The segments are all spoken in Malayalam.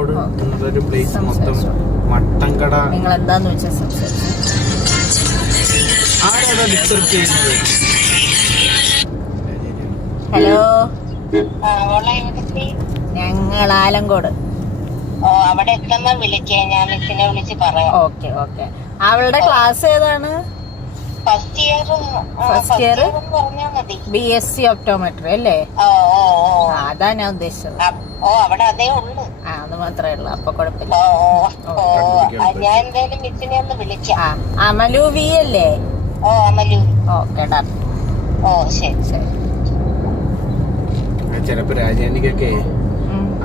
ആലങ്കോട് എന്നുള്ളൊരു പ്ലേസ് മൊത്തം മട്ടൻകട. നിങ്ങൾ എന്താന്ന് വെച്ചാൽ സംസാരിച്ചു. ആരാണ് ഡിസ്റ്റർബ് ചെയ്യുന്നത്? ഹലോ, ഞങ്ങൾ ആലങ്കോട്. അവിടെ എത്തുന്ന വിളിക്കാം, ഞാൻ മിസ്സിനെ വിളിച്ച് പറയാം. Okay okay. അവളുടെ ക്ലാസ് ഏതാണ്? ഫസ്റ്റ് ഇയർ പറഞ്ഞാ മതി. BSc ഒപ്റ്റോമെട്രി അല്ലേ? അതാ ഞാൻ ഉദ്ദേശിച്ചത്. അവിടെ അതേ ഉള്ളു. അത് മാത്രമേ ഉള്ളു, അപ്പൊ കുഴപ്പമില്ല. ഞാൻ എന്തായാലും മിസ്സിനെ ഒന്ന് വിളിക്കാം. അമലു വി അല്ലേ? അമലു. Okay done. ശരി ശരി. ചിലപ്പോ രാജാനിക്കൊക്കെ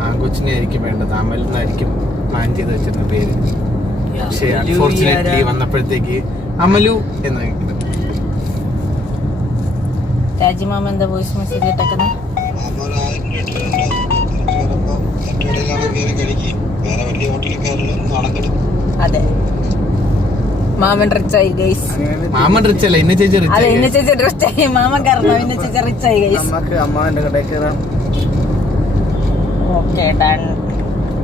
ആൺകൊച്ചിനെ ആയിരിക്കും വേണ്ടത്, അമലെന്നായിരിക്കും പ്ലാൻ ചെയ്ത് വെച്ചിരുന്ന പേര്. പക്ഷെ അൺഫോർച്ചുനേറ്റ്ലി വന്നപ്പോഴത്തേക്ക് അമലു എന്നായിരിക്കും. രാജിമാമ എന്താ വോയിസ് മെസ്സേജ് ഇട്ടേക്കുന്നത്? അതെ, മാമൻ റിച്ചായി ഗൈസ്. മാമൻ റിച്ചല്ല, ഇന്ന ചേച്ചി റിച്ച്. അതെ, ഇന്ന ചേച്ചി റിച്ചായി. മാമൻ കാരണം ഇന്ന ചേച്ചി റിച്ചായി ഗൈസ്. അമ്മാവന്റെ കടയിൽ കയറാം. Okay done.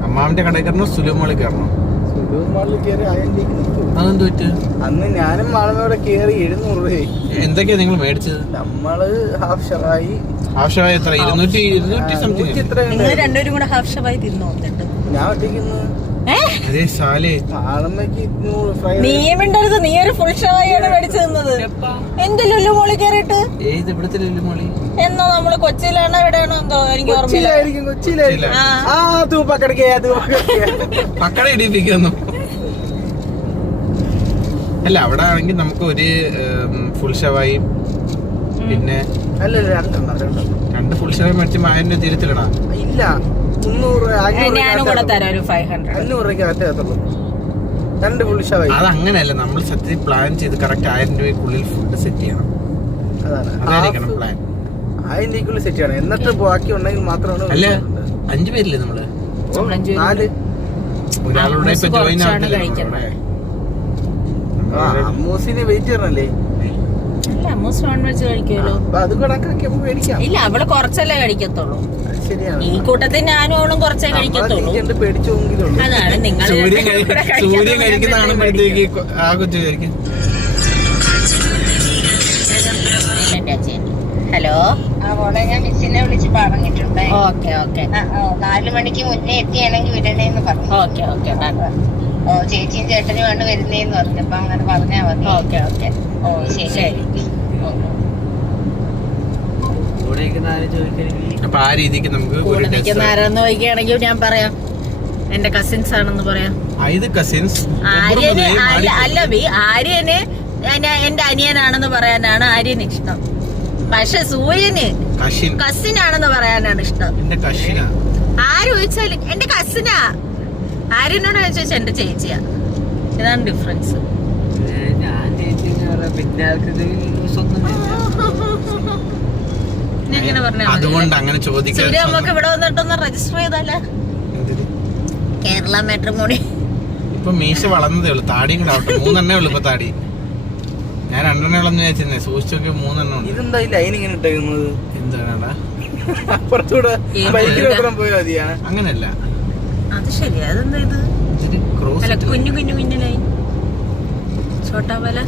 അമ്മാവന്റെ കടയിൽ കയറണോ സുലുമോളിൽ കയറണോ? അതെന്ത് പറ്റ്? അന്ന് ഞാനും മാളമോടെ കേറി 700 രൂപയായി. എന്തൊക്കെയാ നിങ്ങൾ മേടിച്ചത്? നമ്മള് ഹാഫ് ഷവായി. ഹാഫ് ഷവായി എത്ര? 200 സംതിങ്. നിങ്ങൾ രണ്ടുപേരും കൂടെ ഹാഫ് ഷവായി തിന്നോ? ഞാൻ ഒറ്റയ്ക്കുന്നു. അതേ സാലേ, മാളമ്മക്ക് 200 ഫ്രൈ. നീയുമിണ്ടരുത്, നീ ഒരു ഫുൾ ഷവായിയാണ് മേടിച്ചു തന്നത്. എന്റെ ലുല്ലു മോളി കയറിയിട്ട്. ഏത് ഇവിടുത്തെ ലുല്ലു മോളി? എന്നോ നമ്മള് കൊച്ചിയിലാണോ എവിടെയാണോ എന്തോ എനിക്ക് ഓർമ്മയില്ല. കൊച്ചിയിലായിരിക്കും. പക്കട ഇടിപ്പിക്കുന്നു. അല്ല, അവിടെ ആണെങ്കിൽ നമുക്ക് ഒരു ഫുൾ ഷവായും പിന്നെ അല്ല രണ്ട് ഫുൾ ഷവായി മേടിച്ച് 1000 രൂപ തിരുത്തിലടാ. ഇല്ല, 300 ഞാനും കൂടെ തരാം ഒരു 500. 500 രൂപയ്ക്ക് അകത്തുള്ളൂ. 2 ഫുൾ ഷവായി. അത് അങ്ങനെയല്ല, നമ്മൾ സത്യത്തിൽ പ്ലാൻ ചെയ്ത് കറക്റ്റ് 1000 രൂപയ്ക്കുള്ളിൽ ഫുഡ് സെറ്റ് ചെയ്യണം. അതായിരിക്കണം പ്ലാൻ. 1000 രൂപയ്ക്കുള്ളിൽ സെറ്റ് ചെയ്യണം. എന്നിട്ട് ബാക്കി ഉണ്ടെങ്കിൽ മാത്രമാണ്. അല്ല, 5 പേരില്ലേ നമ്മള്? 4. ഒരാളുടെ ഇപ്പൊ ജോയിൻ അമ്മൂസിന് വെയിറ്റ് ചെയ്യണല്ലേ? അല്ല, അമ്മൂസ് നോൺ വെജ് കഴിക്കുമല്ലോ. അത് കണക്കാക്കി മേടിക്കാം. ഇല്ല, അവള് കുറച്ചല്ലേ കഴിക്കത്തുള്ളൂ. ശരിയാണ്. ഈ കൂട്ടത്തിൽ ഞാനും അവളും കുറച്ചേ കഴിക്കത്തുള്ളൂ. അതാണ് നിങ്ങൾ സൂര്യൻ കഴിക്കുന്ന കാണുമ്പോഴത്തേക്ക് ആ കൊച്ചു കഴിക്കും. ഹലോ, മോളെ ഞാൻ മിസ്സിനെ വിളിച്ച് പറഞ്ഞിട്ടുണ്ട്. Okay okay. 4 മണിക്ക് മുന്നേ എത്തിയാണെങ്കിൽ വിടണേന്ന് പറഞ്ഞു. Okay okay. ചേച്ചിയും ചേട്ടനും ആണ് വരുന്നേന്ന് പറഞ്ഞപ്പോ അങ്ങനെ പറഞ്ഞാ മതി. Okay okay. ശരി. അപ്പൊ ആ രീതിക്ക് നമുക്ക് കൂടെ നിൽക്കുന്ന ആരാന്ന് ചോദിക്കുകയാണെങ്കിൽ ഞാൻ പറയാം, എന്റെ കസിൻസ് ആണെന്ന് പറയാം. ഇത് കസിൻസ്. ആര്യന് ആര്യന് എന്റെ അനിയനാണെന്ന് പറയാനാണ് ആര്യന് ഇഷ്ടം. പക്ഷെ സൂര്യന് കസിൻ ആണെന്ന് പറയാനാണ് ഇഷ്ടം. ആര് ചോദിച്ചാലും എന്റെ കസിനാ. ആര്യനോട് ചോദിച്ചാൽ എന്റെ ചേച്ചിയാ. ഇതാണ് ഡിഫറൻസ്. അതുകൊണ്ട് അങ്ങനെ ചോദിക്കാൻ സൂര്യ നമുക്ക് ഇവിടെ വന്നിട്ടൊന്ന് രജിസ്റ്റർ ചെയ്താലേ? കേരള മാട്രിമോണി. ഇപ്പൊ മീശ വളർന്നതേ ഉള്ളു, താടിയും കൂടെ ആവട്ടെ. 3 എണ്ണേ ഉള്ളു ഇപ്പൊ താടി. ഞാൻ 2 എണ്ണ വെച്ചേ, സൂക്ഷിച്ചൊക്കെ 3 എണ്ണം. ഇതെന്താ ലൈൻ ഇങ്ങനെ ഇട്ടേക്കുന്നത്? എന്താടാ അപ്പുറത്തൂടെ പോയാ മതിയാ? അങ്ങനല്ല, അത് ശരിയാ. അതെന്താ ഇത്? കുഞ്ഞു കുഞ്ഞു കുഞ്ഞു ലൈൻ, ചോട്ടാവല.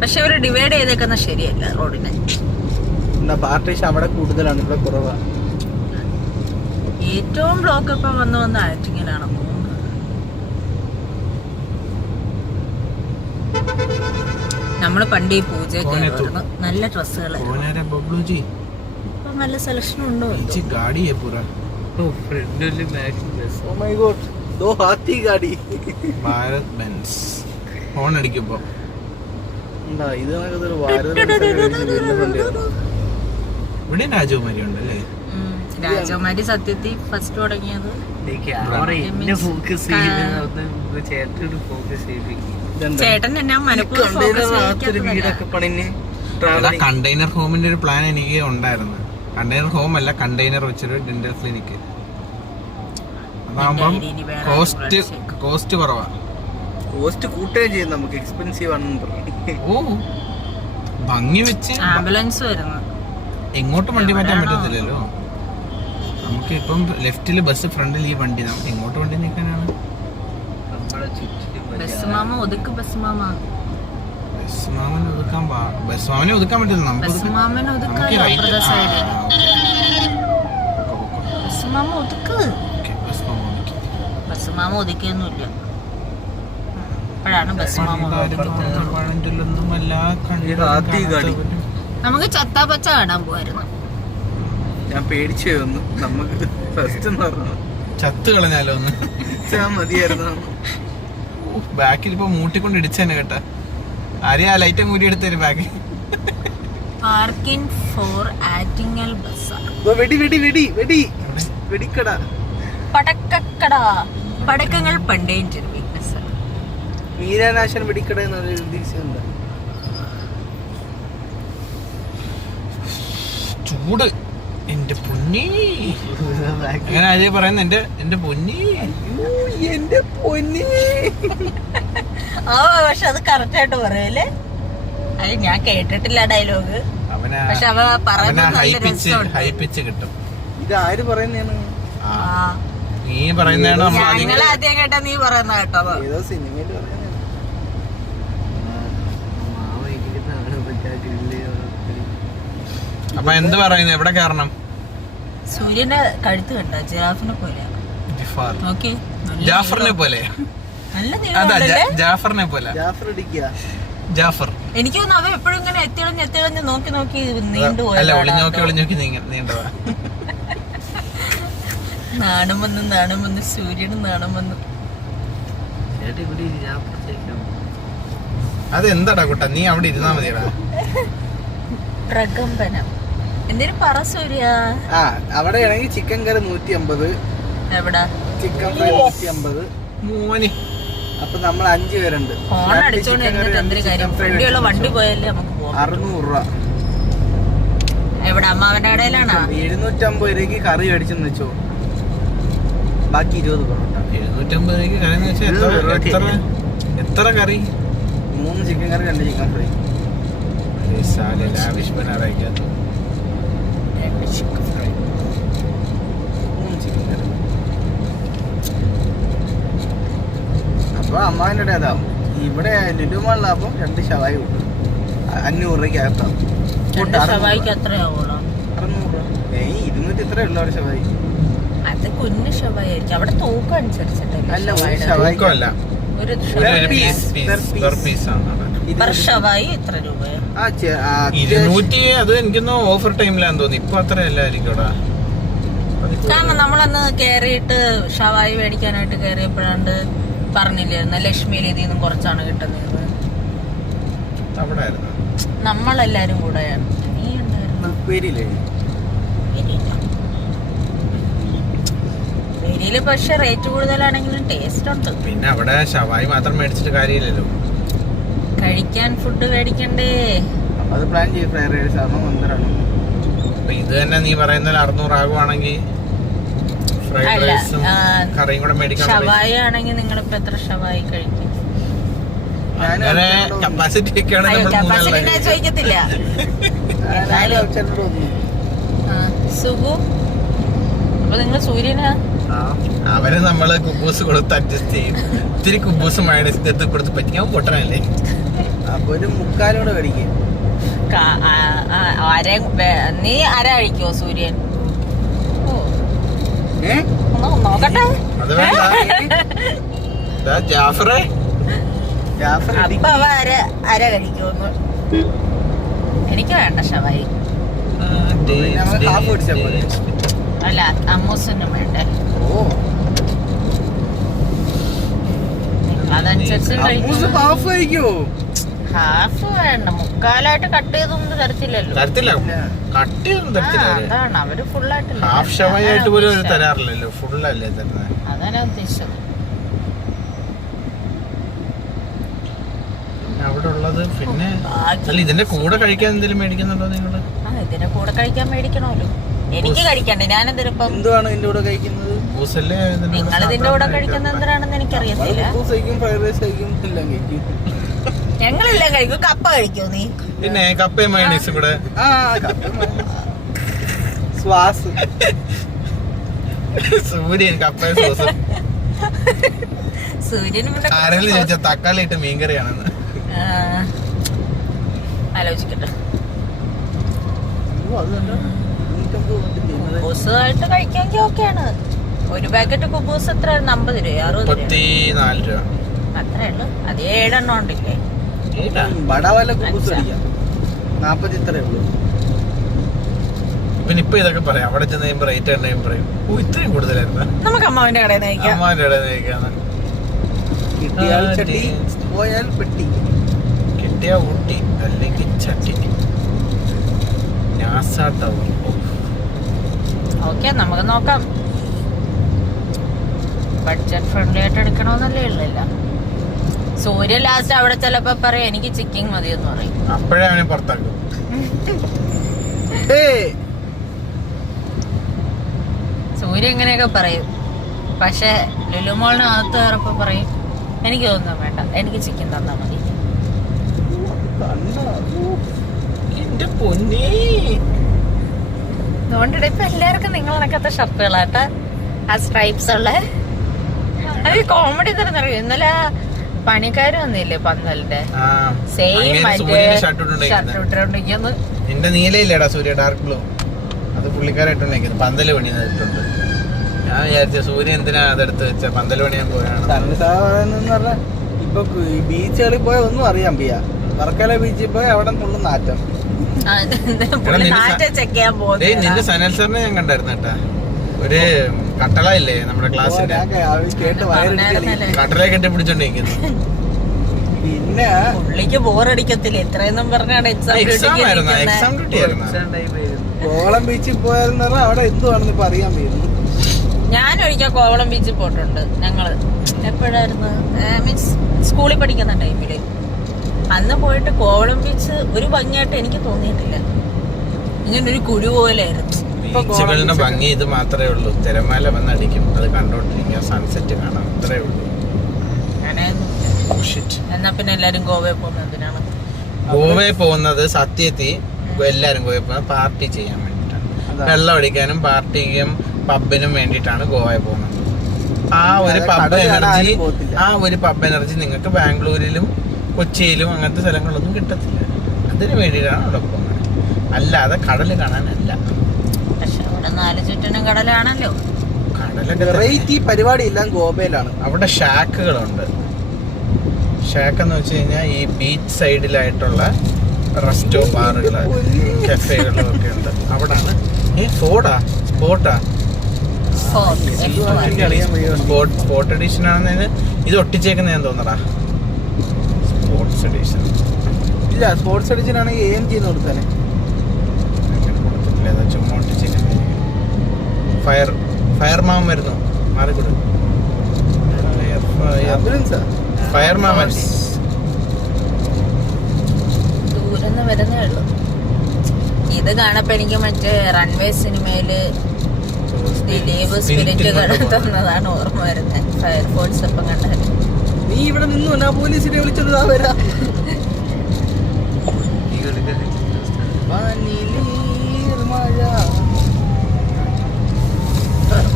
പക്ഷെ അവര് ഡിവൈഡ് ചെയ്തേക്കുന്ന ശരിയല്ല റോഡിനെ. പാർട്ടീഷൻ അവിടെ കൂടുതലാണ്, ഇവിടെ കുറവാണ്. ഏറ്റവും ബ്ലോക്ക് ഇപ്പൊ വന്ന് ആറ്റിങ്ങിലാണ് പോകുന്നത്. നമ്മള് പണ്ട് ഈ പൂജയൊക്കെ നല്ല ഡ്രസ്സുകൾ, ഇപ്പൊ നല്ല സെലക്ഷൻ ഉണ്ടോ? ഭാരത് ബെൻസ് ഹോൺ അടിക്കുമ്പോ ഇവിടെ രാജകുമാരി ഉണ്ടല്ലേ? രാജകുമാരി സത്യത്തിൽ ഫസ്റ്റ് തുടങ്ങിയത് ചേട്ടൻ എന്നാ കണ്ടെയ്നർ ഹോമിന്റെ ഒരു പ്ലാൻ എനിക്ക് ഉണ്ടായിരുന്നു. കണ്ടെയ്നർ ഹോം അല്ല, കണ്ടെയ്നർ വെച്ചൊരു ഡെന്റൽ ക്ലിനിക്ക്. അതാകുമ്പം കോസ്റ്റ് കുറവാ. കോസ്റ്റ് കൂട്ടുകയും ചെയ്യും, നമുക്ക് എക്സ്പെൻസീവ് ആണെന്ന് പറഞ്ഞു. ഓ, ഭംഗി വെച്ച് ആംബുലൻസ് വരുന്നു. എങ്ങോട്ടും വണ്ടി മാറ്റാൻ പറ്റത്തില്ലല്ലോ. നമുക്ക് ഇപ്പം ലെഫ്റ്റില് ബസ്, ഫ്രണ്ടിൽ ഈ വണ്ടി. നമുക്ക് എങ്ങോട്ട് വണ്ടി നിൽക്കാനാണ്? നമ്മളെ ചുറ്റിലും ബസ് മാമ ഒതുക്ക്, ബസ് മാമ. ബസ് മാമനെ ഒതുക്കാൻ പറ്റില്ല നമുക്ക്. ബസ് മാമനെ ഒതുക്കാൻ അപ്പുറത്തെ സൈഡ്. ബസ് മാമ ഒതുക്ക്. ബസ് മാമ ഒതുക്കിയൊന്നുമില്ല. അപ്പോഴാണ് ബസ് മാമ. നമുക്ക് ചത്താപ്പച്ച കാണാൻ പോവായിരുന്നു. ഞാൻ പേടിച്ചു വന്നു. നമുക്ക് ഫസ്റ്റ് എന്ന് പറഞ്ഞു ചത്ത് കളഞ്ഞാലോ ഒന്ന് മതിയായിരുന്നു. ബാക്കിൽ ഇപ്പൊ മൂട്ടിക്കൊണ്ട് ഇടിച്ചേനെ കേട്ടാ. ആരെയാ ലൈറ്റ് മൂടി എടുത്തരും ബാക്കിൽ. Parking for Attingal bus. വെടി വെടി വെടി വെടി വെടിക്കട, പടക്കക്കട. പടക്കങ്ങൾ പണ്ടേ വീക്ക്നെസ്. മീരാനാശൻ വെടിക്കട എന്നൊരു ഉദ്ദേശിച്ചുണ്ട്. ചൂട് എന്റെ പൊന്നി. അങ്ങനെ ആരെയും പറയുന്ന എന്റെ പൊന്നി, എന്റെ പൊന്നി. പക്ഷെ അത് കറക്റ്റ് ആയിട്ട് പറയല്ലേ. അത് ഞാൻ കേട്ടിട്ടില്ല ഡയലോഗ്. പക്ഷെ അവ ഹൈ പിച്ച് കിട്ടും. ഇത് ആര് പറയുന്നതാണ്? നീ പറയുന്നതാണ്. ഞങ്ങൾ ആദ്യം കേട്ടാ നീ പറയുന്ന കേട്ടോ. ഏതോ സിനിമയിൽ പറയുന്നതാണ്. അപ്പൊ എന്ത് പറയുന്നു? എവിടെ കയറണം? സൂര്യന്റെ കഴുത്ത് കണ്ടോ? ജിറാഫിനെ പോലെ. ജാഫറിനെ പോലെ. നല്ല ജാഫറിനെ പോലെ. ജാഫർ. എനിക്ക് തോന്നുന്നു അവ എപ്പോഴും ഇങ്ങനെ എത്തിളഞ്ഞ് നോക്കി നീണ്ടുപോയി. അല്ല, ഒളിഞ്ഞോക്കി നീണ്ടതാ. നാണം വന്ന് സൂര്യന് നാണം വന്നു. അതെന്താടാ കുട്ട, നീ അവിടെ ഇരുന്നാ മതിയടാ. പ്രകമ്പനം എന്തിനും പറ സൂര്യ. അവിടെ ആണെങ്കിൽ ചിക്കൻ കറി 150. എവിടാ? Chicken fry 150. മോനി. അപ്പൊ നമ്മൾ 5 പേരുണ്ട്. ഫോൺ അടിച്ചോണ്ട് എന്നിട്ട് എന്തൊരു കാര്യം? ഫ്രണ്ടിലുള്ള വണ്ടി പോയാലേ നമുക്ക് പോകാം. 600 രൂപ. എവിടെ? അമ്മാവന്റെ കടയിലാണോ? 750 രൂപയ്ക്ക് കറി മേടിച്ചെന്ന് വെച്ചോ. ബാക്കി 20 പൊറോട്ട. 750 രൂപയ്ക്ക് കറി എന്ന് വെച്ചാൽ എത്ര കറി? 3 ചിക്കൻ കറി 2 ചിക്കൻ ഫ്രൈ. അപ്പൊ അമ്മാവിന്റെ അതാവും. ഇവിടെ ലുലുമാളിലാകുമ്പോ 2 ഷവായി കിട്ടും. 500 രൂപയ്ക്ക് അകത്താവും. 2 എത്രയാവോളോ? 600 രൂപ. 200 ഇത്രേ ഉള്ളു അവിടെ ഷവായി. അത് കുഞ്ഞു ഷവായി ആയിരിക്കും. അവിടെ തൂക്കം അനുസരിച്ചിട്ടല്ലേ? അല്ല, ഒരു ഷവായി ഒരു ഷവായി എത്ര രൂപയോ? 200. അത് എനിക്കൊന്ന് ഓഫർ ടൈമിലാന്ന് തോന്നി. ഇപ്പൊ അത്ര അല്ലായിരിക്കും. കാരണം നമ്മളന്ന് കേറിയിട്ട് ഷവായി മേടിക്കാനായിട്ട് കേറിയപ്പോഴാണ്ട് പറഞ്ഞില്ലായിരുന്നു ലക്ഷ്മിയിൽ ഇതിൽ നിന്നും കുറച്ചാണ് കിട്ടുന്നത്. നമ്മളെല്ലാരും കൂടെയാണ്. നീ ഉണ്ടായിരുന്നു? പേരില് പക്ഷെ റേറ്റ് കൂടുതലാണെങ്കിലും ടേസ്റ്റ് ഉണ്ട്. പിന്നെ അവിടെ ഷവായി മാത്രം മേടിച്ചിട്ട് കാര്യമില്ലല്ലോ. കഴിക്കാൻ ഫുഡ് മേടിക്കണ്ടേ? അത് പ്ലാൻ ചെയ്യും. ഫ്രൈഡ് റൈസ് ആണോ ഒന്നരാണോ? അപ്പൊ ഇത് തന്നെ നീ പറയുന്ന 600 ആകുവാണെങ്കിൽ ഫ്രൈഡ് റൈസും കറിയും കൂടെ മേടിക്കാൻ. ഷവായി ആണെങ്കിൽ നിങ്ങളിപ്പോ എത്ര ഷവായി കഴിക്കും? കപ്പാസിറ്റി ഒക്കെയാണ് ചോദിക്കത്തില്ല. സുഖു. അപ്പൊ നിങ്ങൾ സൂര്യനാ? അവര് നമ്മള് കുബൂസ് കൊടുത്ത് അഡ്ജസ്റ്റ് ചെയ്യും. ഇത്തിരി കുബൂസ് മയണൈസ് കൊടുത്ത് പറ്റിക്കാൻ പൊട്ടനല്ലേ. അപ്പൊ ഒരു 3/4 കൂടെ കടിക്കും. നീ അര കഴിക്കോ സൂര്യൻ? നോക്കട്ടെ. അത് വേണ്ട. ജാഫറേ, അപ്പൊ അവ അര കഴിക്കുമെന്ന്. എനിക്ക് വേണ്ട ഷവായി. അല്ല, അമ്മൂസിനും വേണ്ടേ? അതനുസരിച്ച് ഹാഫ് വേണ്ട. 3/4 കട്ട് ചെയ്തൊന്നും തരത്തില്ലല്ലോ. അതാണ് അവര് ഫുള്ളായിട്ടില്ല. ഹാഫ് ഷവായി ആയിട്ട് പോലും തരാറില്ലല്ലോ. ഫുള്ളല്ലേ തരുന്നത്. അതാണ് ഉദ്ദേശിച്ചത്. അവിടെ ഉള്ളത്. പിന്നെ അല്ല, ഇതിന്റെ കൂടെ കഴിക്കാൻ എന്തെങ്കിലും മേടിക്കുന്നുണ്ടോ നിങ്ങള്? ഇതിന്റെ കൂടെ കഴിക്കാൻ മേടിക്കണമല്ലോ. എനിക്ക് കഴിക്കണ്ടേ? ഞാനെന്തിനിപ്പം എന്തുവാണ് ഇതിന്റെ കൂടെ കഴിക്കുന്നത്? നിങ്ങൾ ഇതിന്റെ കൂടെ കഴിക്കുന്നത് എന്തിനാണെന്ന് എനിക്കറിയത്തില്ല. ഞങ്ങളെല്ലാം കഴിക്കും. കപ്പ കഴിക്കോ നീ? പിന്നെ കപ്പയും മയണൈസും കൂടെ. സൂര്യൻ കപ്പ സോസ്. സൂര്യനും ആരെങ്കിലും ചോദിച്ചാൽ തക്കാളി ഇട്ട് മീൻകറിയാണെന്ന്. ആലോചിക്കട്ടെ. കുബൂസായിട്ട് കഴിക്കാമെങ്കിൽ ഓക്കെയാണ്. ഒരു പാക്കറ്റ് കുബൂസ് എത്ര? 50 രൂപ 64 രൂപ അത്രേ ഉള്ളു. അത് 7 എണ്ണം ഉണ്ടില്ലേ? ബടവല കുബൂസ് അടിക്കാം 40 ഇത്രേ ഉള്ളൂ. പിന്നെ ഇപ്പൊ ഇതൊക്കെ പറയാം, അവിടെ ചെന്ന് കഴിയുമ്പോ റേറ്റ് കണ്ടു പറയും ഓ ഇത്രയും കൂടുതലായിരുന്നു. നമുക്ക് അമ്മാവിന്റെ കടയിൽ നിന്ന് കഴിക്കാം. അമ്മാവിന്റെ കടയിൽ നിന്ന് കഴിക്കാന്ന്. കിട്ടിയാൽ ചട്ടി പോയാൽ പെട്ടി. കിട്ടിയ ഊട്ടി അല്ലെങ്കിൽ ചട്ടി. ഓക്കെ, നമുക്ക് നോക്കാം. ബഡ്ജറ്റ് ഫ്രണ്ട്ലി ആയിട്ട് എടുക്കണമെന്നല്ലേ ഉള്ളില്ല. സൂര്യ ലാസ്റ്റ് അവിടെ ചിലപ്പോ പറയും എനിക്ക് ചിക്കൻ മതി എന്ന് പറയും. അപ്പോഴേ അവനെ പുറത്താക്കും. സൂര്യ ഇങ്ങനെയൊക്കെ പറയും. പക്ഷെ ലുലുമോളിന് അകത്ത് കയറപ്പോ പറയും എനിക്ക് തോന്നുന്നു വേണ്ട, എനിക്ക് ചിക്കൻ തന്നാ മതി. എന്റെ പൊന്നേ, അതുകൊണ്ടിടെ ഇപ്പൊ എല്ലാവർക്കും നിങ്ങൾ കണക്കത്തെ ഷർട്ടുകളാട്ട ആ സ്ട്രൈപ്സ് ഉള്ള. അത് കോമഡി തന്നെ അറിയും. ഇന്നലെ പണിക്കാര് വന്നില്ലേ പന്തലിന്റെ സെയിം ഷർട്ട് ഇട്ടോണ്ടിരിക്കുന്നു. നിന്റെ നീലയില്ലേടാ സൂര്യ ഡാർക്ക് ബ്ലൂ, അത് പുള്ളിക്കാരായിട്ടുണ്ട് പന്തല് പണിയുന്നുണ്ട്. ഞാൻ വിചാരിച്ച സൂര്യ എന്തിനാ അതെടുത്ത് വെച്ച പന്തല് പണിയാൻ പോയാണ്. ഇപ്പൊ ബീച്ചുകളിൽ പോയ ഒന്നും അറിയാൻ പിയ. വർക്കല ബീച്ചിൽ പോയി അവിടെ ഫുള്ള് നാറ്റം. നിന്റെ സനൽ സാറിനെ ഞാൻ കണ്ടായിരുന്നു കേട്ടാ. ഒരു കട്ടള ഇല്ലേ നമ്മുടെ ക്ലാസ്സിന്റെ, കട്ടളയെ കെട്ടി പിടിച്ചോണ്ടിരിക്കുന്നു. പിന്നെ പുള്ളിക്ക് ബോറടിക്കത്തില്ല ഇത്രയൊന്നും പറഞ്ഞാണ് എക്സാം ഡ്യൂട്ടി ആയിരുന്നു. കോവളം ബീച്ചിൽ പോയാൽ അവിടെ എന്തുവാണെന്ന് ഇപ്പൊ അറിയാൻ പറ്റുന്നു. ഞാൻ ഒരിക്കൽ കോവളം ബീച്ചിൽ പോയിട്ടുണ്ട്. ഞങ്ങള് എപ്പോഴായിരുന്നു മീൻസ് സ്കൂളിൽ പഠിക്കുന്ന ടൈമില്. അന്ന് പോയിട്ട് കോവളം ബീച്ച് ഒരു ഭംഗിയായിട്ട് എനിക്ക് തോന്നിയിട്ടില്ല. ഇങ്ങനൊരു കുരു പോലെയായിരുന്നു. ബീച്ചുകളുടെ ഭംഗി ഇത് മാത്രമേ ഉള്ളൂ. തിരമാല വന്നടിക്കും, അത് കണ്ടോണ്ടിരിക്കുക, സൺസെറ്റ് കാണാം, അത്രേ ഉള്ളൂ. എന്നാ പിന്നെ എല്ലാരും ഗോവയിൽ പോകുന്നത് എന്തിനാണ്? ഗോവയിൽ പോകുന്നത് സത്യത്തിൽ എല്ലാരും ഗോവയിൽ പോകുന്നത് പാർട്ടി ചെയ്യാൻ വേണ്ടിയിട്ടാണ്. വെള്ളം അടിക്കാനും പാർട്ടിക്കും പബ്ബിനും വേണ്ടിയിട്ടാണ് ഗോവയിൽ പോകുന്നത്. ആ ഒരു പബ് എനർജി നിങ്ങൾക്ക് ബാംഗ്ലൂരിലും കൊച്ചിയിലും അങ്ങനത്തെ സ്ഥലങ്ങളൊന്നും കിട്ടത്തില്ല. അതിന് വേണ്ടിയിട്ടാണ് അവിടെ പോകുന്നത്, അല്ലാതെ കടല് കാണാനല്ല. പക്ഷെ അവിടെ 4 ചുറ്റിനും കടലാണല്ലോ. കടലൊക്കെ പരിപാടി എല്ലാം ഗോവയിലാണ്. അവിടെ ഷാക്കുകളുണ്ട്. ഷാക്ക് എന്ന് വെച്ച് കഴിഞ്ഞാൽ ഈ ബീച്ച് സൈഡിലായിട്ടുള്ള റെസ്റ്റോ ബാറുകള് കഫേകളും ഒക്കെ ഉണ്ട്. അവിടാണ് സ്പോർട്ട് എഡിഷൻ ആണെന്ന് ഇത് ഒട്ടിച്ചേക്കുന്ന ഞാൻ തോന്നടാ. സ്പോർട്സ് എഡിഷൻ ഇല്ല, സ്പോർട്സ് എഡിഷൻ ആണെങ്കിൽ AMG കൊടുത്താനെ കൊടുത്തിട്ടില്ല. ചുമ്മാ ഒട്ടിച്ചേക്കുന്ന ഫയർമാൻ വരുന്നു. മാറിക്കൊടു ഫയർമാൻ ദൂരെന്ന് വരുന്നേ ഉള്ളൂ. ഇത് കാണപ്പോ എനിക്ക് മറ്റേ റൺവേ സിനിമയില് ദിലീപ് സ്പിരിറ്റ് തന്നതാണ് ഓർമ്മ വരുന്നത്. ഫയർഫോഴ്സ് ഒപ്പം കണ്ടാലും നീ ഇവിടെ നിന്നു എന്നാ പോലീസിനെ വിളിച്ചത് വരാ.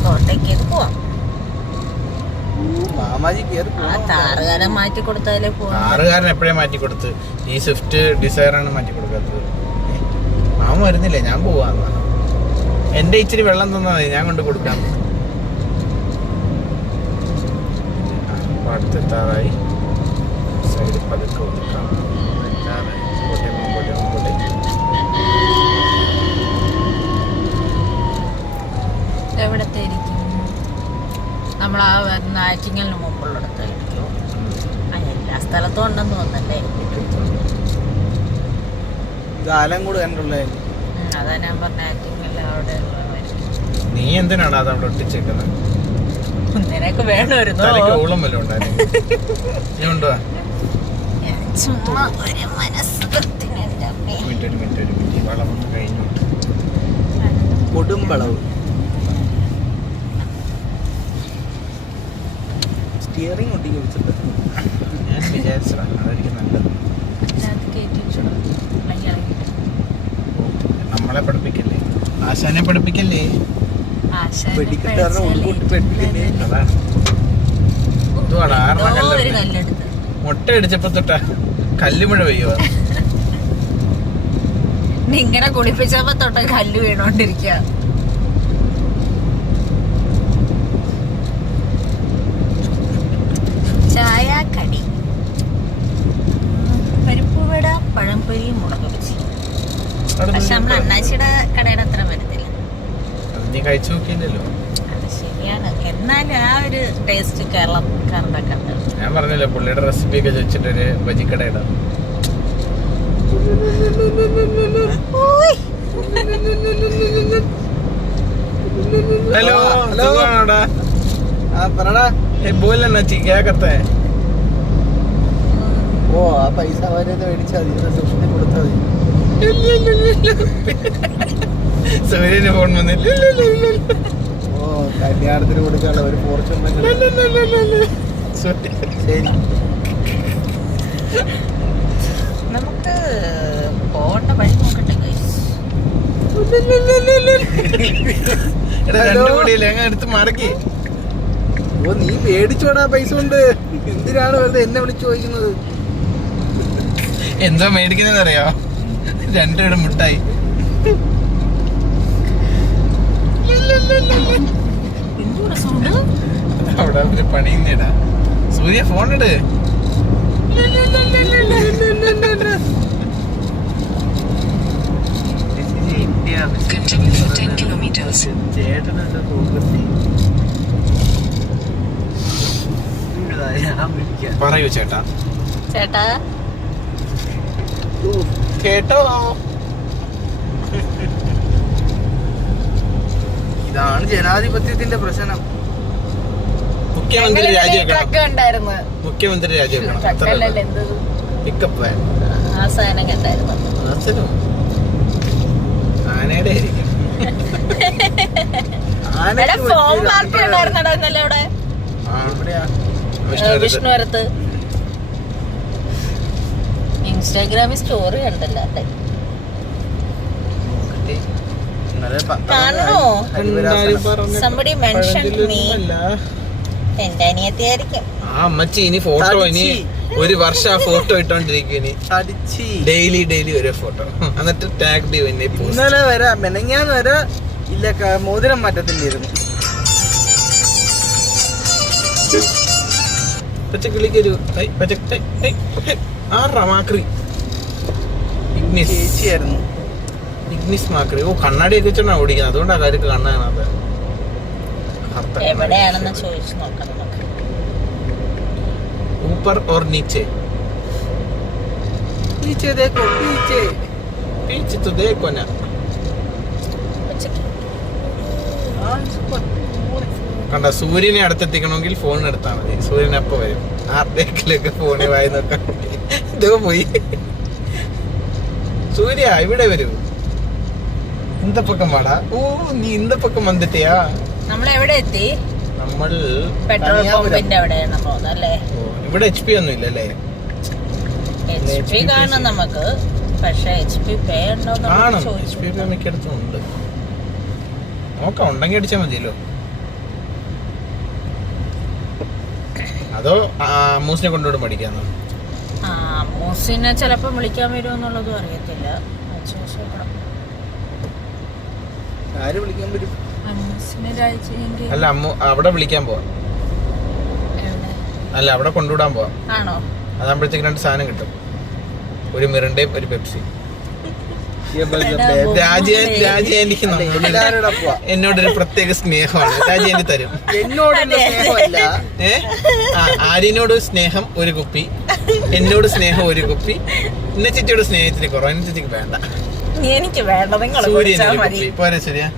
കോട്ടയ്ക്ക് പോവാം. താറുകാരൻ മാറ്റി കൊടുത്താലേ പോവാം. താറുകാരൻ എപ്പോഴേ മാറ്റി കൊടുത്ത്. ഈ സ്വിഫ്റ്റ് ഡിസയറാണ് മാറ്റി കൊടുക്കാത്തത്. മാമ വരുന്നില്ലേ, ഞാൻ പോവാന്ന്. എന്റെ ഇച്ചിരി വെള്ളം തന്നാ മതി, ഞാൻ കൊണ്ട് കൊടുക്കാം. അടുത്തെത്താറായി. സൈഡ് പതുക്കെ ഒതുക്കാം. എവിടത്തെ ഇരിക്കും? നമ്മൾ ആ വരുന്ന ആറ്റിങ്ങലിന് മുമ്പുള്ളിടത്തായിരിക്കും. എല്ലാ സ്ഥലത്തും ഉണ്ടെന്ന് തോന്നല്ലേ. അതാ ഞാൻ പറഞ്ഞ ആറ്റിങ്ങൽ അവിടെ. നീ എന്തിനാണ് അത് അവിടെ ഒട്ടിച്ചേക്കുന്നത്? നിനക്ക് വേണമായിരുന്നു. ചുമ്മാ ഒരു മനസ്സുഖത്തിന് വളമൊന്നും കഴിഞ്ഞോട്ട് കൊടുമ്പളവ് സ്റ്റിയറിംഗ് ഒട്ടിക്ക് വെച്ചിട്ട് ഞാൻ വിചാരിച്ചതാണ് അതായിരിക്കും നല്ലത്. നമ്മളെ പഠിപ്പിക്കല്ലേ, ആശാനെ പഠിപ്പിക്കല്ലേ. വെടിക്കെട്ടാറിന് ഉൾക്കൂട്ടി പെട്ടില്ലേ. അതാണ് ഇതുവാണ് ആറണ ഒരു കല്ല് കല്ലെടുത്ത് മുട്ട അടിച്ചപ്പോ തൊട്ട കല്ലുമഴ പെയ്യുക. ഇങ്ങനെ കുളിപ്പിച്ചപ്പോ തൊട്ട കല്ല് വീണോണ്ടിരിക്കുക. ചായ കടി പരിപ്പുവട പഴംപൊരി മുളക് വെച്ച്. പക്ഷെ നമ്മൾ അണ്ണാച്ചിയുടെ കടയുടെ അത്ര വരത്തില്ല. നീ കഴിച്ചു നോക്കിയില്ലല്ലോ. അത് ശരിയാണ്. എന്നാലും ആ ഒരു ടേസ്റ്റ് കേരളക്കാരുടെ കണ്ടത്. ഞാൻ പറഞ്ഞല്ലോ പുള്ളിയുടെ റെസിപ്പി ഒക്കെ ചോദിച്ചിട്ടൊരു ബജിക്കടയുടെ. हेलो हेलो सुगाड़ा പറടാ. बोल ना ठीक क्या करता है ഓ ആ പൈസ അവരെ മേടിച്ചാൽ മതി, സൂക്ഷിച്ച് കൊടുത്താൽ മതി. സൂര്യന് ഫോൺ വന്നില്ല. ഓ കല്യാണത്തിന് കൊടുക്കാനുള്ള ഒരു ഫോർച്യൂൺ. ശരി നമുക്ക് പോകേണ്ട വഴി നോക്കട്ടെ guys. രണ്ടു കോടിയില്ല അങ്ങ് എടുത്ത് മടക്കി. ഓ നീ മേടിച്ചോടാ പൈസ കൊണ്ട്. എന്തിനാണ് വെറുതെ എന്നെ വിളിച്ചു ചോദിക്കുന്നത്? എന്തോ മേടിക്കുന്നതെന്ന് അറിയോ? രണ്ടുപേരും മുട്ടായി. എന്തുകൂടെ sound? അവിടെ ഒരു പണിയുന്നേടാ. സൂര്യ ഫോൺ ഇട്. ചേട്ടനെന്താ ഫോക്കസ് പറയൂ ചേട്ടാ. ചേട്ടാ കേട്ടോ? ഇതാണ് ജനാധിപത്യത്തിന്റെ പ്രശ്നം. മുഖ്യമന്ത്രി രാജിവെക്കണം. ട്രക്ക് ഉണ്ടായിരുന്നു. മുഖ്യമന്ത്രി രാജിവെക്കണം. ട്രക്കല്ലല്ലോ എന്തത് പിക്കപ്പ് വാൻ. ആ സാധനം കണ്ടായിരുന്നു. ആനയുടെ ആയിരിക്കും. ഫോം പാർട്ടി ഉണ്ടായിരുന്നടാ ഇന്നലെ അവിടെ വിഷ്ണുവരത്ത്. ഇൻസ്റ്റാഗ്രാമിൽ സ്റ്റോറി കണ്ടല്ലോ അല്ലേ? കാണണോ? Somebody mentioned me. എന്റെ അനിയത്തിയായിരിക്കും. ആ അമ്മച്ചി ഇനി ഫോട്ടോ ഇനി ഒരു വർഷം ആ ഫോട്ടോ ഇട്ടോണ്ടിരിക്കും. ഇനി ഡെയിലി ഒരു ഫോട്ടോ എന്നിട്ട് ടാഗ് ചെയ്യും എന്നെ. ഇന്നലെ വരെ മെനങ്ങാന്ന് വരെ ഇല്ല മോതിരം മാറ്റത്തില്ലായിരുന്നു. പച്ചക്കിളിക്കൊരു ചേച്ചിയായിരുന്നു. ഇഗ്നിസ് മാക്രി. ഓ കണ്ണാടിയൊക്കെ വെച്ചാണ് ഓടിക്കുന്നത്. അതുകൊണ്ടാ കാര്യക്ക് കണ്ണാണത്. എവിടെയാണെന്ന് ചോദിച്ചു നോക്കാം നമുക്ക്. ऊपर और नीचे पीछे देखो पीछे पीछे तो देखो ना. കണ്ട സൂര്യനെ അടുത്തെത്തിക്കണമെങ്കിൽ ഫോൺ എടുത്താൽ മതി. സൂര്യൻ അപ്പൊ വരും. ആരുടെയൊക്കെ ഫോണിൽ വായി നോക്കാൻ. ഇതോ പോയി. സൂര്യ ഇവിടെ വരൂ. ഇന്ത പക്കം വാടാ. ഓ നീ ഇന്ത പക്കം വന്നിട്ടിയാ. നമ്മൾ എവിടെ എത്തി? നമ്മൾ പെട്രോൾ പമ്പിന്റെ അവിടെയാണ് പോകുന്നത് അല്ലേ? ഇവിടെ HP ഒന്നും ഇല്ലല്ലേ? HP കാണാം നമുക്ക്. പക്ഷെ HP പേ ഉണ്ടോ കാണും. HP പേ മിക്കടത്തും ഉണ്ട്. നോക്കാം, ഉണ്ടെങ്കിൽ അടിച്ചാൽ മതിയല്ലോ. അതോ മൂസിനെ കൊണ്ടുപോയി പഠിക്കാന്നോ? മൂസിനെ ചിലപ്പോ വിളിക്കാൻ വരുമോ എന്നുള്ളതും അറിയത്തില്ല. ആര് വിളിക്കാൻ വരും? അല്ല അവിടെ വിളിക്കാൻ പോവാം. അല്ല അവിടെ കൊണ്ടുവിടാൻ പോവാം. ആണോ? അതാകുമ്പോഴത്തേക്ക് 2 സാധനം കിട്ടും. ഒരു മിറിന്റെയും ഒരു പെപ്സി. രാജേന്റിക്ക് എന്നോടൊരു പ്രത്യേക സ്നേഹമാണ്. രാജേന്റി തരും. ആര്യനോട് സ്നേഹം ഒരു കുപ്പി, എന്നോട് സ്നേഹം ഒരു കുപ്പി. എന്നെ ചേച്ചിയോട് സ്നേഹത്തിന് കുറവ്. എന്നെ ചേച്ചിക്ക് വേണ്ട. എനിക്ക് വേണ്ട. സൂര്യന് ഒരു കുപ്പി പോരെ? ശരിയാ.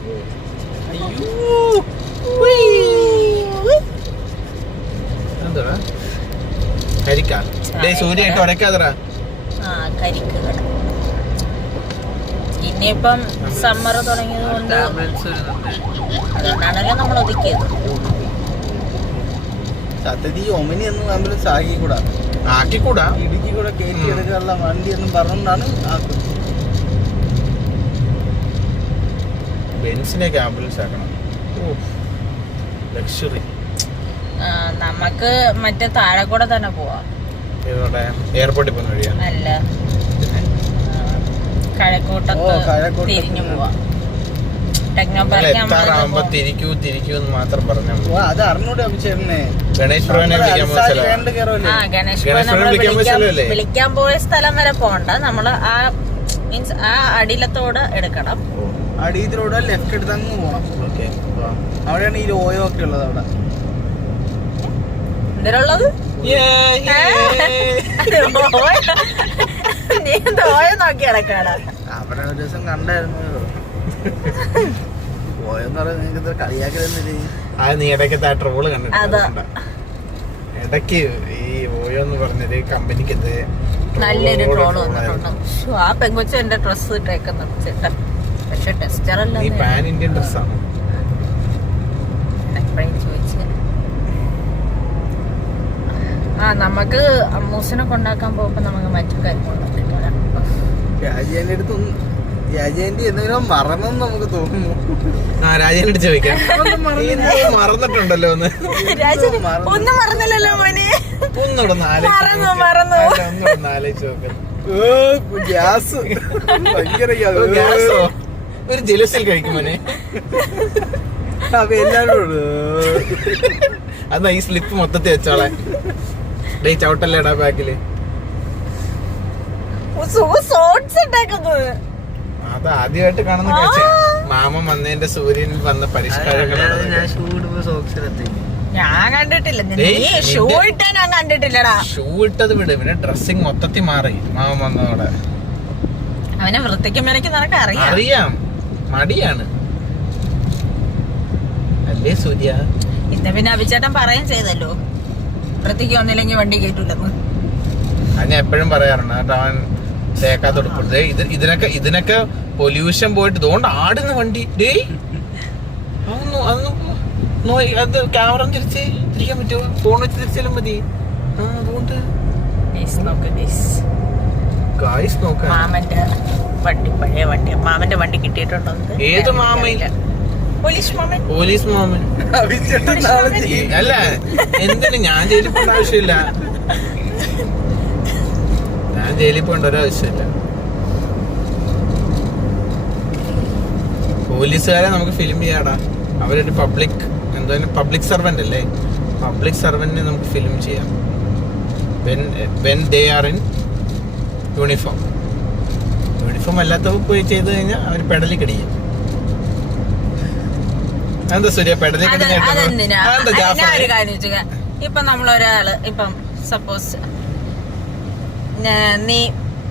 എന്തുവാ കരിക്കാ? സൂര്യായിട്ട് ഉരക്കാതറ. കരിക്ക് കട. ഇനിയിപ്പം സമ്മർ തുടങ്ങിയത് കൊണ്ട് അതുകൊണ്ടാണല്ലോ നമ്മൾ ഒതുക്കിയത്. സത്യത്തിൽ ഒമിനി ഒന്നും ആംബുലൻസ് ആക്കിക്കൂടാ. ഇടുക്കി കൂടെ കയറ്റി എടുക്കാനുള്ള വണ്ടി എന്നും പറഞ്ഞുകൊണ്ടാണ് ആക്കുന്നത്. ബെൻസിനെയൊക്കെ ആംബുലൻസ് ആക്കണം. ലക്ഷറി. നമുക്ക് മറ്റേ താഴെ കൂടെ തന്നെ പോവാം. എയർപോർട്ടിൽ പോകുന്ന വഴിയാ? അല്ല, കഴക്കൂട്ടത്ത് തിരിഞ്ഞു പോവാം. ടെക്നോ പാർക്ക് തിരിക്കൂ മാത്രം പറഞ്ഞാൽ അത് അറിഞ്ഞൂടെ ചേട്ടനെ? ഗണേഷ് ഭവനെ വിളിക്കാൻ പോയ സ്ഥലം വരെ പോണ്ട. നമ്മള് ആ മീൻസ് ആ അടിയിലത്തോട് എടുക്കണം. അടിയിലൂടെ ലെഫ്റ്റ് എടുത്ത് അങ്ങ് പോണം. അവിടെയാണ് ഈ ഓയോ ഒക്കെ ഉള്ളത്. അവിടെ എന്തിനുള്ളത്? നീ ഓയോ നോക്കി നടക്കാണ്. അവിടെ ഒരു ദിവസം കണ്ടായിരുന്നു. ഓയോന്ന് പറയുന്നത് കളിയാക്കി തന്നില്ലേ? അത് നീ ഇടയ്ക്കത്തെ ആ ട്രോള് കണ്ടിട്ടുണ്ട്. ഇടയ്ക്ക് ഈ ഓയോ എന്ന് പറഞ്ഞൊരു കമ്പനിക്ക് നല്ലൊരു ട്രോള് വന്നിട്ടുണ്ട്. ആ പെങ്കൊച്ച എന്റെ ഡ്രസ് ഇട്ടേക്കുന്നുണ്ട് ചേട്ടാ. പക്ഷെ ടെസ്റ്റർ അല്ല, പാൻ ഇന്ത്യൻ ഡ്രസ്സാണ്. എപ്പോഴും ചോദിച്ചു. നമുക്ക് അമ്മൂസിനെ കൊണ്ടാക്കാൻ പോകുമ്പോ നമുക്ക് മറ്റു കാര്യങ്ങളുണ്ട്. രാജേന്റെ അടുത്ത് രാജേന്റെ എന്തെങ്കിലും മറന്നെന്ന് നമുക്ക് തോന്നുന്നു. രാജേന്റെ ചോദിക്കാം, മറന്നിട്ടുണ്ടല്ലോ ഒന്ന്. ഒന്നും മറന്നില്ലല്ലോ മോനെ. ഒന്നുകൂടെ ആലോചിച്ച് ഗ്യാസ് ഭയങ്കര ഗ്യാസോ ഒരു ജലസിൽ കഴിക്കും മോനെ. എല്ലാരും അതാ ഈ സ്ലിപ്പ് മൊത്തത്തിൽ വെച്ചോളെ. ചവിട്ടല്ലേടാ ബാക്കില്. അത് ആദ്യമായിട്ട് കാണുന്ന കാഴ്ച. മാമൻ വന്നതിന്റെ സൂര്യൻ വന്ന പരിഷ്കാരങ്ങളാണ്. ഞാൻ കണ്ടിട്ടില്ല. ഷൂ ഇട്ടാ ഞാൻ കണ്ടിട്ടില്ലടാ. ഷൂ ഇട്ടത് വിട്, പിന്നെ ഡ്രസ്സിങ് മൊത്തത്തിൽ മാറി മാമൻ വന്നതോടെ. അവനെ വൃത്തിക്ക് മെനക്ക് നിനക്ക് അറിയാം. മടിയാണ് അല്ലേ സൂര്യ? ഇന്ന പിന്നെ അഭിചേട്ടൻ പറയുകയും ചെയ്തല്ലോ, വൃത്തിക്ക് വന്നില്ലെങ്കിൽ വണ്ടി കേട്ടില്ലെന്ന്. അത് ഞാൻ എപ്പോഴും പറയാറുണ്ട്. കേട്ടോ, അവൻ തേക്കാത്തോട് ഇതിനൊക്കെ പൊല്യൂഷൻ പോയിട്ട് ഇതുകൊണ്ട് ആടുന്ന വണ്ടി. അത് ക്യാമറ തിരിക്കാൻ പറ്റുമോ? ഫോൺ വെച്ച് തിരിച്ചാലും മതി. അതുകൊണ്ട് മാമന്റെ വണ്ടി, പഴയ വണ്ടി, മാമന്റെ വണ്ടി കിട്ടിയിട്ടുണ്ടോ? ഏത് മാമൻ? പോലീസ് മാമൻ അല്ല. എന്തിന് ഞാൻ ജയിലിൽ പോകേണ്ട ആവശ്യമില്ല. ഞാൻ ജയിലിൽ പോകേണ്ട ഒരാവശ്യമില്ല. പോലീസുകാരെ നമുക്ക് ഫിലിം ചെയ്യാടാ. അവരൊരു പബ്ലിക് സർവന്റ് അല്ലേ? പബ്ലിക് സർവന്റിനെ നമുക്ക് ഫിലിം ചെയ്യാം. when they are in uniform അല്ലാത്തവർ പോയി ചെയ്ത് കഴിഞ്ഞാൽ അവർ പെടലി കടിക്കും. എന്താ സൂര്യ പെടലി കടിഞ്ഞ? ഇപ്പൊ നമ്മളൊരാള്, ഇപ്പം സപ്പോസ് നീ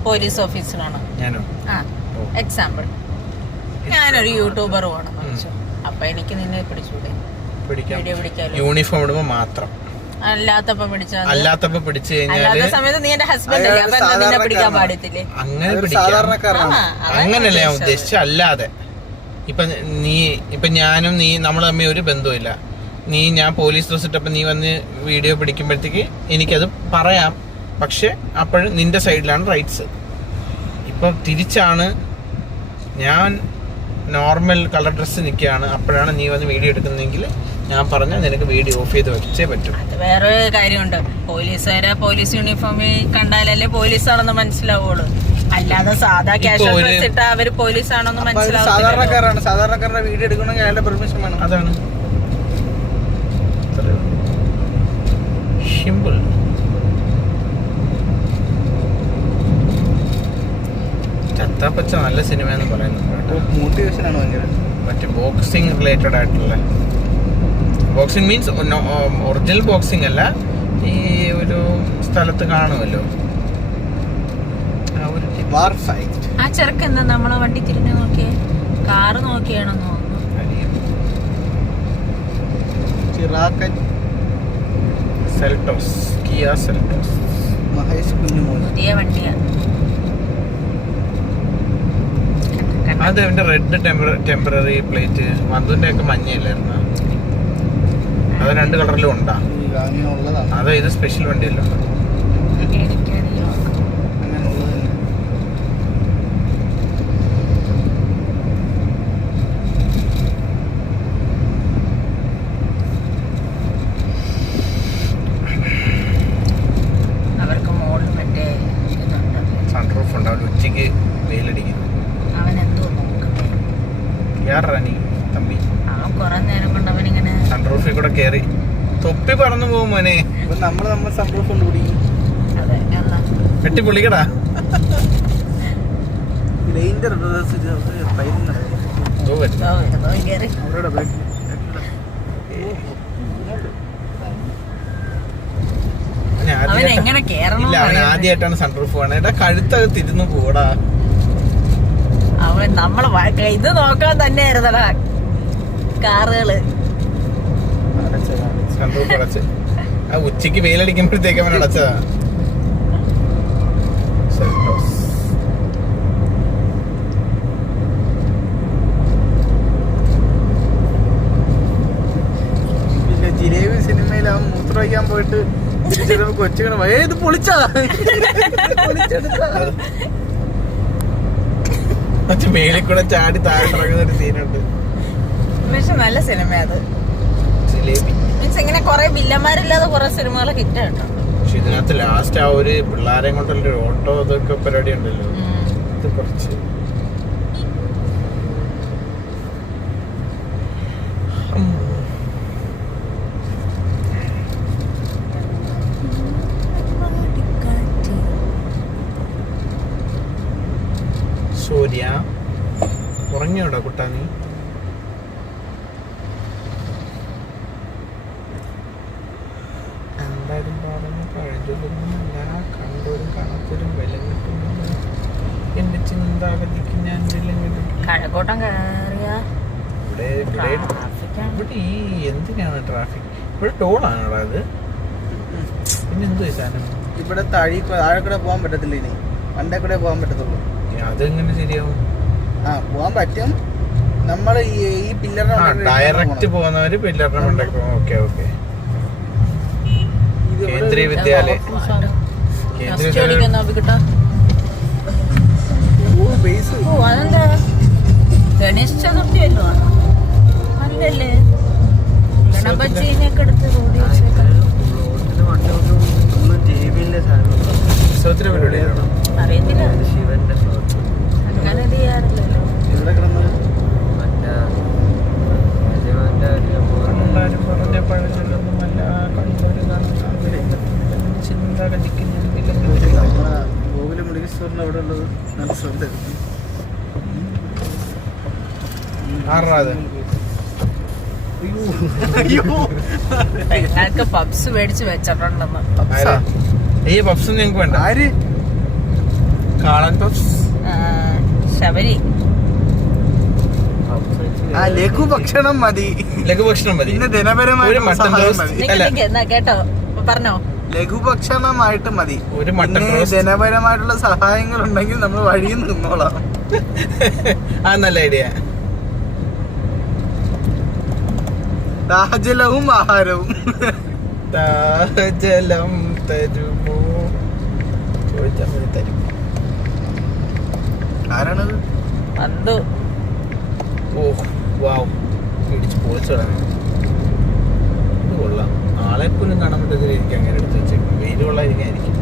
പോലീസ് ഓഫീസറാണ്, എക്സാമ്പിൾ. ഞാനൊരു യൂട്യൂബർ വേണം, അപ്പൊ എനിക്ക് നിന്നെ പിടിച്ചൂടെ? യൂണിഫോം ഇടുമ്പോ മാത്രം. അല്ലാത്തപ്പോ പിടിച്ചു കഴിഞ്ഞാല് സമയത്ത് നീ എന്റെ ഹസ്ബൻഡ് അല്ലേ, അപ്പൊ നിന്നെ പിടിക്കാൻ പാടില്ലേ? അങ്ങനെ പിടിക്കാം. അങ്ങനല്ല ഞാൻ ഉദ്ദേശിച്ച. അല്ലാതെ ഇപ്പൊ ഞാനും നീ നമ്മൾ തമ്മിൽ ഒരു ബന്ധവുമില്ല. ഞാൻ പോലീസ് ഡ്രസ് ഇട്ടപ്പോ നീ വന്ന് വീഡിയോ പിടിക്കുമ്പോഴത്തേക്ക് എനിക്കത് പറയാം. പക്ഷെ അപ്പോഴും നിന്റെ സൈഡിലാണ് റൈറ്റ്സ്. ഇപ്പൊ തിരിച്ചാണ്, ഞാൻ നോർമൽ കളർ ഡ്രസ്സ് നിൽക്കുകയാണ്, അപ്പോഴാണ് നീ വന്ന് വീഡിയോ എടുക്കുന്നെങ്കിൽ ഞാൻ പറഞ്ഞാൽ നിനക്ക് വീഡിയോ ഓഫ് ചെയ്ത് വെച്ചേ പറ്റും. അത് വേറൊരു കാര്യമുണ്ട്. പോലീസുകാരെ പോലീസ് യൂണിഫോമിൽ കണ്ടാലല്ലേ പോലീസാണെന്ന് മനസ്സിലാവുള്ളൂ. അല്ലാതെ സാധാ കാഷ്വൽ ഡ്രസ് ഇട്ടാ അവര് പോലീസാണെന്ന് മനസ്സിലാവും. സാധാരണക്കാരുടെ വീഡിയോ എടുക്കണമെങ്കിൽ അയാളുടെ പെർമിഷൻ വേണം. അതാണ് സിമ്പിൾ. ചത്താപ്പച്ച നല്ല സിനിമ എന്ന് പറയുന്നുണ്ട്. മോട്ടിവേഷൻ ആണ് ഭയങ്കര. മറ്റേ ബോക്സിംഗ് റിലേറ്റഡ് ആയിട്ടുള്ള, ബോക്സിംഗ് മീൻസ് ഒറിജിനൽ ബോക്സിംഗ് അല്ല, ഈ ഒരു സ്ഥലത്ത് കാണുമല്ലോ ആ ചെറുക്ക്. എന്താ നമ്മളെ വണ്ടി തിരിഞ്ഞു നോക്കിയേ? കാറ് നോക്കിയാണെന്ന് തോന്നുന്നു. പുതിയ വണ്ടിയാ. അത് എന്റെ റെഡ് ടെമ്പററി പ്ലേറ്റ്. മധുവിന്റെ ഒക്കെ മഞ്ഞയില്ലായിരുന്നു. അത് 2 കളറിലും ഉണ്ടാ. അതോ ഇത് സ്പെഷ്യൽ വണ്ടിയല്ലോ? തൊപ്പി പറന്നു പോകും മോനെ. ഇപ്പൊ നമ്മൾ സൺറൂഫ് കൊണ്ട് പിടിക്കും. അതെ എന്നാ വെട്ടി പൊളിക്കടാ. ഡേഞ്ചർ ഓ, വരുന്നു. കേറി അവൻ അവൻ ആദ്യമായിട്ടാ- എങ്ങനെ കേറണം ഇല്ല, അവൻ ആദ്യമായിട്ടാണ് സൺറൂഫ് വേണം. എടാ കഴുത്തകത്ത് ഇരുന്ന് പോടാ. അവൻ നമ്മളെ ഇത് നോക്കാൻ തന്നെയായിരുന്നടാ കാറുകള്. സൺറൂഫ് അടച്ച് ആ ഉച്ചക്ക് വെയിലടിക്കുമ്പോഴത്തേക്ക് അവൻ അടച്ചതാ. പിന്നെ ജിലേബി സിനിമയിൽ അവൻ മൂത്രമൊഴിക്കാൻ പോയിട്ട് തിരിച്ചു കൊച്ചുകൾ ഇത് പൊളിച്ചാ മേളിൽ കൂടെ ചാടി താഴെ ഇറങ്ങുന്ന ഒരു സീനുണ്ട്. പക്ഷെ നല്ല സിനിമ അത്. ജിലേബി. മീൻസ് ഇങ്ങനെ കൊറേ വില്ലന്മാരില്ലാതെ കൊറേ സിനിമകൾ ഹിറ്റ് കേട്ടോ. പക്ഷെ ഇതിനകത്ത് ലാസ്റ്റ് ആ ഒരു പിള്ളേരെ കൊണ്ടുള്ള ഓട്ടോ അതൊക്കെ പരിപാടി ഉണ്ടല്ലോ. ഇത് കുറച്ച് സൂര്യ ഉറങ്ങിയോടാ കുട്ടാ നീ? എന്തായാലും പറഞ്ഞു പഴഞ്ചൊല്ലുമല്ല കണ്ടോരും കാണാത്തവരും വിലം കിട്ടുന്നത് എന്റെ ചിന്താഗതിക്ക് ഞാൻ വിലം കിട്ടും. കഴക്കൂട്ടം കയറിയ ഇവിടെ ഈ എന്തിനാണ് ട്രാഫിക്? ഇവിടെ ടോളാണോടാ അത്? പിന്നെ എന്തോ സാധനം ഇവിടെ താഴെ കൂടെ പോകാൻ പറ്റത്തില്ല. ഇനി വണ്ടേ കൂടെ പോകാൻ പറ്റത്തുള്ളൂ. അതെങ്ങനെ ശരിയാവും? പോകാൻ പറ്റും. നമ്മൾ ഈ പില്ലറിന്റെ ഡയറക്റ്റ് പോകുന്നവര് പില്ലറിന്റെ മണ്ടയ്ക്ക് പോകും. Okay okay. കേന്ദ്രീയ വിദ്യാലയം അതെന്താ ഗണേശ ചതുർത്ഥിയല്ലോ അല്ലല്ലേ? ഗണപതിനെയൊക്കെ എടുത്ത് റോഡിൽ ഉത്സവത്തിന് പരിപാടിയാണോ? അറിയത്തില്ല, അങ്ങനെ ചെയ്യാറില്ലല്ലോ. ഇവിടെ കിടന്നത് എല്ലാരും പറഞ്ഞ പഴഞ്ചൊല്ലൊന്നുമല്ല കണ്ടൊരു ചിന്താഗതിക്ക് ഞാൻ വിലം കിട്ടും. ഗോകുല മെഡിക്കൽ സ്റ്റോറിന്റെ അവിടെ ഉള്ളത് നല്ല ശ്രദ്ധ. ആറാത് പെങ്ങൾക്ക് പബ്സ് മേടിച്ച് വെച്ചിട്ടുണ്ടെന്ന്. ഈ പപ്സ് ഞങ്ങൾക്ക് വേണ്ട. ആര്? കാളൻ പപ്സ്. ശബരി ലഘുഭക്ഷണം മതി. ലഘുഭക്ഷണം മതി. പിന്നെ ഒരു ദിനപരമായ മട്ടൻ റോസ്റ്റ്. കേട്ടോ പറഞ്ഞോ. ലഘുഭക്ഷണമായിട്ട് മതി. ഒരു മട്ടൻ റോസ്റ്റ്. ജനപരമായിട്ടുള്ള സഹായങ്ങൾ ഉണ്ടെങ്കിൽ നമ്മൾ വഴിയിൽ നിന്നോളാം. ആ നല്ല ഐഡിയ. ദാഹജലവും ആഹാരവും. ജലം തരുമോ ചോദിച്ചാൽ മതി, തരും. ആരാണത്? പന്തു. ഓ വാവ്, ഇടിച്ച് പൊളിച്ചോടാ. ഇത് കൊള്ളാം. ആളെ പോലും കാണാൻ പറ്റാത്ത രീതിക്ക് അങ്ങനെ എടുത്ത് വെച്ചേക്കും. വെയിൽ കൊള്ളാതിരിക്കായിരിക്കും.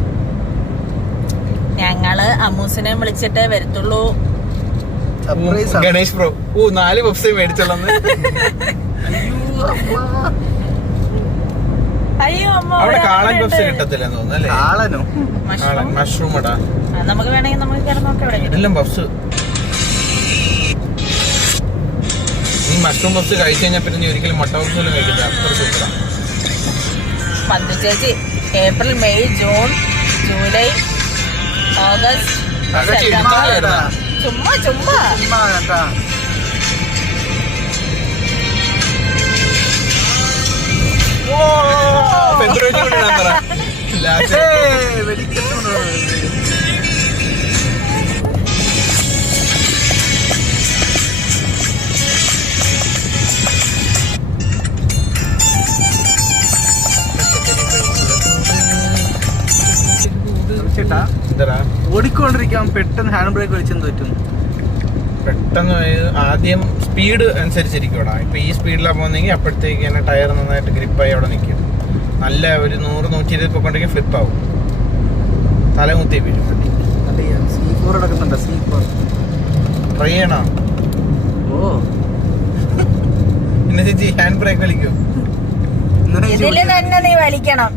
ഞങ്ങള് അമ്മൂസിനെ വിളിച്ചിട്ടേ വരത്തുള്ളൂ. ഗണേഷ് ബ്രോ 4 പപ്സേ മേടിച്ചോളന്ന്. അയ്യോ അമ്മ അവിടെ കാളൻ പപ്സ് കിട്ടത്തില്ലെന്ന് തോന്നുന്നു അല്ലേ? കാളനോ? മഷ്റൂം ഇടാ. നമുക്ക് വേണമെങ്കിൽ നമുക്ക് കിടന്നൊക്കെ എല്ലാം പപ്സ്. ഈ മഷ്റൂം പപ്സ് കഴിച്ചു കഴിഞ്ഞാൽ പിന്നെ നീ ഒരിക്കലും മുട്ട പപ്സ് പോലും കഴിക്കില്ല. അത്ര സൂപ്പറാ. പന്തു ചേച്ചി April May June July August ചുമ്മാ ചുമ്മാ ഫെബ്രുവരി കൂടി ഇടാൻ പറ. ഓടിക്കൊണ്ടിരിക്കാൻ പെട്ടെന്ന് ഹാൻഡ് ബ്രേക്ക് വലിച്ചെന്ന് പറ്റും. പെട്ടെന്ന് ആദ്യം സ്പീഡ് അനുസരിച്ചിരിക്കൂടാ. ഇപ്പൊ ഈ സ്പീഡിലാണ് പോകുന്നെങ്കിൽ അപ്പോഴത്തേക്ക് തന്നെ ടയർ നന്നായിട്ട് ഗ്രിപ്പായി അവിടെ നിൽക്കും. നല്ല ഒരു 100-120 പോയിക്കൊണ്ടെങ്കിൽ ഫ്ലിപ്പ് ആവും. തലമുത്തി വീഴും. C4 നടക്കുന്നുണ്ടോ? C4 ട്രൈ ചെയ്യണോ? ഓ പിന്നെ ചേച്ചി ഹാൻഡ് ബ്രേക്ക് കളിക്കൂ. ഇതില് തന്നെ നീ വലിക്കണം.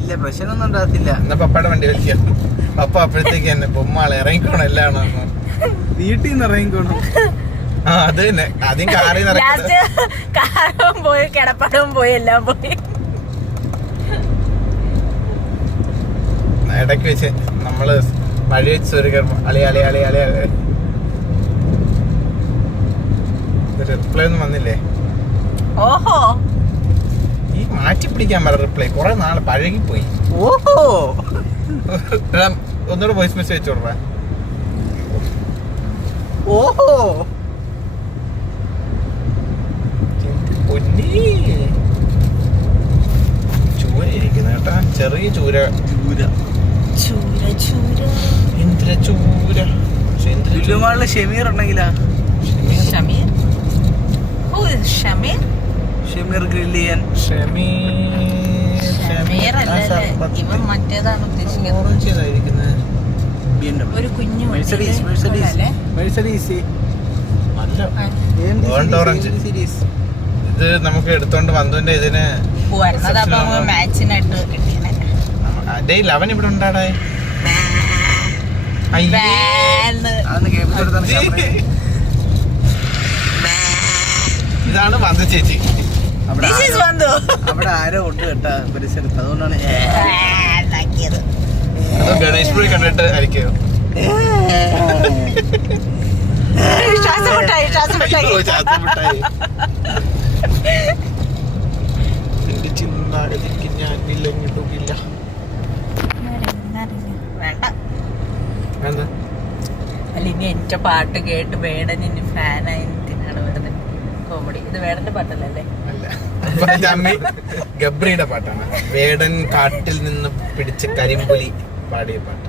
ഇല്ല പ്രശ്നമൊന്നും ഉണ്ടാകത്തില്ല. എന്നാ പപ്പയുടെ വണ്ടി വലിക്കാം. പപ്പ അപ്പോഴത്തേക്ക് തന്നെ ബൊമ്മാളെ ഇറങ്ങിക്കോണം എല്ലാണോ വീട്ടിൽ നിന്ന് ഇറങ്ങിക്കോണം. ആ അത് തന്നെ ആദ്യം കാറിൽ ലാസ്റ്റ് കാറും പോയി കിടപ്പടവും പോയി എല്ലാം പോയി. ഇടയ്ക്ക് വെച്ച് നമ്മള് വഴി വെച്ച് ഒരു അളി അളി അളി അളി അളി റിപ്ലൈ ഒന്നും വന്നില്ലേ? ഓഹോ ഈ മാറ്റി പിടിക്കാൻ പറ റിപ്ലൈ. കുറെ നാള് പഴകിപ്പോയി. ഓഹോ ഒന്നുകൂടെ വോയിസ് മെസ്സേജ് വെച്ചു കൊടുക്കാൻ. ഓഹോ ചൂര ഇരിക്കുന്ന കേട്ടാ, ചെറിയ ചൂര. ചൂര ചൂര ചൂര എന്തിര ചൂര. ലുലുമാളില് ഷമീർ ഉണ്ടെങ്കിലാ. ഷമീർ ഷമീർ ഷമീർ ഗ്രില്ലിയൻ. ഷമീർ അല്ലല്ലേ, ഇവൻ മറ്റേതാണ് ഉദ്ദേശിക്കുന്നത്. ഓറഞ്ച് ചെയ്തായിരിക്കുന്നത്. ഒരു കുഞ്ഞു മെഴ്സഡീസ് മെഴ്സഡീസ് നല്ല വേൾഡ് ഓറഞ്ച്. ഇത് നമുക്ക് എടുത്തോണ്ട് വന്നതിന്റെ ഇതിന് മാച്ചിനായിട്ട് കിട്ടിയേ. അതേ 11 ഇവിടെ ഉണ്ടാടേ. ഇതാണ് വന്ദ ചേച്ചി. അവിടെ ആരോ ഉണ്ട് കേട്ടാ പരിസരത്ത്, അതുകൊണ്ടാണ്. അത് ഗണേഷ് പുരി കണ്ടിട്ട് ആയിരിക്കും. എന്റെ ചിന്താഗതിക്ക് ഞാൻ ഇല്ലെങ്കിട്ടില്ല. എന്താ അല്ലെങ്കിൽ എന്റെ പാട്ട് കേട്ട് വേടൻ ഇനി ഫാനായി എന്തിനാണ് വെറുതെ കോമഡി. ഇത് വേടന്റെ പാട്ടല്ലേ? അല്ല, ഗബ്രിയുടെ പാട്ടാണ്. വേടൻ കാട്ടിൽ നിന്ന് പിടിച്ച കരിമ്പുലി പാടിയ പാട്ട്.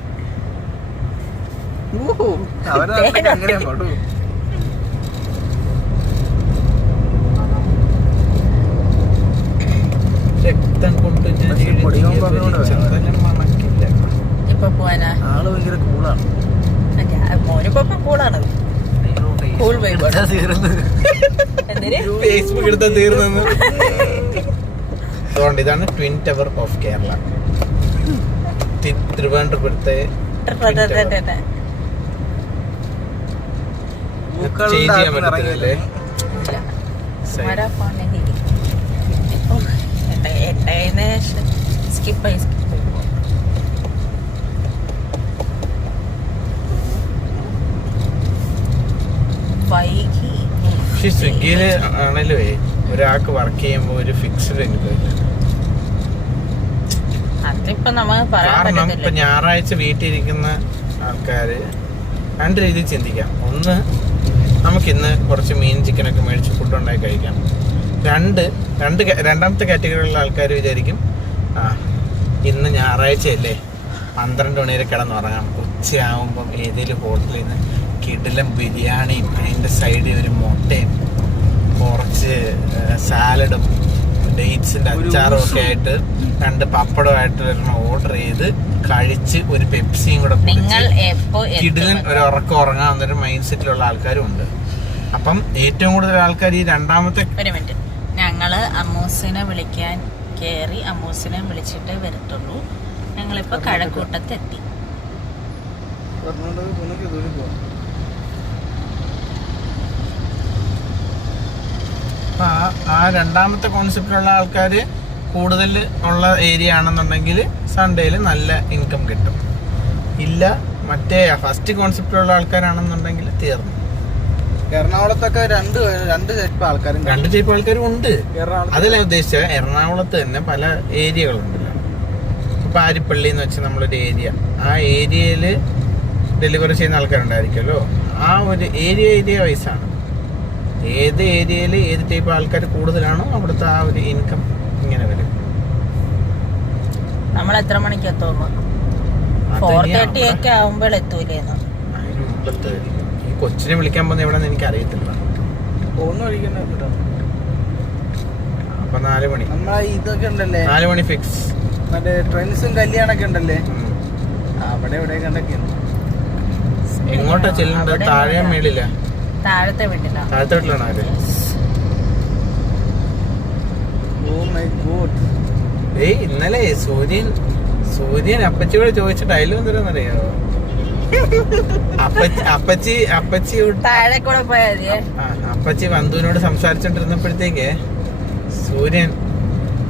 രക്തം കൊണ്ട് ഇപ്പൊ പോവാനാ? ആള് ഭയങ്കര കൂളാണ്. മോനിപ്പോ കൂളാണ്. കൂൾ ഫേസ്ബുക്ക് എടുത്താ തീർന്നു. അതുകൊണ്ട് ഇതാണ് ട്വിൻ ടവർ ഓഫ് കേരള. തിരുവനന്തപുരത്തെ ചേഞ്ച് ചെയ്യാൻ പറ്റത്തില്ലേ? സ്കിപ്പായി വൈകി. പക്ഷെ സ്വിഗ്ഗിയില് ആണല്ലോ ഒരാൾക്ക് വർക്ക് ചെയ്യുമ്പോ ഒരു ഫിക്സ്ഡ് ഇൻകം. അതിപ്പോ നമുക്ക് പറയാൻ കാരണം ഇപ്പൊ പറ്റത്തില്ല. ഞായറാഴ്ച വീട്ടിലിരിക്കുന്ന ആൾക്കാര് രണ്ട് രീതിയിൽ ചിന്തിക്കാം. ഒന്ന്, നമുക്കിന്ന് കുറച്ച് മീൻ ചിക്കനൊക്കെ മേടിച്ച് ഫുഡ് ഉണ്ടാക്കി കഴിക്കാം. രണ്ടാമത്തെ കാറ്റഗറിയിലുള്ള ആൾക്കാർ വിചാരിക്കും, ആ ഇന്ന് ഞായറാഴ്ചയല്ലേ 12 മണി വരെ കിടന്നുറങ്ങാം, ഉച്ചയാകുമ്പം ഏതെങ്കിലും ഹോട്ടലിൽ നിന്ന് കിടിലം ബിരിയാണിയും അതിൻ്റെ സൈഡിൽ ഒരു മുട്ടയും കുറച്ച് സാലഡും ഡേറ്റ്സിൻ്റെ അച്ചാറും ഒക്കെ ആയിട്ട് 2 പപ്പടമായിട്ട് ഓർഡർ ചെയ്ത് കഴിച്ച് ഒരു പെപ്സിയും കൂടെ കിടിലൻ ഒരു ഉറക്കം ഉറങ്ങാവുന്നൊരു മൈൻഡ് സെറ്റിലുള്ള ആൾക്കാരും ഉണ്ട്. അപ്പം ഏറ്റവും കൂടുതൽ ആൾക്കാർ ഈ രണ്ടാമത്തെ. ഒരു മിനിറ്റ്, ഞങ്ങള് അമ്മൂസിനെ വിളിക്കാൻ കയറി, അമ്മൂസിനെ വിളിച്ചിട്ടേ വരത്തുള്ളൂ. ഞങ്ങളിപ്പോ കഴക്കൂട്ടത്തെത്തി. ആ രണ്ടാമത്തെ കോൺസെപ്റ്റിലുള്ള ആൾക്കാർ കൂടുതൽ ഉള്ള ഏരിയ ആണെന്നുണ്ടെങ്കിൽ സൺഡേയിൽ നല്ല ഇൻകം കിട്ടും. ഇല്ല, മറ്റേ ഫസ്റ്റ് കോൺസെപ്റ്റിലുള്ള ആൾക്കാരാണെന്നുണ്ടെങ്കിൽ തീർന്നു. എറണാകുളത്തൊക്കെ രണ്ട് ടൈപ്പ് ആൾക്കാരും ഉണ്ട്. അതല്ല ഉദ്ദേശിച്ചത്, എറണാകുളത്ത് തന്നെ പല ഏരിയകളുണ്ടല്ലോ. ഇപ്പൊ പാരിപ്പള്ളി എന്ന് വെച്ചാൽ നമ്മളൊരു ഏരിയ, ആ ഏരിയയിൽ ഡെലിവറി ചെയ്യുന്ന ആൾക്കാരുണ്ടായിരിക്കുമല്ലോ. ആ ഒരു ഏരിയ വൈസാണ്. ഏത് ഏരിയയിൽ ഏത് ടൈപ്പ് ആൾക്കാർ കൂടുതലാണോ അവിടുത്തെ ആ ഒരു ഇൻകം ഇങ്ങനെ വരും. നമ്മൾ എത്ര മണിക്ക് എത്തുന്നു? 4:30 ഒക്കെ ആവുമ്പോൾ എത്തൂലേന്ന്. അതിന് മുമ്പത്തെ ഈ കൊച്ചിനെ വിളിക്കാൻ പോകുന്ന എവിടെ എനിക്ക് അറിയത്തില്ല. അപ്പൊ 4 മണി ഇതൊക്കെ ഉണ്ടല്ലേ, 4 മണി ഫിക്സ്. മറ്റേ ട്രെൻഡ്സും കല്യാണൊക്കെ ഉണ്ടല്ലേ, അവിടെ ഇവിടെ കണ്ടൊക്കെയാണ്. എങ്ങോട്ടാ ചെല്ലേണ്ടത്? താഴെ മേളില്ല? താഴത്തെ വീട്ടിലാണ്. താഴത്തെ വീട്ടിലാണോ അവര്? Oh my God. ഏയ് ഇന്നലെ സൂര്യൻ അപ്പച്ചിയോട് ചോദിച്ച ഡയലോഗ് എന്തരാന്നറിയോ? അപ്പച്ചി താഴെ കൂടെ പോയാൽ മതിയേ. അപ്പച്ചി വന്ധുവിനോട് സംസാരിച്ചോണ്ടിരുന്നപ്പോഴത്തേക്ക് സൂര്യൻ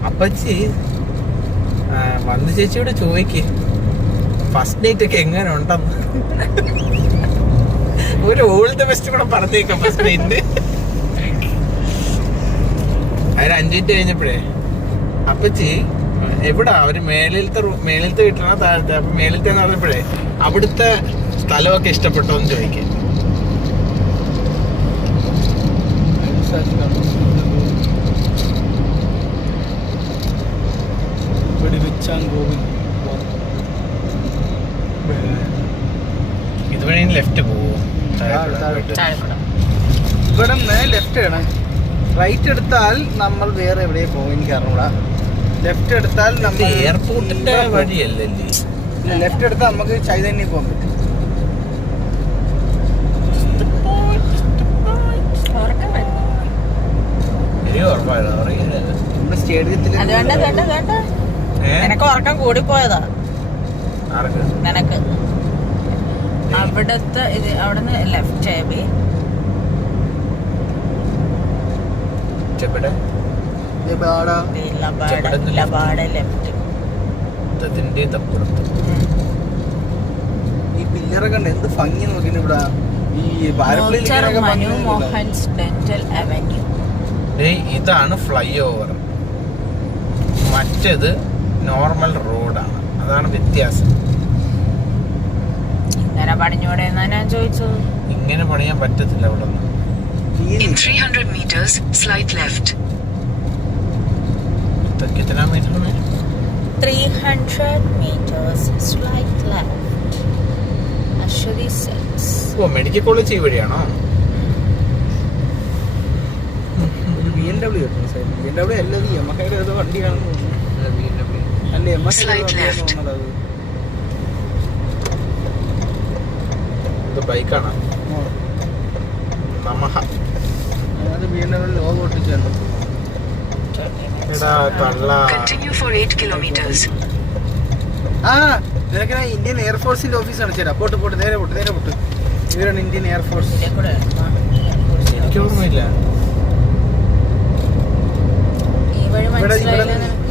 അപ്പച്ചി വന്ധു ചേച്ചിയോട് ചോദിക്ക് ഫസ്റ്റ് ഡേറ്റ് ഒക്കെ എങ്ങനെ ഉണ്ടെന്ന്. ഒരു ഓൾ ദ ബെസ്റ്റ് കൂടെ പറഞ്ഞേക്കാം ഫസ്റ്റ് ഡേറ്റ്. അതിന് 5 മിനിറ്റ് കഴിഞ്ഞപ്പോഴേ അപ്പച്ചി എവിടാ അവര് മേളിലത്തെ വീട്ടിലാണോ താഴത്തെ? അപ്പൊ മേളിലത്തെ എന്ന് പറഞ്ഞപ്പോഴേ അവിടുത്തെ സ്ഥലമൊക്കെ ഇഷ്ടപ്പെട്ടോ എന്ന് ചോദിക്കാം. ഇതുവഴി ലെഫ്റ്റ് പോവോ? ഇവിടെ നിന്ന് ലെഫ്റ്റ് ആണ്. റൈറ്റ് എടുത്താൽ നമ്മൾ വേറെ എവിടെ പോകും എനിക്ക് അറിഞ്ഞൂടാ. ലെഫ്റ്റ് എടുത്താൽ നമ്മൾ എയർപോർട്ടിന്റെ വഴിയല്ലേ? ലെഫ്റ്റ് എടുത്താൽ നമുക്ക് ചൈതന്യ പോകാൻ പറ്റും. നമ്മുടെ സ്റ്റേഡിയത്തിൽ നിനക്ക് ഉറക്കം കൂടിപ്പോയതാ. നിനക്ക് അവിടത്തെ അവിടുന്ന് ലെഫ്റ്റ് ഈ പില്ലറൊക്കെ ഉണ്ട്. എന്ത് ഭംഗി നോക്കിന് ഇവിടെ. ഈ ഇതാണ് ഫ്ലൈ ഓവർ, മറ്റേത് നോർമൽ റോഡാണ്. അതാണ് വ്യത്യാസം. ഇങ്ങനെ പണിഞ്ഞൂടെ എന്നാ ഞാൻ ചോദിച്ചത്. ഇങ്ങനെ പണിയാൻ പറ്റത്തില്ല അവിടെ നിന്ന്. In 300 meters, slight left. कितना मीटर में? 300 meters, slight left. Ashwini says. ഓ മെഡിക്കൽ കോളേജ് ഈ വഴിയാണോ? BMW അല്ലത് യമഹയുടെ ഏതോ വണ്ടിയാണെന്ന് തോന്നുന്നു. അല്ല ഇത് ബൈക്കാണ്. നമഹ ലോഗോ ഒട്ടിച്ചുണ്ടോ? Continue for 8 kilometers. നിനക്ക് ഇന്ത്യൻ എയർഫോഴ്സിന്റെ ഓഫീസാണ്. ചേട്ടാ പോട്ട് നേരെ പോട്ട്. ഇവരാണ് ഇന്ത്യൻ എയർഫോഴ്സ്. എനിക്ക് ഓർമ്മയില്ല.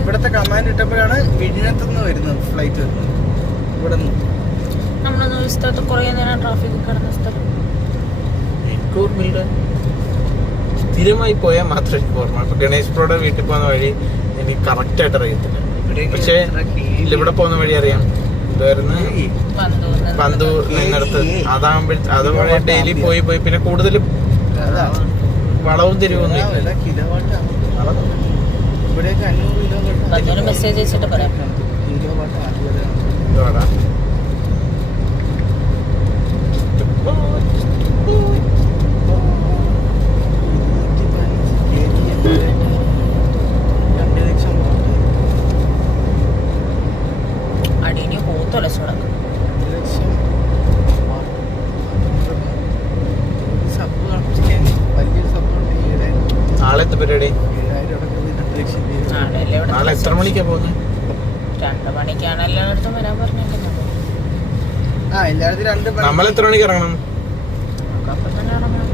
ഇവിടത്തെ കമാൻഡ് ഇട്ടപ്പോഴാണ് വിഴിഞ്ഞത്ത് നിന്ന് വരുന്നത് ഫ്ലൈറ്റ് വരുന്നത്. ഇവിടെ എനിക്ക് ഓർമ്മയില്ല. സ്ഥിരമായി പോയാൽ മാത്രമേ എനിക്ക് ഓർമ്മ. ഇപ്പൊ ഗണേഷ് പ്രോയുടെ വീട്ടിൽ പോകുന്ന വഴി എനിക്ക് കറക്റ്റ് ആയിട്ട് അറിയത്തില്ല. പക്ഷെ ഇവിടെ പോകുന്ന വഴി അറിയാം. ഇതായിരുന്നു പന്തു നിന്നടുത്ത്. അതുവഴി ഡെയിലി പോയി പിന്നെ കൂടുതലും വളവും തിരിവൊന്നും ഇവിടെയൊക്കെ 500 കിലോ മെസ്സേജ് അയച്ചിട്ട് പറയാം. ഇതോടാ അടിയിനി പോത്തൊലച്ചോട നാളത്തെ പരിപാടി. നാളെ എത്ര മണിക്കാ പോകുന്നത്? 2 മണിക്കാണ് എല്ലായിടത്തും വരാൻ പറഞ്ഞിരിക്കുന്നത്. നമ്മൾ എത്ര മണിക്ക് ഇറങ്ങണം? അപ്പം തന്നെ ഇറങ്ങണം.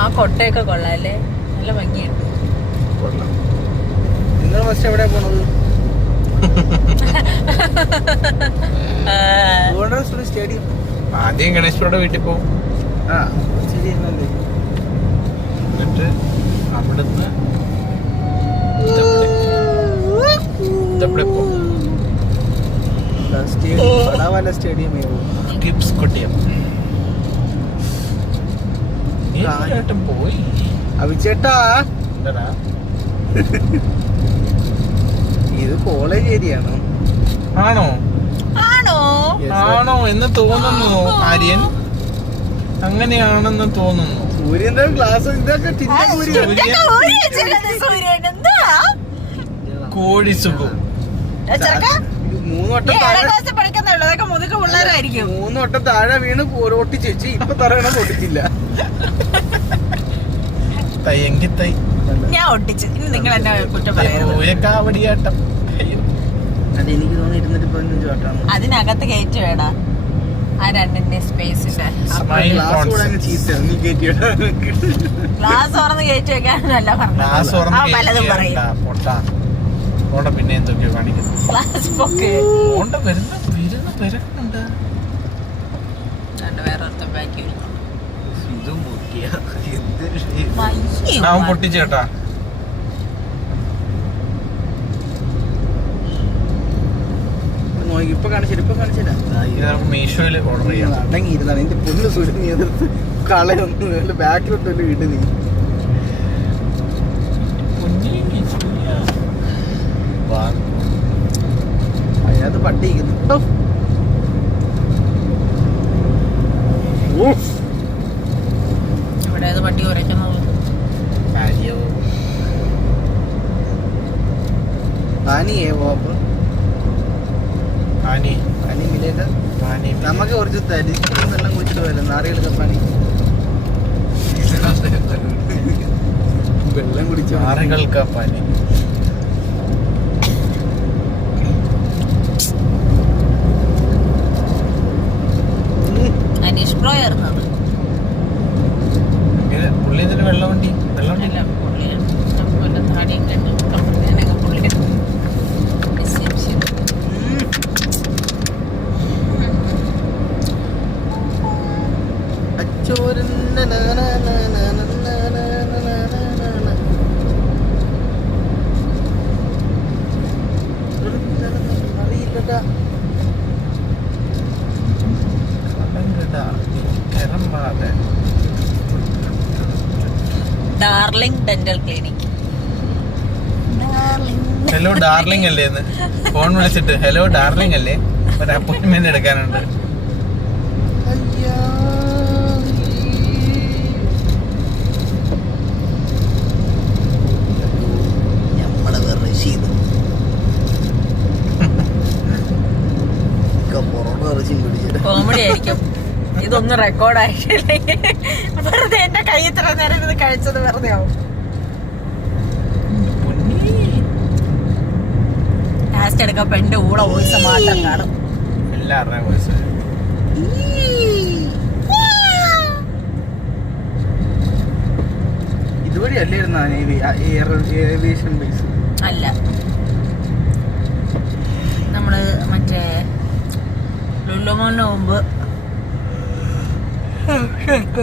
ആ കൊട്ടയൊക്കെ കൊള്ളാം അല്ലേ? നല്ല ഭംഗിയുണ്ട്. നിങ്ങൾ ഫസ്റ്റ് എവിടെയാ പോണത്? സ്റ്റേഡിയം. ആദ്യം ഗണേഷ് പ്രോയുടെ വീട്ടിൽ പോകും. എന്നിട്ട് അവിടുന്ന് പോയി. അവിച്ചേട്ടാ ഇത് കോളേജ് ഏരിയയാണോ? ആണോ എന്ന് തോന്നുന്നു ആര്യൻ. അങ്ങനെയാണെന്ന് തോന്നുന്നു. സൂര്യന്റെ ക്ലാസ് ഇതൊക്കെ കോഴി സുഖം. 3 വട്ടം താഴെ വീണ് ഒട്ടിച്ച് വെച്ച്. ഇപ്പൊ തറയണം പൊട്ടിച്ചില്ല. തയ്യെങ്കി തൈ ഞാൻ ഒട്ടിച്ചു. ഇനി നിങ്ങൾ എന്നെ കുറ്റം പറയരുത്. പൂയക്കാവടിയാട്ടം. അയ്യോ. അത് എനിക്ക് തോന്നുന്നു 215 ചോട്ടാണ്. അതിനകത്ത് കയറ്റി വേടാ ആ രണ്ടിന്റെ സ്പേസിന്റെ. Smile ഗ്ലാസ് തുറന്ന് കയറ്റി വെക്കാനല്ല ഗ്ലാസ് പറഞ്ഞത്. ആ പലതും പറയും. ഓണ്ട പിന്നെ എന്തൊക്കെയോ കാണിക്കുന്നു. ഗ്ലാസ് പൊക്ക് ഓണ്ട വരുന്നുണ്ട്. വേറൊരുത്തം ബാക്കി വരുന്നു. ഇതും പൊട്ടിയ അവൻ പൊട്ടിച്ചു കേട്ടാ. ഇപ്പൊ കാണിച്ചില്ല ഇത് നമുക്ക് മീഷോയില് ഓർഡർ ചെയ്യാം. അടങ്ങിയിരുന്നാണ് എന്റെ പൊന്ന് സുരങ്ങി എതിർത്ത് കളയൊന്നും ബാക്കിലോട്ടൊരു വീട് നീ അതിനകത്ത് പട്ടിയിരിക്കുന്നു. ഇവിടെ അത് പട്ടി കുറയ്ക്കുന്നത്. പാനിയേ പോപ്പ് പാനി മിലേറ്റ് നമുക്ക് കുറച്ച് തരി വെള്ളം കുടിച്ചിട്ട് പോയല്ലോ നാറിയെടുക്ക പണി. വെള്ളം കുടിച്ച ആറുകൾക്ക് പനി. അനീഷ് പ്രോ ആയിരുന്നത്. പുള്ളി ഇതിന് വെള്ളം വണ്ടി അല്ല പുള്ളി ഇഷ്ടംപോലെ താടിയൊക്കെ ഉണ്ട്. ഞാനൊക്കെ പുള്ളി darling dental clinic. Hello darling അല്ലേ എന്ന് ഫോൺ വിളിച്ചിട്ട് ഹലോ ഡാർലിംഗ് അല്ലേ ഒരു അപ്പോയിന്റ്മെന്റ് എടുക്കാനുണ്ട്. കോമഡി ആയിരിക്കും. ഇതൊന്നും റെക്കോർഡായിട്ടില്ലെങ്കിൽ വെറുതെ എന്റെ കൈ ഇത്ര നേരം ഇത് കഴിച്ചത് വെറുതെ ആവും. ലാസ്റ്റ് എടുക്കപ്പോ എന്റെ കൂടെ വോയിസ് മാത്രം കാണും. എല്ലാവരുടെയും വോയിസ്. ഇതുവഴി അല്ലായിരുന്നു ഏവിയേഷൻ ബേസ് അല്ല, നമ്മള് മറ്റേ ലുലുമോന് മുമ്പ്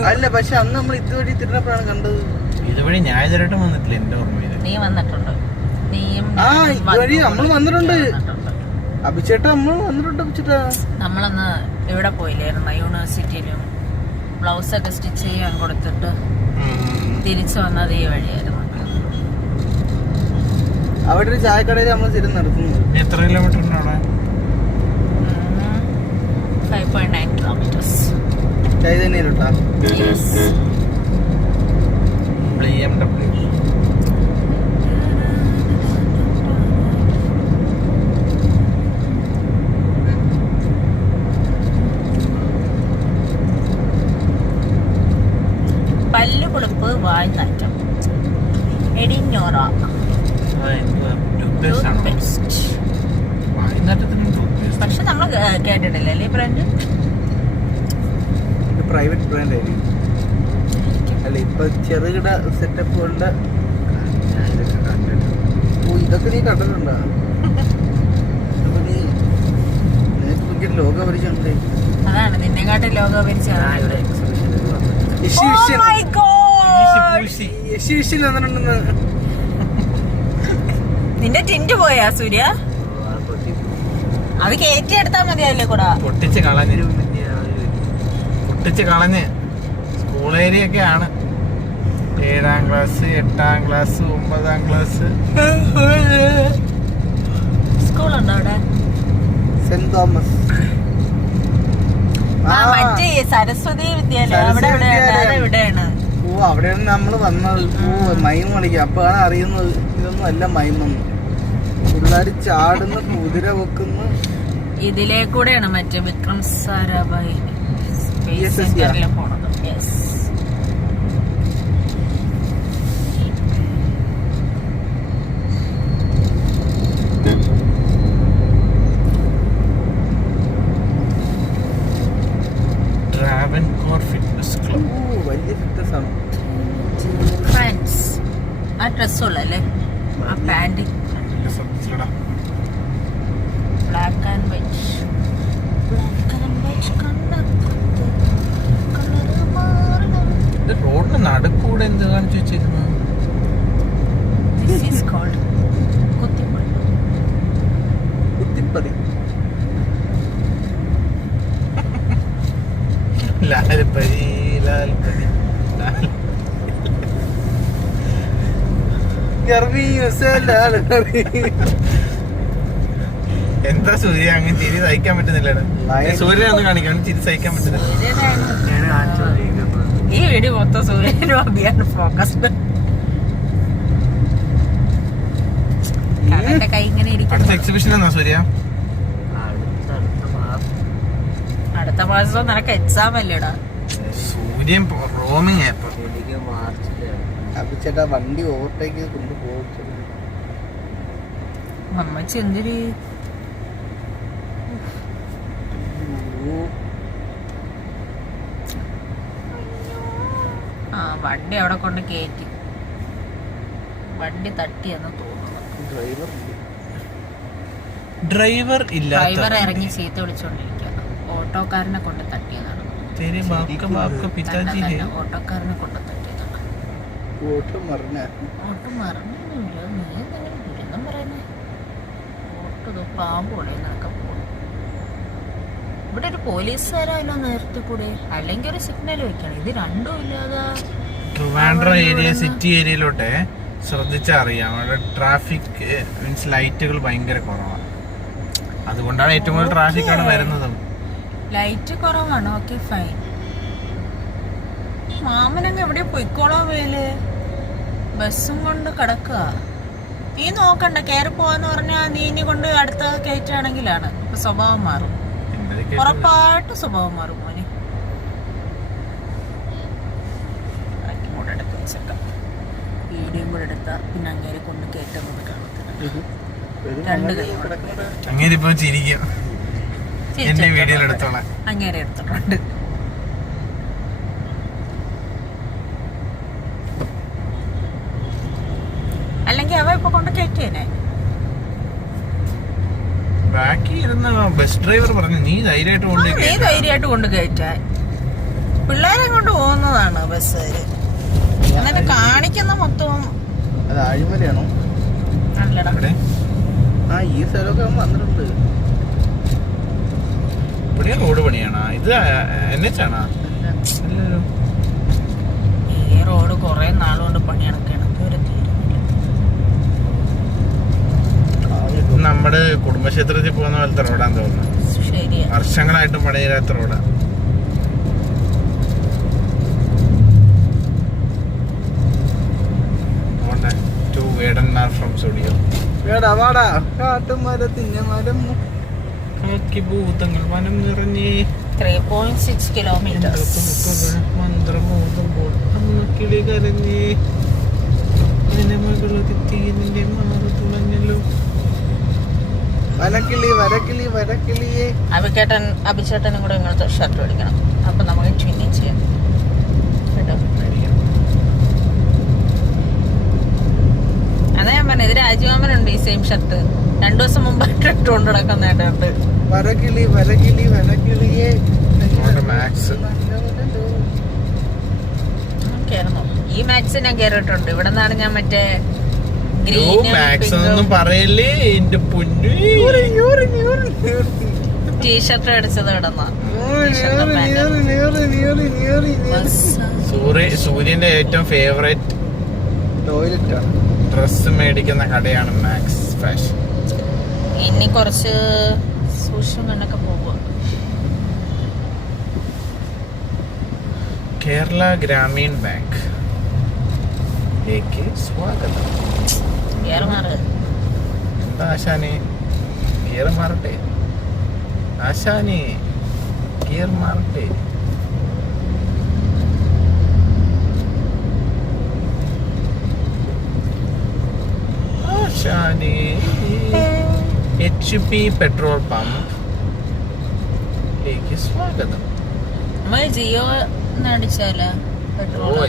അല്ല. പക്ഷെ അന്ന് നമ്മൾ ഇതുവഴി തിരുന്നപ്പോഴാണ് കണ്ടത്. ഇതുവഴി ഞാൻ ഇതുവരെയായിട്ടും വന്നിട്ടില്ല എന്റെ ഓർമ്മയില്. നീ വന്നിട്ടുണ്ട്. നീയും ഇതുവഴി നമ്മൾ വന്നിട്ടുണ്ട്. അഭിച്ചേട്ടാ നമ്മൾ വന്നിട്ടുണ്ട്. അഭിച്ചേട്ടാ നമ്മളന്ന് ഇവിടെ പോയില്ലായിരുന്നു യൂണിവേഴ്സിറ്റിയിലും ബ്ലൗസ് ഒക്കെ സ്റ്റിച്ച് ചെയ്യാൻ കൊടുത്തിട്ട് തിരിച്ചു വന്നത് ഈ വഴിയായിരുന്നു. അവിടെ ഒരു ചായക്കടയിൽ നമ്മൾ സ്ഥിരം നടത്തുന്നു. എത്ര കിലോമീറ്റർ ഉണ്ട് അവിടെ? 5.9 kilometers. ചൈതന്യയിലോട്ടാ? Yes. BMW. പല്ലുപുളിപ്പ് വായ്നാറ്റം എഡിഞ്ഞോറ പക്ഷെ നമ്മൾ കേട്ടിട്ടില്ല അല്ലേ ബ്രാൻഡ്? പ്രൈവറ്റ് ബ്രാൻഡ് ആയിരിക്കും. അല്ല ഇപ്പൊ ചെറുകിട സെറ്റപ്പുകളുടെ ഇതൊക്കെ നീ കണ്ടിട്ടുണ്ടോ? അപ്പൊ നീ ലോക പരിചയമുണ്ട്. അതാണ് നിന്നെക്കാട്ടും ലോക പരിചയം. നിന്റെ ടിന്റ് പോയാ സൂര്യ? അത് കയറ്റി എടുത്താ മതിയല്ലേ കൂടാ? പൊട്ടിച്ച് കളഞ്ഞ് സ്കൂൾ ഏരിയ ഒക്കെ ആണ്. 7ാം ക്ലാസ് 8ാം ക്ലാസ് 9ാം ക്ലാസ് സ്കൂളുണ്ടോ അവിടെ? Saint Thomas. മറ്റേ സരസ്വതി വിദ്യാലയം അവിടെ എവിടെയാണ്? അവിടെയാണ് നമ്മള് വന്നത്. മൈം കളിക്കുക. അപ്പോഴാണ് അറിയുന്നത് ഇതൊന്നും അല്ല മൈമെന്ന്. പിള്ളേര് ചാടുന്ന കുതിര വെക്കുന്ന ഇതിലേക്കൂടെയാണ് മറ്റേ വിക്രം സാരാഭായി സ്പേസ് സെന്ററിൽ പോണത്. ലാൽപതി. ലാൽപതി ലാൽപതി ഗർവി യുസേ ലാൽപതി. എന്താ സൂര്യ അങ്ങനെ ചിരി സഹിക്കാൻ പറ്റുന്നില്ലടാ. സൂര്യ ഒന്ന് കാണിക്കണം, ചിരി സഹിക്കാൻ പറ്റുന്നില്ല. ഞാൻ കാണിച്ചോണ്ടിരിക്കുന്നത്. ഈ വീഡിയോ മൊത്തം സൂര്യനും അഭിയാണ് ഫോക്കസ്ഡ്. കടന്റെ കൈ ഇങ്ങനെ അടുത്ത ഇരിക്കുന്നു. എക്സിബിഷൻ എന്നാ സൂര്യ? അടുത്ത മാസം നിനക്ക് എക്സാം അല്ലേടാ? സൂര്യൻ റോമിങ് ആപ്പ്. അഭിച്ചേട്ടാ വണ്ടി ഓവർടേക്ക് കൊണ്ടുപോകും. അമ്മച്ചി എന്തിരി ആ വണ്ടി അവിടെ കൊണ്ട് കയറ്റി. വണ്ടി തട്ടിയെന്ന് തോന്നുന്നു. ഡ്രൈവർ ഇല്ലാത്ത ഡ്രൈവർ ഇറങ്ങി ചീത്ത വിളിച്ചോണ്ടിരിക്കുക. ഓട്ടോക്കാരനെ കൊണ്ട് തട്ടിയതാണ്. तेरे बाप का पिताजी है. ഓട്ടോക്കാരനെ കൊണ്ട് തട്ടിയതാണ്. ഓട്ടം മറിഞ്ഞ ഓട്ടം മറന്നില്ല. നീ എന്തെങ്കിലും ദുരിതം പറയുന്നേ? ഓട്ടോ പാമ്പ് പൊളിയെന്നൊക്കെ പോകും. ഇവിടെ ഒരു പോലീസുകാരല്ലോ നേരത്തെ കൂടെ, അല്ലെങ്കിൽ ഒരു സിഗ്നൽ വെക്കണം. ഇത് രണ്ടും ഇല്ലാതെ ട്രിവാൻഡ്രം ഏരിയ സിറ്റി ഏരിയയിലോട്ടെ ശ്രദ്ധിച്ചറിയാം, അവിടെ ട്രാഫിക് മീൻസ് ലൈറ്റുകൾ ഭയങ്കര കുറവാണ്. അതുകൊണ്ടാണ് ഏറ്റവും കൂടുതൽ ട്രാഫിക് അവിടെ വരുന്നതും. ലൈറ്റ് കുറവാണ്. Okay fine. മാമനങ്ങ് എവിടെ പൊയ്ക്കോളാൻ വേല്? ബസ്സും കൊണ്ട് കിടക്കുക. നീ നോക്കണ്ട, കയറി പോവാന്ന് പറഞ്ഞാ നീ ഇനി കൊണ്ട് അടുത്ത കയറ്റാണെങ്കിലാണ് ഇപ്പൊ സ്വഭാവം മാറും. ഉറപ്പായിട്ട് സ്വഭാവം മാറും മോനെ. കൂടെ എടുത്ത് വെച്ചേക്കാം. വീഡിയോ കൂടെ എടുത്താ പിന്നെ അങ്ങേരെ കൊണ്ട് കയറ്റുന്നത് കാണത്തില്ല. രണ്ട് കൈ അങ്ങനെ ഇപ്പൊ ചിരിക്കും. എന്റെ വീഡിയോയിൽ എടുത്തോളാം. അങ്ങേരെ എടുത്തിട്ടുണ്ട്. അല്ലെങ്കിൽ അവ ഇപ്പൊ കൊണ്ട് കയറ്റിയേനെ. ബാക്കി ഇരുന്ന ബസ് ഡ്രൈവർ പറഞ്ഞു നീ ധൈര്യമായിട്ട് കൊണ്ട് നീ ധൈര്യമായിട്ട് കൊണ്ട് കയറ്റാൻ. പിള്ളേരെ കൊണ്ട് പോകുന്നതാണ് ബസ്സുകാര്. എന്നിട്ട് കാണിക്കുന്ന മൊത്തം അത് ആഴിമലയാണോ? നല്ലടാ. ആ ഈ സ്ഥലമൊക്കെ അവൻ വന്നിട്ടുണ്ട്. ഇവിടെ റോഡ് പണിയാണോ ഇത്? എന്നുവെച്ചാണോ? അല്ലല്ലോ, ഈ റോഡ് കൊറേ നാളുകൊണ്ട് പണി നടക്കുകയാണ്. ഇതുവരെ തീരുന്നില്ല. നമ്മുടെ കുടുംബക്ഷേത്രത്തിൽ പോകുന്ന പോലത്തെ റോഡാന്ന് തോന്നുന്നു. ശരിയാ. വർഷങ്ങളായിട്ടും പണിയില്ലാത്ത റോഡാ. ടു വേടന്മാർ ഫ്രം സ്റ്റുഡിയോ. വേടാ വാടാ കാട്ടുമരത്തിന്റെ മരം ഭൂതങ്ങൾ വനം നിറഞ്ഞേ 3.6 കിലോമീറ്റേഴ്സ്. മന്ത്രമോതുമ്പോൾ അന്ന് കിളി കരഞ്ഞേ മകളെത്തിയതിന്റെ മാറ് തുളഞ്ഞല്ലോ. വരക്കിളി വരക്കിളി വരക്കിളിയെ. അഭിചേട്ടനും കൂടെ ഇങ്ങനത്തെ ഷർട്ട് മേടിക്കണം. അപ്പൊ നമുക്ക് ട്വിന്നിങ് ചെയ്യാം കേട്ടോ. അതാ ഞാൻ പറഞ്ഞത്, ഇത് രാജമാമനുണ്ട് ഈ സെയിം ഷർട്ട്. 2 ദിവസം മുമ്പായിട്ട് ഇട്ടുകൊണ്ട് നടക്കുന്നുണ്ട്. വരക്കിളി വരക്കിളി വരക്കിളിയെ. മാക്സ് കേറുന്നു. ഈ മാക്സ് ഞാൻ കേറിയിട്ടുണ്ട്. ഇവിടെ നിന്നാണ് ഞാൻ മറ്റേ മാക്സ് ഒന്നും പറയല്ലേ എന്റെ പൊന്നു. ടീഷർട്ട് അടിച്ചത് കിടന്ന സൂര്യന്റെ ഏറ്റവും ഫേവറേറ്റ് ടോയ്ലറ്റ് ആണ്. ഡ്രസ് മേടിക്കുന്ന കടയാണ് മാക്സ് ഫാഷൻ. ഇനി കുറച്ച് സൂക്ഷ്മം കണ്ടൊക്കെ പോവുക. കേരള ഗ്രാമീൺ ബാങ്ക് സ്വാഗതം. ഗിയർ മാറ്. എന്താ ആശാനെ ഗിയർ മാറട്ടെ? ആശാനെ ഗിയർ മാറട്ടെ? ആശാനെ HP പെട്രോൾ പമ്പ് സ്വാഗതം. നമ്മൾ ജിയോ അടിച്ചാലോ?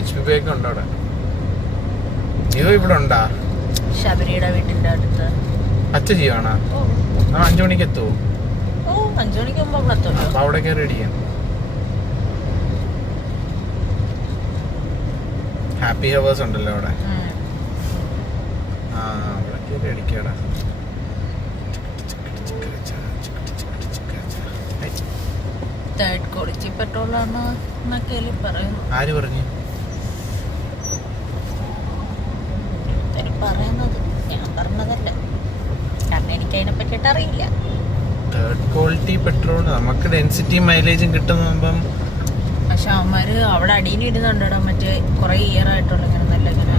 HP ഒക്കെ ഉണ്ടോ അവിടെ? ജിയോ ഇവിടെ ഉണ്ടാ? ശബരിയുടെ വീട്ടിന്റെ അടുത്ത്. അച്ഛ ജിയോ ആണോ? 5 മണിക്ക് എത്തുവോ? 5 മണിക്ക് മുമ്പ് അവിടെ എത്തുമല്ലോ. അപ്പൊ അവിടെ കയറി അടിക്കാം. ഹാപ്പി ഹവേഴ്സ് ഉണ്ടല്ലോ അവിടെ. അവിടെ കയറി അടിക്കാടാ. പെട്രോളാണ് എന്നൊക്കെയല്ലേ പറയുന്നു. ആര് പറഞ്ഞു? പറയുന്നത് ഞാൻ പറഞ്ഞതല്ല, കാരണം എനിക്ക് അതിനെ പറ്റിയിട്ട് അറിയില്ല. തേർഡ് ക്വാളിറ്റി പെട്രോൾ നമുക്ക് ഡെൻസിറ്റി മൈലേജും കിട്ടുമ്പം. പക്ഷെ അവന്മാര് അവിടെ അടിയിൽ ഇരുന്നുണ്ടോ മറ്റേ കുറെ ഇയർ ആയിട്ടുള്ള ഇങ്ങനെ നല്ല ഇങ്ങനെ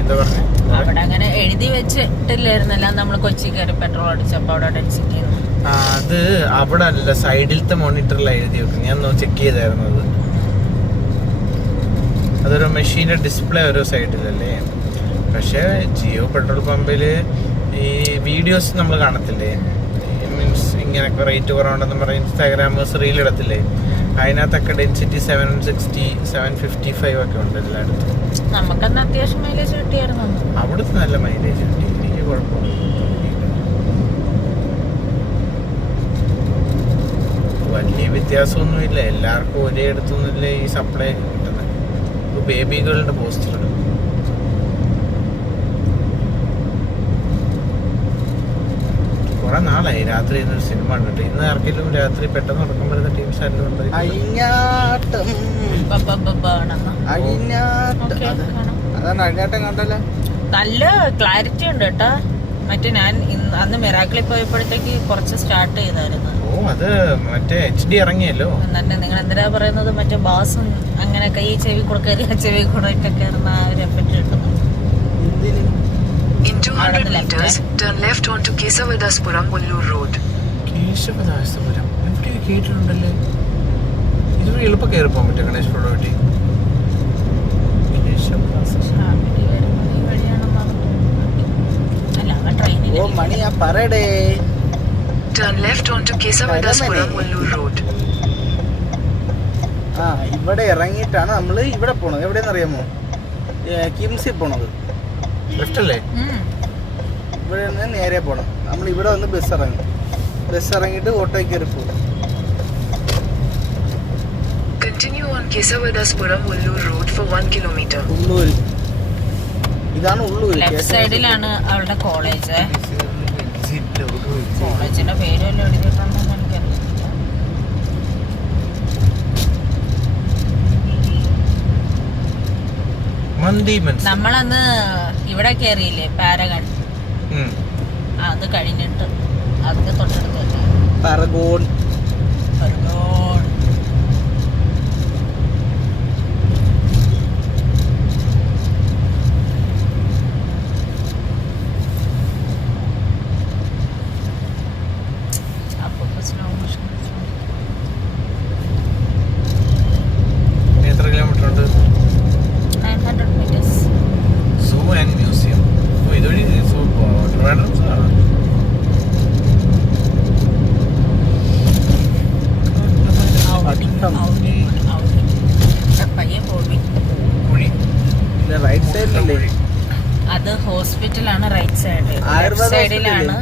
എന്താ പറഞ്ഞ അവിടെ അങ്ങനെ എഴുതി വെച്ചിട്ടില്ലായിരുന്നല്ല. നമ്മൾ കൊച്ചി കയറി പെട്രോൾ അടിച്ചപ്പോ അവിടെ ഡെൻസിറ്റി അത് അവിടെ അല്ല, സൈഡിലത്തെ മോണിറ്ററിലാണ് എഴുതി വെക്കും. ഞാൻ ചെക്ക് ചെയ്തായിരുന്നു അത്. അതൊരു മെഷീന്റെ ഡിസ്പ്ലേ ഓരോ സൈഡിലല്ലേ. പക്ഷെ ജിയോ പെട്രോൾ പമ്പിൽ ഈ വീഡിയോസ് നമ്മൾ കാണത്തില്ലേ, മീൻസ് ഇങ്ങനൊക്കെ റേറ്റ് കുറവുണ്ടെന്ന് പറയും ഇൻസ്റ്റാഗ്രാമേഴ്സ് റീൽ ഇടത്തില്ലേ, അതിനകത്തൊക്കെ ഡെൻസിറ്റി 760, 755 ഒക്കെ ഉണ്ട് എല്ലായിടത്തും. നമുക്കന്ന് അത്യാവശ്യം മൈലേജ് കിട്ടിയായിരുന്നു. അവിടുത്തെ നല്ല മൈലേജ് കിട്ടി, എനിക്ക് കുഴപ്പമൊന്നും വലിയ വ്യത്യാസമൊന്നുമില്ല. എല്ലാവർക്കും ഒരേ അടുത്തൊന്നുമില്ല ഈ സപ്ലൈ കിട്ടുന്നത്. ബേബികളുടെ പോസ്റ്റർ ഇടും. കുറെ നാളായി രാത്രി ഇന്നൊരു സിനിമ കണ്ടിട്ട്. ഇന്ന് ആർക്കെങ്കിലും രാത്രി പെട്ടെന്ന് ഉറക്കം വരുന്ന ടീംസ് ആരെങ്കിലും അതാണ് അഴിഞ്ഞാട്ടം കണ്ടല്ലോ. നല്ല ക്ലാരിറ്റി ഉണ്ട് കേട്ടാ. മറ്റേ ഞാൻ അന്ന് മെറാക്കിളിൽ പോയപ്പോഴത്തേക്ക് കുറച്ച് സ്റ്റാർട്ട് ചെയ്തായിരുന്നു. ഓ അത് മറ്റേ HD ഇറങ്ങിയല്ലോ. തന്നെ നിങ്ങൾ എന്തിനാ പറയുന്നത്, മറ്റേ ബാസും അങ്ങനെ കൈ ചെവി കൊടുക്കരുത്, ചെവി കൂടെയിട്ടൊക്കെ ആ ഒരു എഫക്ട് കിട്ടുന്നു. In 200 meters, turn left onto Kesavadaspuram Ullur Road. Kesavadasapuram എവിടെയോ കേട്ടിട്ടുണ്ടല്ലേ. ഇതുവഴി എളുപ്പം കയറി പോകാൻ പറ്റും ഗണേഷ് പ്രോഡക്റ്റ്. ഓ മണിയാ പറയടേ. Turn left onto Kesavadaspuram Ullur Road. ആ ഇവിടെ ഇറങ്ങിയിട്ടാണ് നമ്മള് ഇവിടെ പോണത്. എവിടെയെന്ന് അറിയാമോ? കിംസിൽ പോണത്. ലെഫ്റ്റ് അല്ലേ? ഇവിടെ നിന്ന് നേരെ പോണം. നമ്മൾ ഇവിടെ വന്ന് ബസ് ഇറങ്ങിയിട്ട് ഓട്ടോയിൽ കയറി പോകും. Continue on Kesavadaspuram Ullur Road for 1 kilometer. Ulloor. ഇതാണ് ഉള്ളൂര്. ലെഫ്റ്റ് സൈഡിലാണ് അവളുടെ കോളേജ്. കോളേജിന്റെ പേര് വല്ലതും എഴുതിയിട്ടുണ്ടെന്ന് എനിക്കറിയില്ല. നമ്മളന്ന് ഇവിടെ കയറിയില്ലേ പാരഗൺ, അത് കഴിഞ്ഞിട്ട് അതിന്റെ തൊട്ടടുത്ത് പറഗോൺ. എത്ര കിലോമീറ്റർ ഉണ്ട്? 900 meters. Zoo and museum. ഇതുവഴി ട്രിവാൻഡ്രം റൈറ്റ് സൈഡിലല്ലേ? അത് ഹോസ്പിറ്റലാണ് റൈറ്റ് സൈഡ്. ലെഫ്റ്റ് സൈഡിലാണ്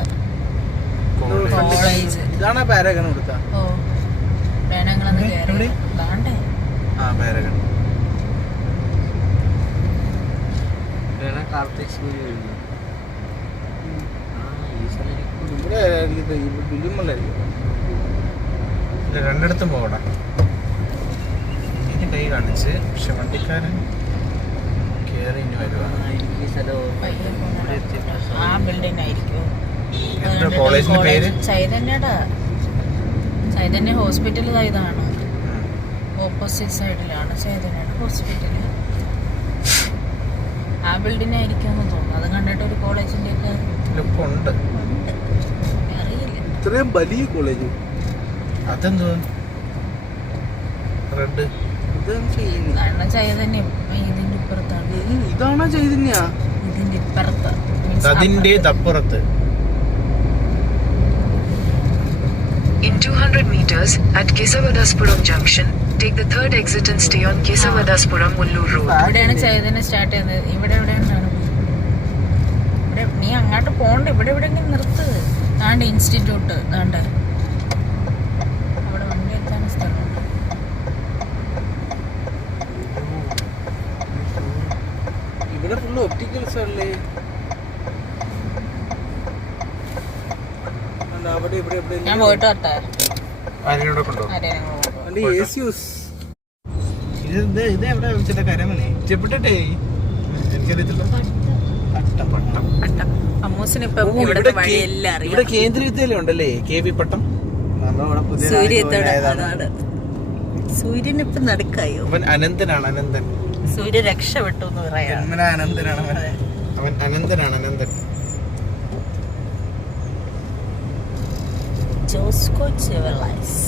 കോളേജ്. ഇതാണ് പാരഗൺ കൊടുത്ത. ഓ വേണങ്ങളൊന്ന് കയറി വേണ്ടേ? പാരഗൺ. രണ്ടിടത്തും പോകണം. എനിക്ക് കൈ കാണിച്ച്, പക്ഷെ വണ്ടിക്കാരൻ കേറി ഇനി വരുവാണ്. ആ ബിൽഡിംഗ് ആയിരിക്കും. എന്താ കോളേജിന്റെ പേര്? ചൈതന്യ ഹോസ്പിറ്റൽ ഇതാണ്. ഓപ്പോസിറ്റ് സൈഡിലാണ് ചൈതന്യയുടെ ഹോസ്പിറ്റൽ. ആ ബിൽഡിംഗ് ആയിരിക്കും എന്ന് തോന്നുന്നു. അത് കണ്ടിട്ട് ഒരു കോളേജിന്റെ ഒക്കെ ഉണ്ട്. അറിയില്ല. ഇത്രയും വലിയ കോളേജ്. അതെന്തോ റെഡ്. ചൈതന്യം ഇതിന്റെ ഇപ്പുറത്താണ്. ഇതാണോ ചൈതന്യ? ഇതിന്റെ ഇപ്പുറത്ത്, അതിന്റെ അപ്പുറത്ത്. In 200 meters, at Kesavadaspuram Junction, take the third exit and stay on Kesavadaspuram Ullur Road. ഇവിടെയാണ് ചൈതന്യം സ്റ്റാർട്ട് ചെയ്യുന്നത്. ഇവിടെ എവിടെയാണ്? ഇവിടെ നീ അങ്ങോട്ട് പോണ്ട. ഇവിടെ എവിടെയെങ്കിലും നിർത്ത്. താണ്ട് ഇൻസ്റ്റിറ്റ്യൂട്ട് താണ്ട അവിടെ വണ്ടി എത്താൻ സ്ഥലമുണ്ട്. ഇവിടെ ഫുള്ള് ഒപ്റ്റിക്കൽസ് അല്ലേ? അവിടെ ഇവിടെ ഇവിടെ ഞാൻ പോയിട്ട് വരട്ടെ. ആരെയും കൊണ്ടോ ആരെയും കൊണ്ടുപോ. വണ്ടി AC യൂസ്. ഇത് എവിടെ വെച്ചിട്ട് കരമനെ ഇഷ്ടപ്പെട്ടെ എനിക്കറിയത്തില്ല. പട്ടം. അമ്മൂസിനിപ്പം ഇവിടുത്തെ വഴിയെല്ലാം അറിയാം. ഇവിടെ കേന്ദ്ര വിദ്യാലയം ഉണ്ടല്ലേ, KV പട്ടം. നമ്മളിവിടെ പുതിയ സൂര്യത്തോടെ അതാണ്. സൂര്യൻ ഇപ്പൊ നടുക്കായോ? അവൻ അനന്തനാണ്, അനന്തൻ. സൂര്യ രക്ഷപ്പെട്ടു എന്ന് പറയാം. അനന്തനാണ് അവൻ അനന്തനാണ്, അനന്തൻ. ജോസ്കോ ജുവലേഴ്സ്.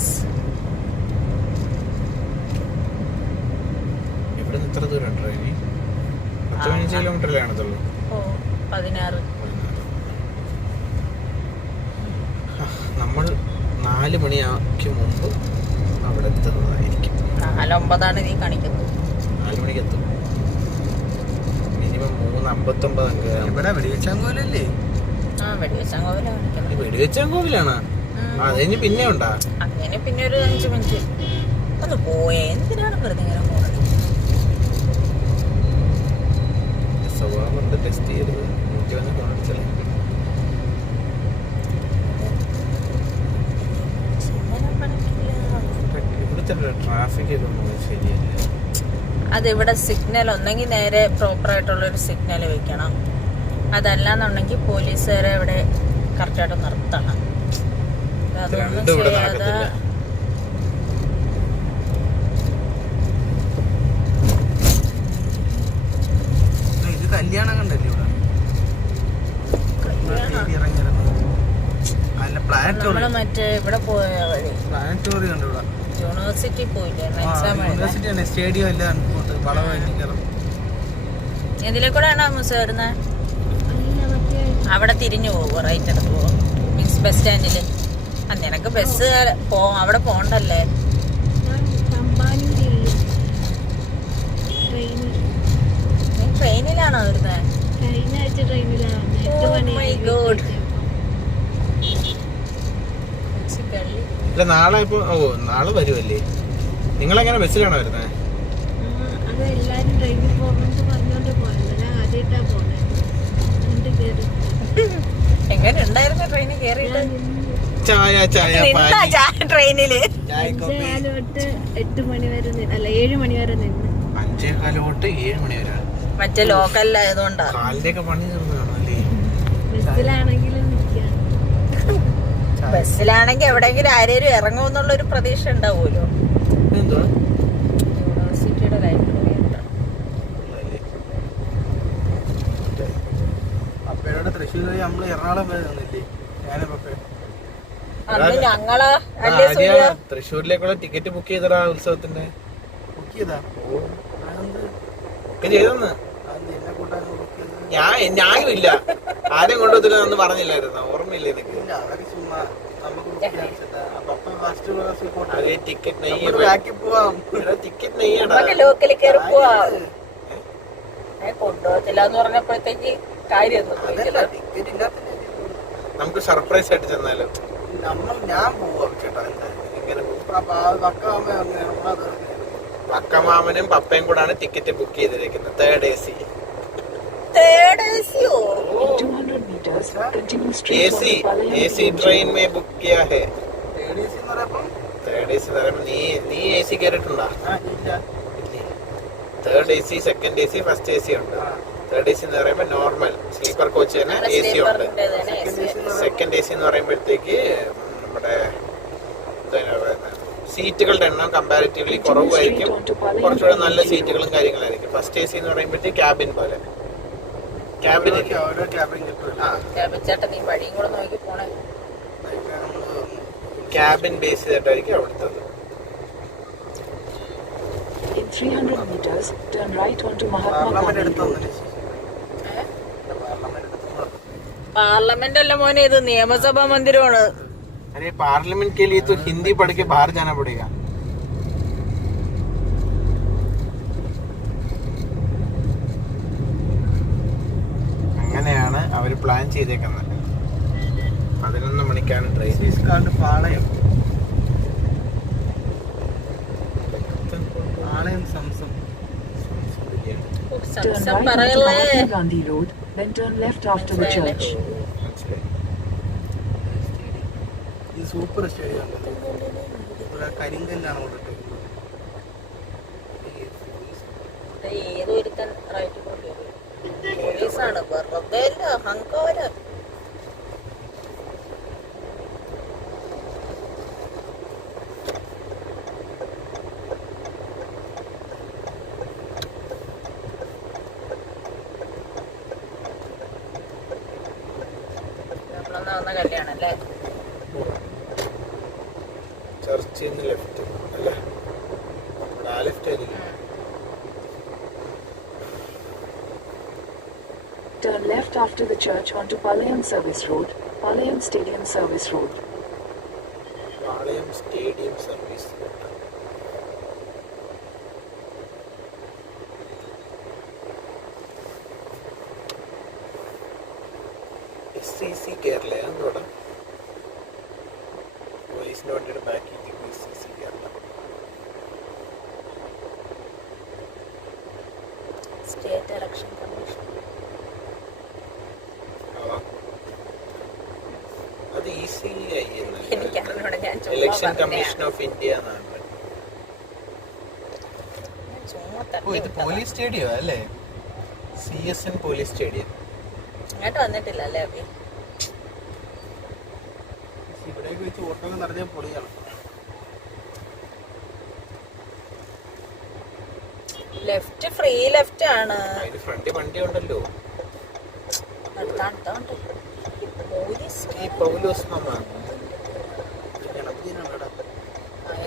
ഇവിടെ നിന്ന് എത്ര ദൂരം ഉണ്ടോ ഇനി? 15 കിലോമീറ്ററിലേ കാണത്തുള്ളൂ. ഓ 16. നമ്മൾ 4 മണിക്ക് മുമ്പ് അവിടെ എത്തുന്നതായിരിക്കും. 4:09 നീ കാണിക്കുന്നത്. 4 മണിക്ക് എത്തും. മിനിമം 3:59. ഇവിടെ വെടിവെച്ചാങ്കോലല്ലേ? ആ വെടിവെച്ചാങ്കോവില കാണിക്കുന്നത്. വെടിവെച്ചാങ്കോവിലാണ്. അത് കഴിഞ്ഞ് പിന്നെ ഉണ്ടാ അങ്ങനെ പിന്നെ ഒരു 5 മിനിറ്റ് ഒന്ന് പോയേ. എന്തിനാണ് വെറുതെ ഇങ്ങനെ പോകുന്നത്? സ്വഭാവം കൊണ്ട് ടെസ്റ്റ് ചെയ്യരുത്. എനിക്ക് വന്ന് കാണിച്ചല്ലേ. ഇവിടുത്തെ ട്രാഫിക് ഒന്നും ശരിയല്ല. അതിവിടെ സിഗ്നൽ ഒന്നെങ്കിൽ നേരെ പ്രോപ്പറായിട്ടുള്ളൊരു സിഗ്നൽ വെക്കണം, അതല്ലാന്നുണ്ടെങ്കിൽ പോലീസുകാരെ ഇവിടെ കറക്റ്റായിട്ട് നിർത്തണം. അതൊന്നും രണ്ടും ഇവിടെ ചെയ്യാതെ നടക്കത്തില്ല. ഇത് കല്യാണം കണ്ടല്ലേ ഇവിടെ? അല്ല പ്ലാനറ്റോറി. നമ്മള് മറ്റേ ഇവിടെ പോയ വഴി പ്ലാനറ്റോറി കണ്ടു ഇവിടെ. യൂണിവേഴ്സിറ്റി പോയില്ലേ? യൂണിവേഴ്സിറ്റി ആണ്, സ്റ്റേഡിയം എല്ലാം വളവായിട്ട് കയറും. ഇതിലേക്കൂടെയാണോ മിസ് വരുന്നത്? അവിടെ തിരിഞ്ഞു പോകും, റൈറ്റ് എടുത്ത് പോകും. മീൻസ് ബസ് സ്റ്റാൻഡില്. നിനക്ക് ബസ് അവിടെ പോണ്ടല്ലേ? നീ ട്രെയിനിലാണോ വരുന്നത്? ഇല്ല നാളെ ഇപ്പൊ നാളെ വരുമല്ലേ? നിങ്ങളെങ്ങനെ ബസ്സിലാണോ വരുന്നത്? എങ്ങനെ ഉണ്ടായിരുന്നു ട്രെയിനിൽ കേറിയിട്ട്? ചായ ചായ ട്രെയിനില് 8 മണി വരെ അല്ല 7 മണി വരെ നിന്ന്. 5:15 തൊട്ട് 7 മണി വരെ. മറ്റേ ലോക്കലിലായതുകൊണ്ടാ. കാലിന്റെ ഒക്കെ പണി തീർന്നതാണല്ലേ? ബസ്സിലാണെങ്കിലും ബസ്സിലാണെങ്കിൽ എവിടെയെങ്കിലും ആരേലും ഇറങ്ങുമെന്നുള്ളൊരു പ്രതീക്ഷ ഉണ്ടാവുമല്ലോ. എന്തുവാ യൂണിവേഴ്സിറ്റിയുടെ ലൈബ്രറി ഉണ്ട്. അപ്പയുടെ തൃശ്ശൂർ നമ്മള് എറണാകുളം വരെ നിന്നില്ലേ? ഞാനപ്പേ അന്ന് ഞങ്ങള് അല്ലേ സൂര്യ തൃശ്ശൂരിലേക്കുള്ള ടിക്കറ്റ് ബുക്ക് ചെയ്തടാ ഉത്സവത്തിന്റെ. ബുക്ക് ചെയ്താ? ഒക്കെ ചെയ്തെന്ന് എന്നെ കൂട്ടാൻ ബുക്ക് ചെയ്ത് ഞാനും ഇല്ല. ആരും കൊണ്ടുവന്നില്ലെന്ന് പറഞ്ഞില്ലായിരുന്നു, ഓർമ്മയില്ല എനിക്ക്. ഇല്ല, അതൊക്കെ ചുമ്മാ നമുക്ക് ബുക്ക് ചെയ്യാൻ വെച്ചിട്ടാ. അപ്പൊ ഫസ്റ്റ് ക്ലാസ് അതേ ടിക്കറ്റ് ബാക്കി പോവാം. ടിക്കറ്റ് നെയ്യടാ. നമുക്ക് ലോക്കലിൽ കയറി പോവാ. കൊണ്ടുപോകത്തില്ല എന്ന് പറഞ്ഞപ്പോഴത്തേക്ക് കാര്യം ടിക്കറ്റ് ഇല്ലാത്ത നമുക്ക് സർപ്രൈസ് ആയിട്ട് ചെന്നാലോ? ഞാൻ പോവാം ചേട്ടാ. ഇങ്ങനെ പക്കാമ അക്കമാമനും പപ്പയും കൂടാണ് ടിക്കറ്റ് ബുക്ക് ചെയ്തിരിക്കുന്നത്. 3rd AC. 3rd ACയോ? 200 meters, continue straight for the Palaya AC train में बुक किया है. ADC എന്ന് പറയുമ്പോ 3rd AC എന്ന് പറയുമ്പോ നീ AC കേറിട്ടുണ്ടോ? ഇല്ല. 3rd AC, 2nd AC, 1st AC ഉണ്ട്. 3rd AC എന്ന് പറയുമ്പോ നോർമൽ സ്ലീപ്പർ കോച്ച് തന്നെ AC ഉണ്ട്. 2nd AC എന്ന് പറയുമ്പോഴത്തേക്ക് നമ്മുടെ സീറ്റുകളുടെ എണ്ണം കമ്പാരിറ്റീവ്ലി കുറവായിരിക്കും, കുറച്ചുകൂടെ നല്ല സീറ്റുകളും കാര്യങ്ങളായിരിക്കും. 1st AC എന്ന് പറയുമ്പോഴത്തേക്ക് ക്യാബിൻ പോലെ ക്യാബിൻ ഓരോ ക്യാബിൻ കിട്ടും. ചേട്ടാ നീ വഴിയും കൂടെ നോക്കി പോണേ. ക്യാബിൻ ബേസ് ചെയ്തിട്ടായിരിക്കും അവിടുത്തത്. In 300 meters, turn right onto Mahatma parliament Gandhi എടുത്തു Road. പാർലമെന്റ് അല്ല മോനെ, ഇത് നിയമസഭാ മന്ദിരമാണ്. अरे पार्लियामेंट के लिए तो हिंदी पढ़ के बाहर जाना पड़ेगा. അങ്ങനെയാണ് അവർ പ്ലാൻ ചെയ്തേക്കുന്നത്. 11 മണിക്കാണ് ട്രെയിൻ. പാളയം പാളയം സംസം. Turn right onto പറയല്ലേ. Mahatma Gandhi Road, then turn left after the church. Super stadium കരിങ്കല്ലാണ് കൊണ്ടിട്ട്. ഏതൊരുത്തൻ റൈറ്റ് കൊണ്ടുവരും പോലീസാണ് വെറുതെ അല്ല അഹങ്കാരം. നമ്മളന്ന് വന്ന കല്യാണല്ലേ. ചർച്ചിൽ നിന്ന് ലെഫ്റ്റ് അല്ലേ? അവിടെ ആ ലെഫ്റ്റ് ആയിരിക്കും. Turn left after the church onto Palayam Service Road, Palayam Stadium Service Road. Palayam stadium service. SCC Kerala എന്തോടാ? Voice noted back in SCC Kerala. State election commission. അത് ECI എനിക്കറിഞ്ഞൂടാ, ഞാൻ ചുമ്മാ ഇലക്ഷൻ പറഞ്ഞതാ. കമ്മീഷൻ ഓഫ് ഇന്ത്യ എന്നാണ്. ഞാൻ ചുമ്മാ ഓ, തട്ടി ഇത് വിട്ടതാ. പോലീസ് സ്റ്റേഡിയം അല്ലേ? CSN police stadium. ഇങ്ങോട്ട് വന്നിട്ടില്ല അല്ലേ അഭി? ഇവിടേക്ക് വെച്ച് ഓട്ടം നിറഞ്ഞ പൊളിയാണ്. ലെഫ്റ്റ് ഫ്രീ ലെഫ്റ്റ് ആണ്. അതിന് ഫ്രണ്ട് വണ്ടി ഉണ്ടല്ലോ. അടുത്താണ്ട് പോലീസ്. ഈ പൗലോസ് മാമ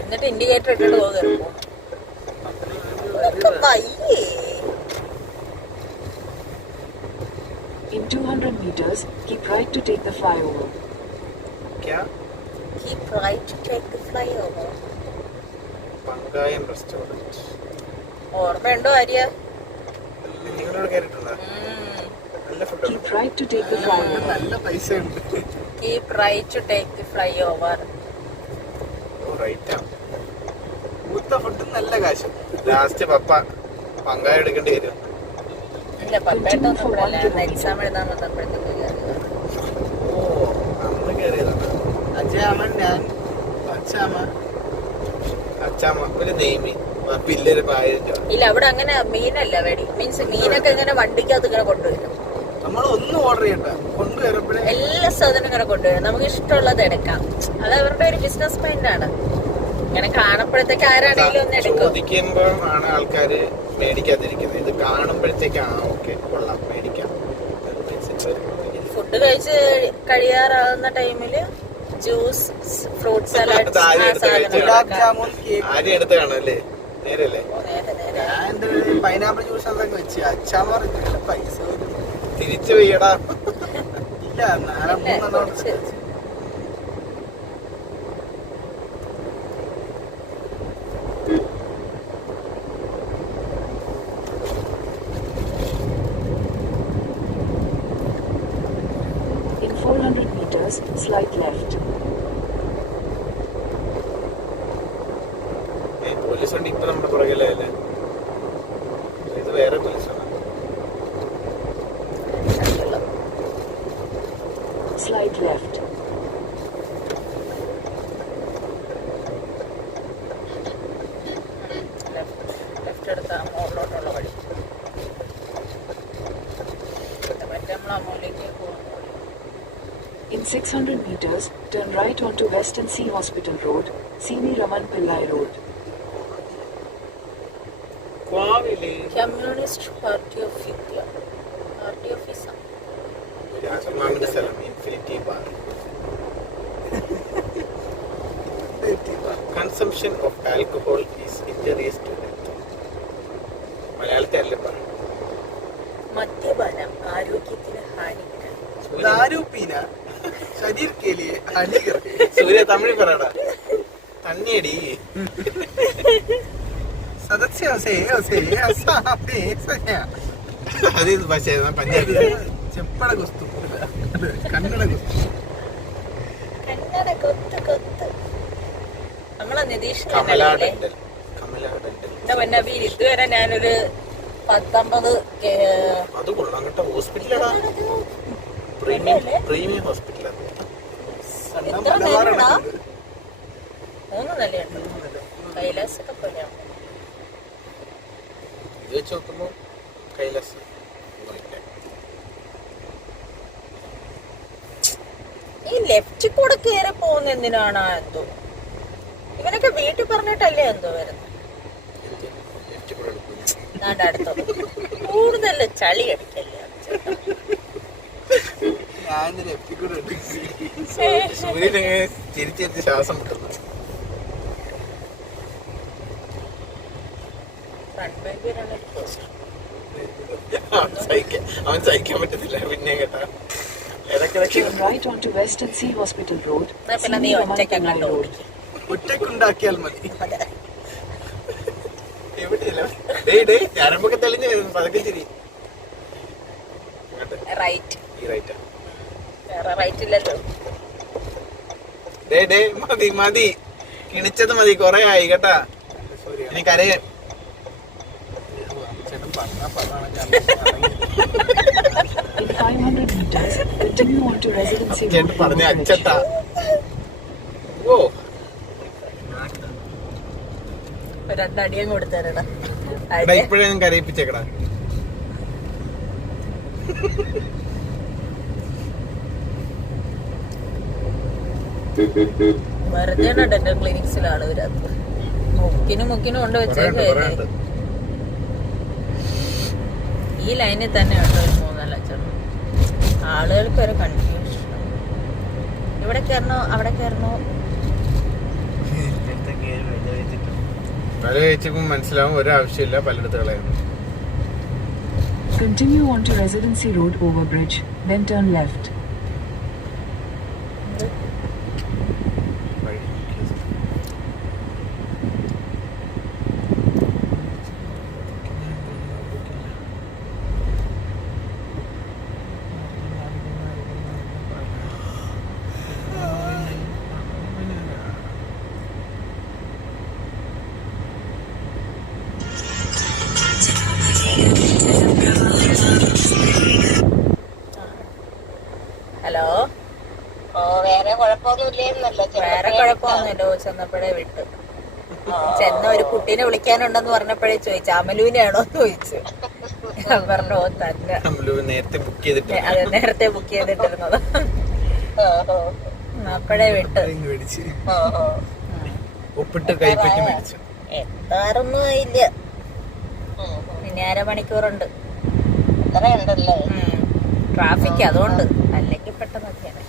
എന്നിട്ട് ഇൻഡിക്കേറ്റർ ഇട്ടിട്ട് പോകും. വയ്യേ. In 200 meters, keep right to take the flyover. क्या? Keep right to take the flyover. Pankayam restaurant. ഓർമ്മയുണ്ടോ ആര്യ? നിങ്ങളോട് കേട്ടിട്ടുണ്ടോ? നല്ല food Keep right to take the flyover. നല്ല പൈസ ഉണ്ട്. Keep right to take the flyover. റൈറ്റാ. മൂത്ത ഫുഡ് നല്ല കാശ്. ലാസ്റ്റ് പപ്പ പങ്കായം എടുക്കേണ്ടി വരും. ഇല്ല പപ്പേട്ടൊന്നും ഇവിടെ അല്ല. എക്സാം എഴുതാൻ വന്നപ്പോഴത്തേക്ക് ഓ, അന്ന് കയറിയതാണ്. അച്ഛാമ്മൻ ഞാൻ അച്ഛാമ്മ അച്ഛാമ്മ ഒരു നെയ്മി പിള്ളേര് 1000 രൂപ. ഇല്ല അവിടെ അങ്ങനെ മീനല്ല വേടി. മീൻസ് മീനൊക്കെ ഇങ്ങനെ വണ്ടിക്കകത്ത് ഇങ്ങനെ കൊണ്ടുവരും. നമ്മൾ ഒന്നും ഓർഡർ ചെയ്യണ്ട, കൊണ്ടുവരുമ്പോഴേ എല്ലാ സാധനവും ഇങ്ങനെ കൊണ്ടുവരും. നമുക്ക് ഇഷ്ടമുള്ളത് എടുക്കാം. അത് അവരുടെ ഒരു ബിസിനസ് മൈൻഡാണ്. ഇങ്ങനെ കാണുമ്പോഴത്തേക്ക് ആരാണെങ്കിലും ഒന്ന് എടുക്കും. ചോദിക്കുമ്പോഴാണ് ആൾക്കാര് മേടിക്കാതിരിക്കുന്നത്. ഇത് കാണുമ്പോഴത്തേക്കാണ് ഓക്കെ കൊള്ളാം മേടിക്കാം. ഫുഡ് കഴിച്ച് കഴിയാറാവുന്ന ടൈമില് ജ്യൂസ്, ഫ്രൂട്ട് സലാഡ്, അത് ആരും എടുത്ത് കഴിച്ചില്ല. ഗുലാബ് ജാമുൻ കേക്ക്. ആരും എടുത്ത് കാണുമല്ലേ? നേരല്ലേ? നേരെ നേരെ ഞാൻ എന്റെ പൈനാപ്പിൾ ജ്യൂസ് എന്തൊക്കെ വെച്ച് അച്ഛാമ്മ പറഞ്ഞു പൈസ വരും. തിരിച്ചു പോയടാ. ഇല്ല നാളെ മൂന്നെണ്ണം കുറച്ച്. In 400 meters, slight left. Police വണ്ടി ഇപ്പൊ നമ്മുടെ പുറകിലേ അല്ലേ? ഇത് വേറെ പോലീസാണ്. Slight left. ലെഫ്റ്റ് എടുത്താൽ മുകളിലോട്ടുള്ള വഴി. മറ്റേ നമ്മൾ അമ്മൂലേക്ക് പോകുന്ന വഴി. In 600 meters, turn right onto Western Sea Hospital Road, C.V. Raman Pillai Road. Communist party of India. Party ഓഫീസാണ്. രാജമാമിന്റെ സ്ഥലം infinity bar. Consumption of alcohol is injurious to health. മലയാളത്തെ അല്ലേ പറ. മദ്യപാനം ആരോഗ്യത്തിന് ഹാനികരം. दारू पीना शरीर के लिए हानिकारक है. സൂര്യ തമിഴ് പറയടാ. തന്നെയടി. सदस्यों से ऐसा ऐसा അത് പക്ഷേ പഞ്ചാബി ചെപ്പട കുസ്തു കന്നഡ കുസ്തു കന്നഡ കൊത്ത് കൊത്ത്. നമ്മളെ നിതീഷ് കമല ഡെന്റൽ. കമല ഡെന്റൽ എന്റെ പൊന്നബി ഇതുവരെ ഞാനൊരു 19 അത് കൊള്ളാം കേട്ടോ. ഹോസ്പിറ്റലടാ. പ്രീമിയം ഹോസ്പിറ്റലാണ്. എത്ര നിലയുണ്ടോ? 3 നിലയുണ്ട്. കൈലാസൊക്കെ പോലെയാണ്. ഇത് വെച്ച് നോക്കുമ്പോ കൈലാസം ഈ ലെഫ്റ്റ് കൂടെ കയറി പോകുന്ന എന്തിനാണ് എന്തോ? ഇവനൊക്കെ വീട്ടിൽ പറഞ്ഞിട്ടല്ലേ എന്തോ വരുന്നത്? അടുത്തത് കൂടുതൽ ചളി അടിക്കല്ലേ സൂര്യനെ ചിരിച്ചിരിച്ച് ശ്വാസം കിട്ടുന്നു. അവൻ സഹിക്കാൻ പറ്റത്തില്ല പിന്നെ കേട്ടാ. Turn right onto Western Sea Hospital Road. പിന്നെ നീ ഒറ്റയ്ക്ക് അങ്ങോട്ട് ഓടിക്കും. ഒറ്റക്കുണ്ടാക്കിയാൽ മതി. ഞാനമ്പൊക്കെ തെളിഞ്ഞു വരുന്നു. പതുക്കെ ചിരി. റൈറ്റ്. ഈ റൈറ്റാ. വേറെ റൈറ്റ് ഇല്ലല്ലോ. മതി മതി, കിണിച്ചത് മതി. കൊറേ ആയി കേട്ടാ. എനിക്ക് അറിയാം. In 500 meters, continue on to Residency Road. ചേട്ടൻ പറഞ്ഞ അച്ചട്ടാ. ഓ, രണ്ടടിയും കൊടുത്തേരടാ. ഇപ്പഴേ ഞാൻ കരയിപ്പിച്ചേക്കടാ. വെറുതെ ഡെന്റൽ ക്ലിനിക്സിലാണ് വരാത്തത്. മുക്കിനും കൊണ്ട് വെച്ചേക്കല്ലേ. ഈ ലൈനിൽ തന്നെ ഉണ്ട് ഒരു 3 ലക്ഷം. ആളുകൾക്ക് ഒരു കൺഫ്യൂഷൻ. ഇവിടെ കയറണോ അവിടെ കയറണോ? പല കഴിച്ചപ്പോ മനസ്സിലാവും. ഒരാവശ്യമില്ല, പലയിടത്ത് കളയാം. Continue on to Residency Road overbridge, then turn left. Hello. വേറെ കുഴപ്പമൊന്നുമില്ലെന്നല്ലോ. വേറെ കുഴപ്പമൊന്നുമില്ല. ചെന്നപ്പോഴേ വിട്ടു. ചെന്ന ഒരു കുട്ടീനെ വിളിക്കാനുണ്ടെന്ന് പറഞ്ഞപ്പോഴേ ചോദിച്ചു അമലുവിനെയാണോ എന്ന് ചോദിച്ചു. ഞാൻ പറഞ്ഞു ഓ തന്നെ. നേരത്തെ ബുക്ക് ചെയ്തിട്ട്. അതെ, നേരത്തെ ബുക്ക് ചെയ്തിട്ടിരുന്നത്. അപ്പോഴേ വിട്ടു. ഉപ്പിട്ട് കൈപ്പറ്റി മേടിച്ചു. എത്താറൊന്നും ആയില്ല. ഇനി 1/2 മണിക്കൂറുണ്ട്. ഉണ്ടല്ലേ? ട്രാഫിക് അതുകൊണ്ട്, അല്ലെങ്കിൽ പെട്ടെന്നൊക്കെയാണ്.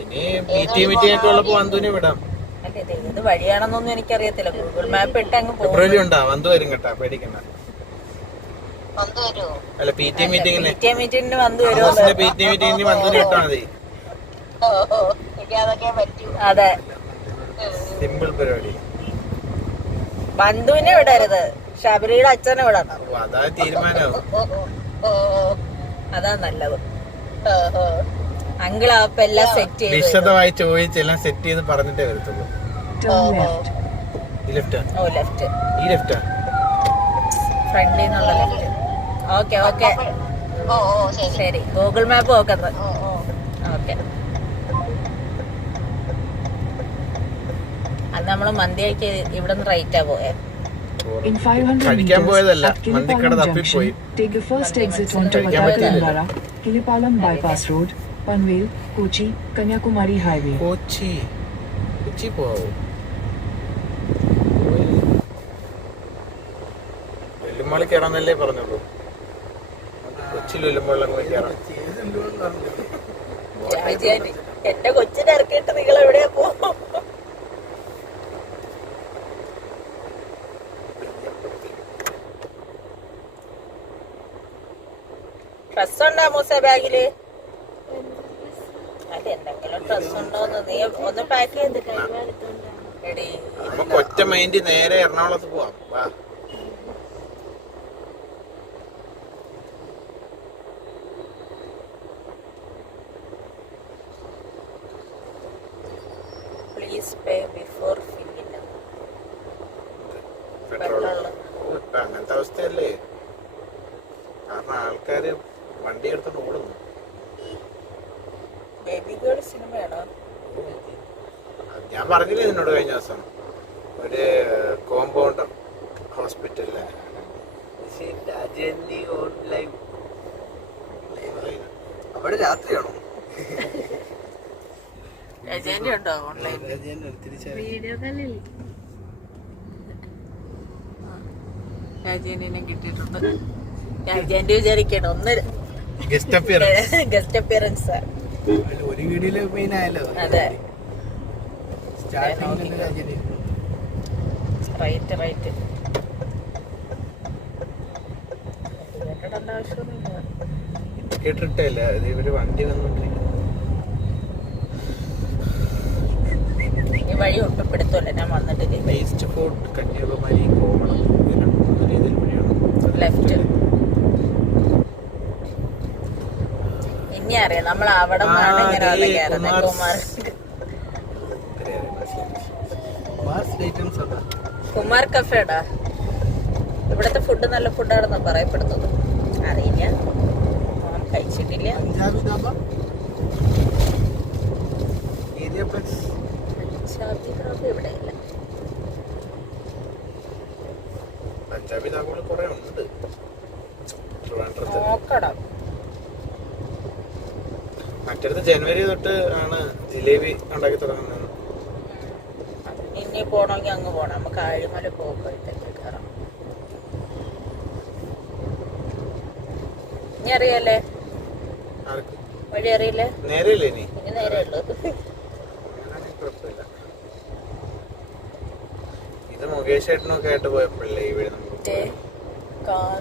ഇനി മീറ്റിംഗ് ആയിട്ടുള്ളപ്പോ വന്തുവിനെ വിടാം. അല്ലേ, ഇത് ഏത് വഴിയാണെന്നൊന്നും എനിക്കറിയത്തില്ല. ഗൂഗിൾ മാപ്പ് ഇട്ട് അങ്ങ് പോകും. ഫെബ്രുവരി ഉണ്ടാ വന്തു വരും കേട്ടാ, പേടിക്കണ്ട. അല്ല, പി ടി മീറ്റിംഗിന് വന്നു വരുമോ? പി ടി മീറ്റിംഗിന് വന്തുവിനെ ഇട്ടാ മതി. അതെ, സിമ്പിൾ പരിപാടി. ബന്ധുവിനെ വിടരുത്, ശബരിയുടെ അച്ഛനെ വിടണം. അതാ തീരുമാനമാവും. അതാ നല്ലത്. അങ്കിൾ ആപ്പ് എല്ലാം സെറ്റ് ചെയ്ത് വിശദമായി ചോദിച്ച് എല്ലാം സെറ്റ് ചെയ്ത് പറഞ്ഞിട്ടേ വരത്തുള്ളൂ. ഈ ലെഫ്റ്റാ? ഓ ലെഫ്റ്റ്. ഈ ലെഫ്റ്റാ? ഫ്രണ്ടിൽ നിന്നുള്ള ലെഫ്റ്റ്. ഓക്കെ ഓക്കെ, ശരി. ഗൂഗിൾ മാപ്പ് നോക്കുന്നത്. ഓക്കെ. അത് നമ്മള് മന്തിക്ക് ഇവിടെ നിന്ന് റൈറ്റാ പോയെ. In 500 കഴിക്കാൻ പോയതല്ല, meters, at മന്തിക്കട Kilipalam തപ്പിപ്പോയി. Junction, take the first exit onto Vadakalampara, Kilipalam Bypass Road, Panvel, Kochi, Kanyakumari Highway. Kochi പോവോ? വെല്ലുമാളി കയറാന്നല്ലേ പറഞ്ഞുള്ളൂ. കൊച്ചിയിൽ വെല്ലുമാളിലും പോയി കയറാം. എന്റെ കൊച്ചിനെ ഇറക്കിയിട്ട് നിങ്ങൾ എവിടെയാ പോകും? ഡ്രസ് ഉണ്ടോ മൂസ ബാഗില്? അത് എന്തെങ്കിലും ഡ്രസ് ഉണ്ടോന്ന് നീ ഒന്ന് പാക്ക് ചെയ്തിട്ട് എടി. നമുക്ക് ഒറ്റ മൈൻഡ് നേരെ എറണാകുളത്ത് പോവാം. വാ. Please pay before filling. Petrol അങ്ങനത്തെ അവസ്ഥയല്ലേ. കാരണം ആൾക്കാര് വണ്ടി എടുത്തോണ്ട് ഓടുന്നു. ബേബി ഗേൾ സിനിമയാണോ? ഞാൻ പറഞ്ഞില്ലേ നിന്നോട് കഴിഞ്ഞ ദിവസം ഒരു കോമ്പൗണ്ടർ ഹോസ്പിറ്റലിലെ അവിടെ രാത്രിയാണോ? രജേന്റെ ഉണ്ടോ ഓൺലൈൻ? വീഡിയോ കോളിൽ രാജേനെ കിട്ടിയിട്ടുണ്ട്. രാജേന്റെ വിചാരിക്കണം ഒന്ന് ഗസ്റ്റ് അപ്പിയറൻസ്. Guest appearance. ഒരു വീഡിയോയില് മെയിൻ ആയല്ലോ. അതെ, സ്റ്റാർട്ടിംഗ് റൈറ്റ് റൈറ്റ്. കേട്ടിടേണ്ട ആവശ്യമൊന്നുമില്ല. കേട്ടിട്ടല്ല ഇവര് വണ്ടി വന്നോണ്ടിരിക്കുന്നു. ഈ വഴി ഒട്ടും പിടുത്തല്ല, ഞാൻ വന്നിട്ടില്ല. ഈസ്റ്റ് ഫോർട്ട് കന്യാകുമാരി കോവളം രീതിയിൽ വഴിയാണ്. ലെഫ്റ്റ്. ഇനി അറിയാം നമ്മൾ അവിടെ നിന്നാണ് ഇങ്ങനെ വന്ന് കയറുന്നത്. കുമാർ കഫേടാ. ഇവിടത്തെ ഫുഡ് നല്ല ഫുഡാണെന്ന് പറയപ്പെടുന്നത്. അറിയില്ല, ഞാൻ കഴിച്ചിട്ടില്ല. പഞ്ചാബി ധാബ ഏരിയ പ്ലസ് ഇവിടെ ഇല്ല. പഞ്ചാബി ധാബകൾ കുറെ ഉണ്ട് ട്രിവാൻഡ്രത്ത്. നോക്കണം. മറ്റടുത്ത് ജനുവരി തൊട്ട് ആണ് ജിലേബി ഉണ്ടാക്കി തുടങ്ങുന്നത്. ഇനി പോണമെങ്കിൽ അങ്ങ് പോണം. നമുക്ക് ആഴിമല പോകുമ്പോഴത്തേക്ക് കയറാം. ഇനി അറിയാലേ ആർക്ക്? വഴി അറിയില്ലേ? നേരെയല്ലേ ഇനി? ഇനി നേരെ ഉള്ളു. അങ്ങനെയാണെങ്കിൽ കുഴപ്പമില്ല. ഇത് മുകേഷ് ഏട്ടനൊക്കെ ആയിട്ട് പോയപ്പോഴല്ലേ ഈ വഴി നമുക്ക് കാർ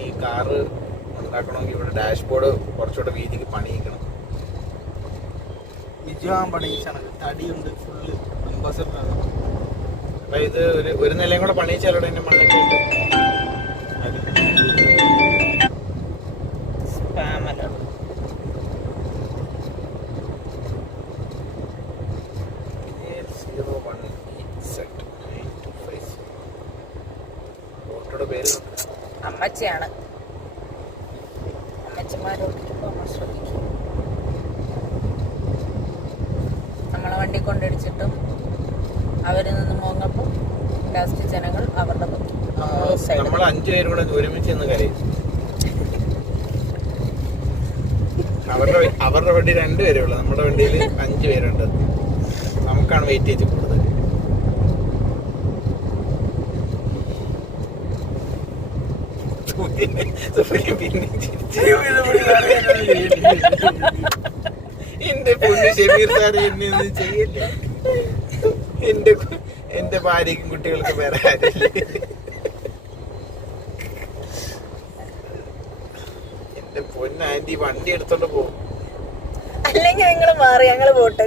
ഈ കാറ് ഉണ്ടാക്കണമെങ്കിൽ ഇവിടെ ഡാഷ്ബോർഡ് കുറച്ചുകൂടെ വീതിക്ക് പണിയിക്കണം. വിജയം പണിയിച്ചാണ്. തടിയുണ്ട് ഫുള്ള് അംബാസഡറാണ്. അപ്പൊ ഇത് ഒരു നിലയും കൂടെ പണിയിച്ചാലോടെ എന്റെ മണ്ണിട്ട് പേര് അമ്മച്ചിയാണ്. അമ്മച്ചിമാരോട് ശ്രദ്ധിക്കും. നമ്മളെ വണ്ടി കൊണ്ടിടിച്ചിട്ടും അവരിൽ നിന്ന് മോങ്ങപ്പം ലാസ്റ്റ് ജനങ്ങൾ അവരുടെ നമ്മൾ 5 പേരും കൂടെ ഒരുമിച്ച് നിന്ന് കരയും. അവരുടെ വണ്ടി 2 പേരേ ഉള്ളു, നമ്മുടെ വണ്ടിയിൽ 5 പേരുണ്ട്. നമുക്കാണ് വെയിറ്റേജ് കൂടുതൽ. എന്റെ പൊന്നു ഷമീർ സാർ എന്നെ ഒന്നും ചെയ്യല്ലേ. എന്റെ ഭാര്യക്കും കുട്ടികൾക്ക് വേറെ ആരില്ലേ. എന്റെ പൊന്ന് ആന്റി വണ്ടി എടുത്തോണ്ട് പോകും. അല്ലെങ്കിൽ നിങ്ങൾ മാറി ഞങ്ങള് പോട്ടെ.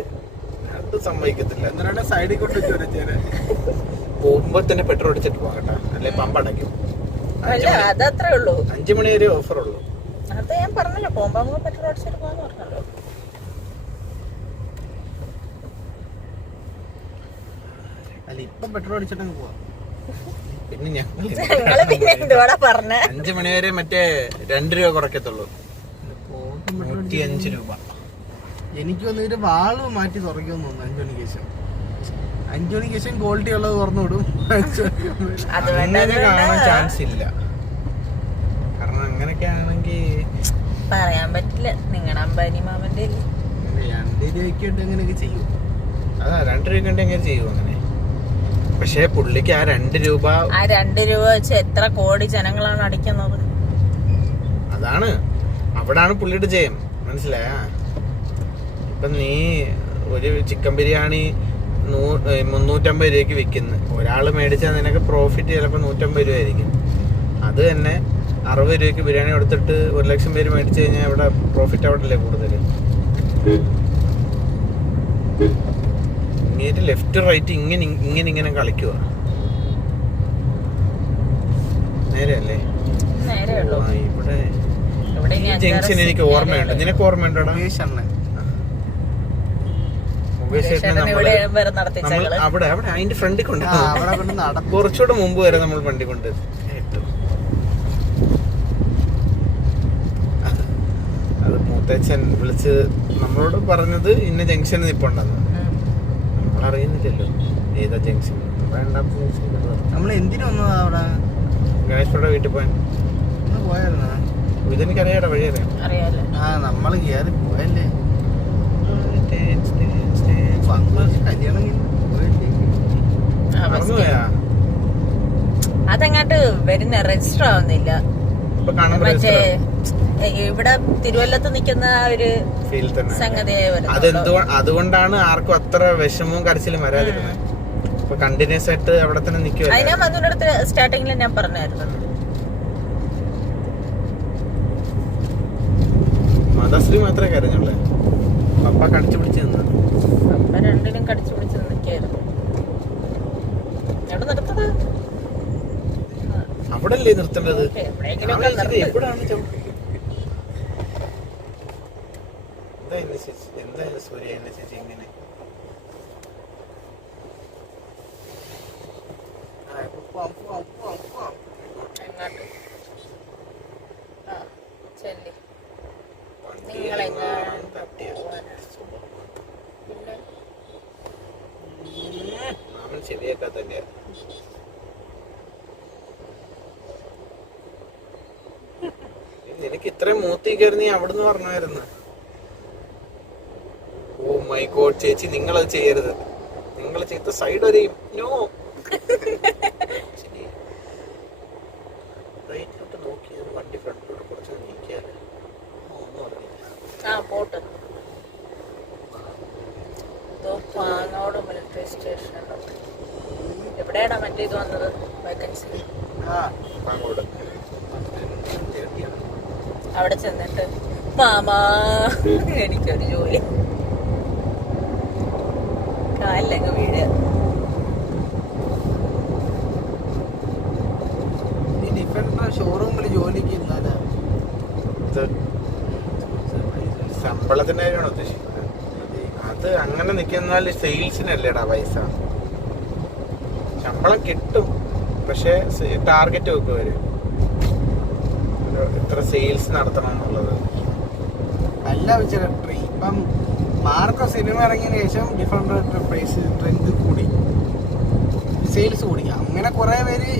അത് സമ്മതിക്കത്തില്ല. എന്തിനാണ് സൈഡിൽ കൊണ്ട് വെച്ചേനെ? പോകുമ്പോ തന്നെ പെട്രോൾ അടിച്ചിട്ട് പോകട്ടെ, അല്ലെ പമ്പ് അടയ്ക്കും. അല്ല, അതത്രേ ഉള്ളൂ. 5 മണി വരെ ഓഫർ ഉള്ളൂ. അത് ഞാൻ പറഞ്ഞല്ലോ, പോകുമ്പോ നമുക്ക് പെട്രോൾ അടിച്ചിട്ട് പോകാന്ന് പറഞ്ഞല്ലോ. അല്ല, ഇപ്പം പെട്രോൾ അടിച്ചിട്ടങ്ങ് പോവാം. പിന്നെ ഞങ്ങള് പിന്നെ എന്തുവാടാ പറഞ്ഞേ? 5 മണി വരെ മറ്റേ 2 രൂപ കുറയ്ക്കത്തുള്ളൂ. 105 രൂപ. എനിക്ക് വന്നിട്ട് വാള് മാറ്റി തുറക്കുമെന്ന് തോന്നുന്നു 5 മണിക്ക് ശേഷം. 5 മണിക്ക് ശേഷം ക്വാളിറ്റി ഉള്ളത് തുറന്നുവിടും. അങ്ങനെ കാണാൻ ചാൻസ് ഇല്ല. കാരണം അങ്ങനെയൊക്കെ ആണെങ്കിൽ പറയാൻ പറ്റില്ല. നിങ്ങളുടെ അമ്പാനി മാമന്റെ 2 രൂപയ്ക്ക് അങ്ങനെയൊക്കെ ചെയ്യും. അതാ 2 രൂപ കണ്ട് എങ്ങനെ ചെയ്യും അങ്ങനെ. പക്ഷെ പുള്ളിക്ക് ആ 2 രൂപ വെച്ച് എത്ര കോടി ജനങ്ങളാണ് അടിക്കുന്നത്. അതാണ്, അവിടാണ് പുള്ളിയുടെ ജയം. മനസ്സിലായ? ഇപ്പൊ നീ ഒരു ചിക്കൻ ബിരിയാണി 350 രൂപയ്ക്ക് വിൽക്കുന്നത്, ഒരാള് മേടിച്ചാൽ നിനക്ക് പ്രോഫിറ്റ് ചിലപ്പോൾ 150 രൂപ ആയിരിക്കും. അത് തന്നെ 60 രൂപയ്ക്ക് ബിരിയാണി കൊടുത്തിട്ട് 1 ലക്ഷം പേര് മേടിച്ചു കഴിഞ്ഞാൽ ഇവിടെ പ്രോഫിറ്റ് അവിടെ അല്ലേ കൂടുതൽ. ഇങ്ങനെ ലെഫ്റ്റ് റൈറ്റ് ഇങ്ങനെ കളിക്കുക. നേരെയല്ലേ? ഇവിടെ ഈ ജംഗ്ഷൻ എനിക്ക് ഓർമ്മയുണ്ട്. നിനക്ക് ഓർമ്മയുണ്ടോടാ? മുകേഷേട്ടനെ ഇവിടെ നമ്മൾ വരെ നടത്തിച്ചകള്. അവിടെ അതിന്റെ ഫ്രണ്ടിൽ കൊണ്ട് അവിടെ കൊണ്ട് നടക്കും. കുറച്ചുകൂടെ മുമ്പ് വരെ നമ്മൾ വണ്ടി കൊണ്ട് ഇട്ടു. അത് മൂത്തച്ഛൻ വിളിച്ച് നമ്മളോട് പറഞ്ഞത് ഇന്ന ജംഗ്ഷനിൽ നിൽപ്പുണ്ടെന്ന്. നമ്മളറിയുന്നില്ലല്ലോ ഏതാ ജംഗ്ഷൻ. വേണ്ടാത്ത ജംഗ്ഷൻ നമ്മൾ എന്തിനു വന്നതാ അവിടെ? ഗണേശ്വരുടെ വീട്ടിൽ പോയാൻ ഒന്ന് പോയായിരുന്നാ? ഇതെനിക്കറിയാടാ, വഴി അറിയാം. അറിയാലോ. നമ്മള് കയറി പോയല്ലേ? കല്യാണം പോയല്ലേ? മറന്നുപോയാ? അതങ്ങാട്ട് വരുന്ന രജിസ്റ്റർ ആവുന്നില്ല. ഇപ്പൊ കാണുമ്പോ മറ്റേ ഇവിടെ തിരുവല്ലത്ത് നിക്കുന്ന ആ ഒരു ഫീൽ തന്നെ സംഗതിയായി അതുകൊണ്ടാണ് ആർക്കും അത്ര വിഷമവും കരച്ചിലും വരാതിരുന്നത്. ഇപ്പൊ കണ്ടിന്യൂസ് ആയിട്ട് അവിടെ തന്നെ നിൽക്കുവല്ലേ. അതിനാ മധുവിന്റെ അടുത്ത് സ്റ്റാർട്ടിങ്ങിൽ ഞാൻ പറഞ്ഞായിരുന്നു. മദശ്രീ മാത്രമേ കരഞ്ഞുള്ളേ. പപ്പ കടിച്ചു പിടിച്ച് നിന്ന്. അപ്പൊ രണ്ടിനും കടിച്ചു പിടിച്ച് നിൽക്കായിരുന്നു. എവിടെ നിർത്തത്? അവിടെ അല്ലേ നിർത്തേണ്ടത്? എവിടെയെങ്കിലും എവിടാണ് എന്താ സൂര്യ എന്നെ ചേച്ചി ഇങ്ങനെ? മാമൻ ശരിയാക്കാ തന്നെയാ. നിനക്ക് ഇത്രയും മൂത്തി കയറി നീ അവിടുന്ന് പറഞ്ഞായിരുന്നു. ഓ മൈ ഗോഡ് ചേച്ചി, നിങ്ങളത് ചെയ്യരുത്. നിങ്ങൾ ചെയ്ത സൈഡ് ഒരു നോ. റൈറ്റിലോട്ട് നോക്കി വണ്ടി ഫ്രണ്ടിലോട്ട് കുറച്ച് നീക്കിയാലേ ഒന്നും അറിയില്ല. പോട്ട് പാങ്ങോട് മിലിറ്ററി സ്റ്റേഷൻ എവിടെയാണോ മറ്റേ ഇത് വന്നത് വേക്കൻസി? അങ്ങോട്ട് അവിടെ ചെന്നിട്ട് മാമാ എനിക്കൊരു ജോലി കാലിലങ്ങ് വീട്. ഷോറൂമിൽ ജോലിക്ക് ശമ്പളത്തിന്റെ കാര്യമാണോ ഉദ്ദേശിക്കുന്നത്? അത് അങ്ങനെ നിൽക്കുന്നാൽ സെയിൽസിനല്ലേടാ പൈസ. ശമ്പളം കിട്ടും, പക്ഷെ ടാർഗറ്റ് വെക്കും അവര്. എത്ര സെയിൽസ് നടത്തണം എന്നുള്ളത് അല്ല വെച്ചിട്ട്. ഇപ്പം മാർക്കോ സിനിമ ഇറങ്ങിയതിന് ശേഷം ഡിഫറെന്റ് പ്രൈസ് ട്രെൻഡ് കൂടി, സെയിൽസ് കൂടി. അങ്ങനെ കുറെ പേര്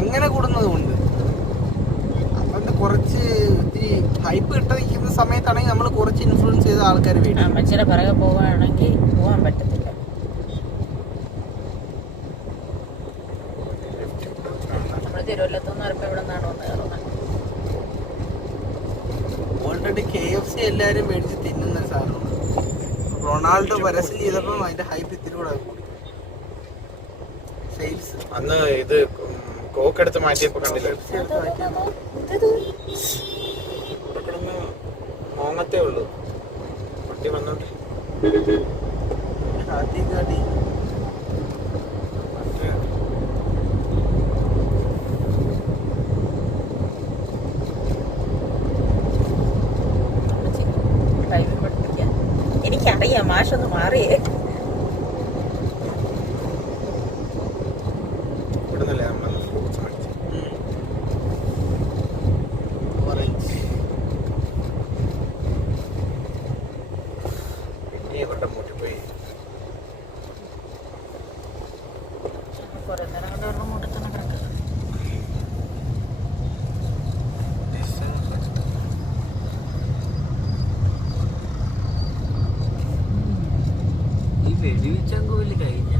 അങ്ങനെ കൂടുന്നത് കൊണ്ട് അപ്പം കുറച്ച് ഈ ഹൈപ്പ് കിട്ട നിൽക്കുന്ന സമയത്താണെങ്കിൽ നമ്മൾ കുറച്ച് ഇൻഫ്ലുവൻസ് ചെയ്ത ആൾക്കാർ വേണ്ടി അമ്മച്ചിയുടെ പിറകെ പോവുകയാണെങ്കിൽ പോകാൻ പറ്റത്തില്ല. നമ്മൾ തിരുവല്ലത്തുനിന്ന് വരുമ്പോൾ ഇവിടെ നിന്നാണ് വന്ന് കയറുന്നത്. ഓൾറെഡി KFC എല്ലാവരും മേടിച്ച് തിന്നുന്ന സാധനമാണ്. റൊണാൾഡോ പരസ്യം ചെയ്തപ്പം അതിന്റെ ഹൈപ്പ് ഇത്തിരി കൂടെ കൂടി സെയിൽസ്. അന്ന് ഇത് കോക്ക് എടുത്ത് മാറ്റിയപ്പോ കണ്ടില്ല, മോങ്ങത്തേ ഉള്ളൂ വണ്ടി വന്നോണ്ട്. എനിക്കറിയാം മാഷൊന്ന് മാറിയേ. ഇവിടുന്നല്ലേ നമ്മളന്ന് ഫ്രൂട്ട്സ് മേടിച്ചു. പിന്നെ കൊണ്ട മൂട്ടിപ്പോയി. കുറെ നേരം കൊണ്ട് ഒരെണ്ണം മൂട്ടി തന്നെ കിടക്കുക. ഈ വെടിവെച്ചങ്കോല് കഴിഞ്ഞ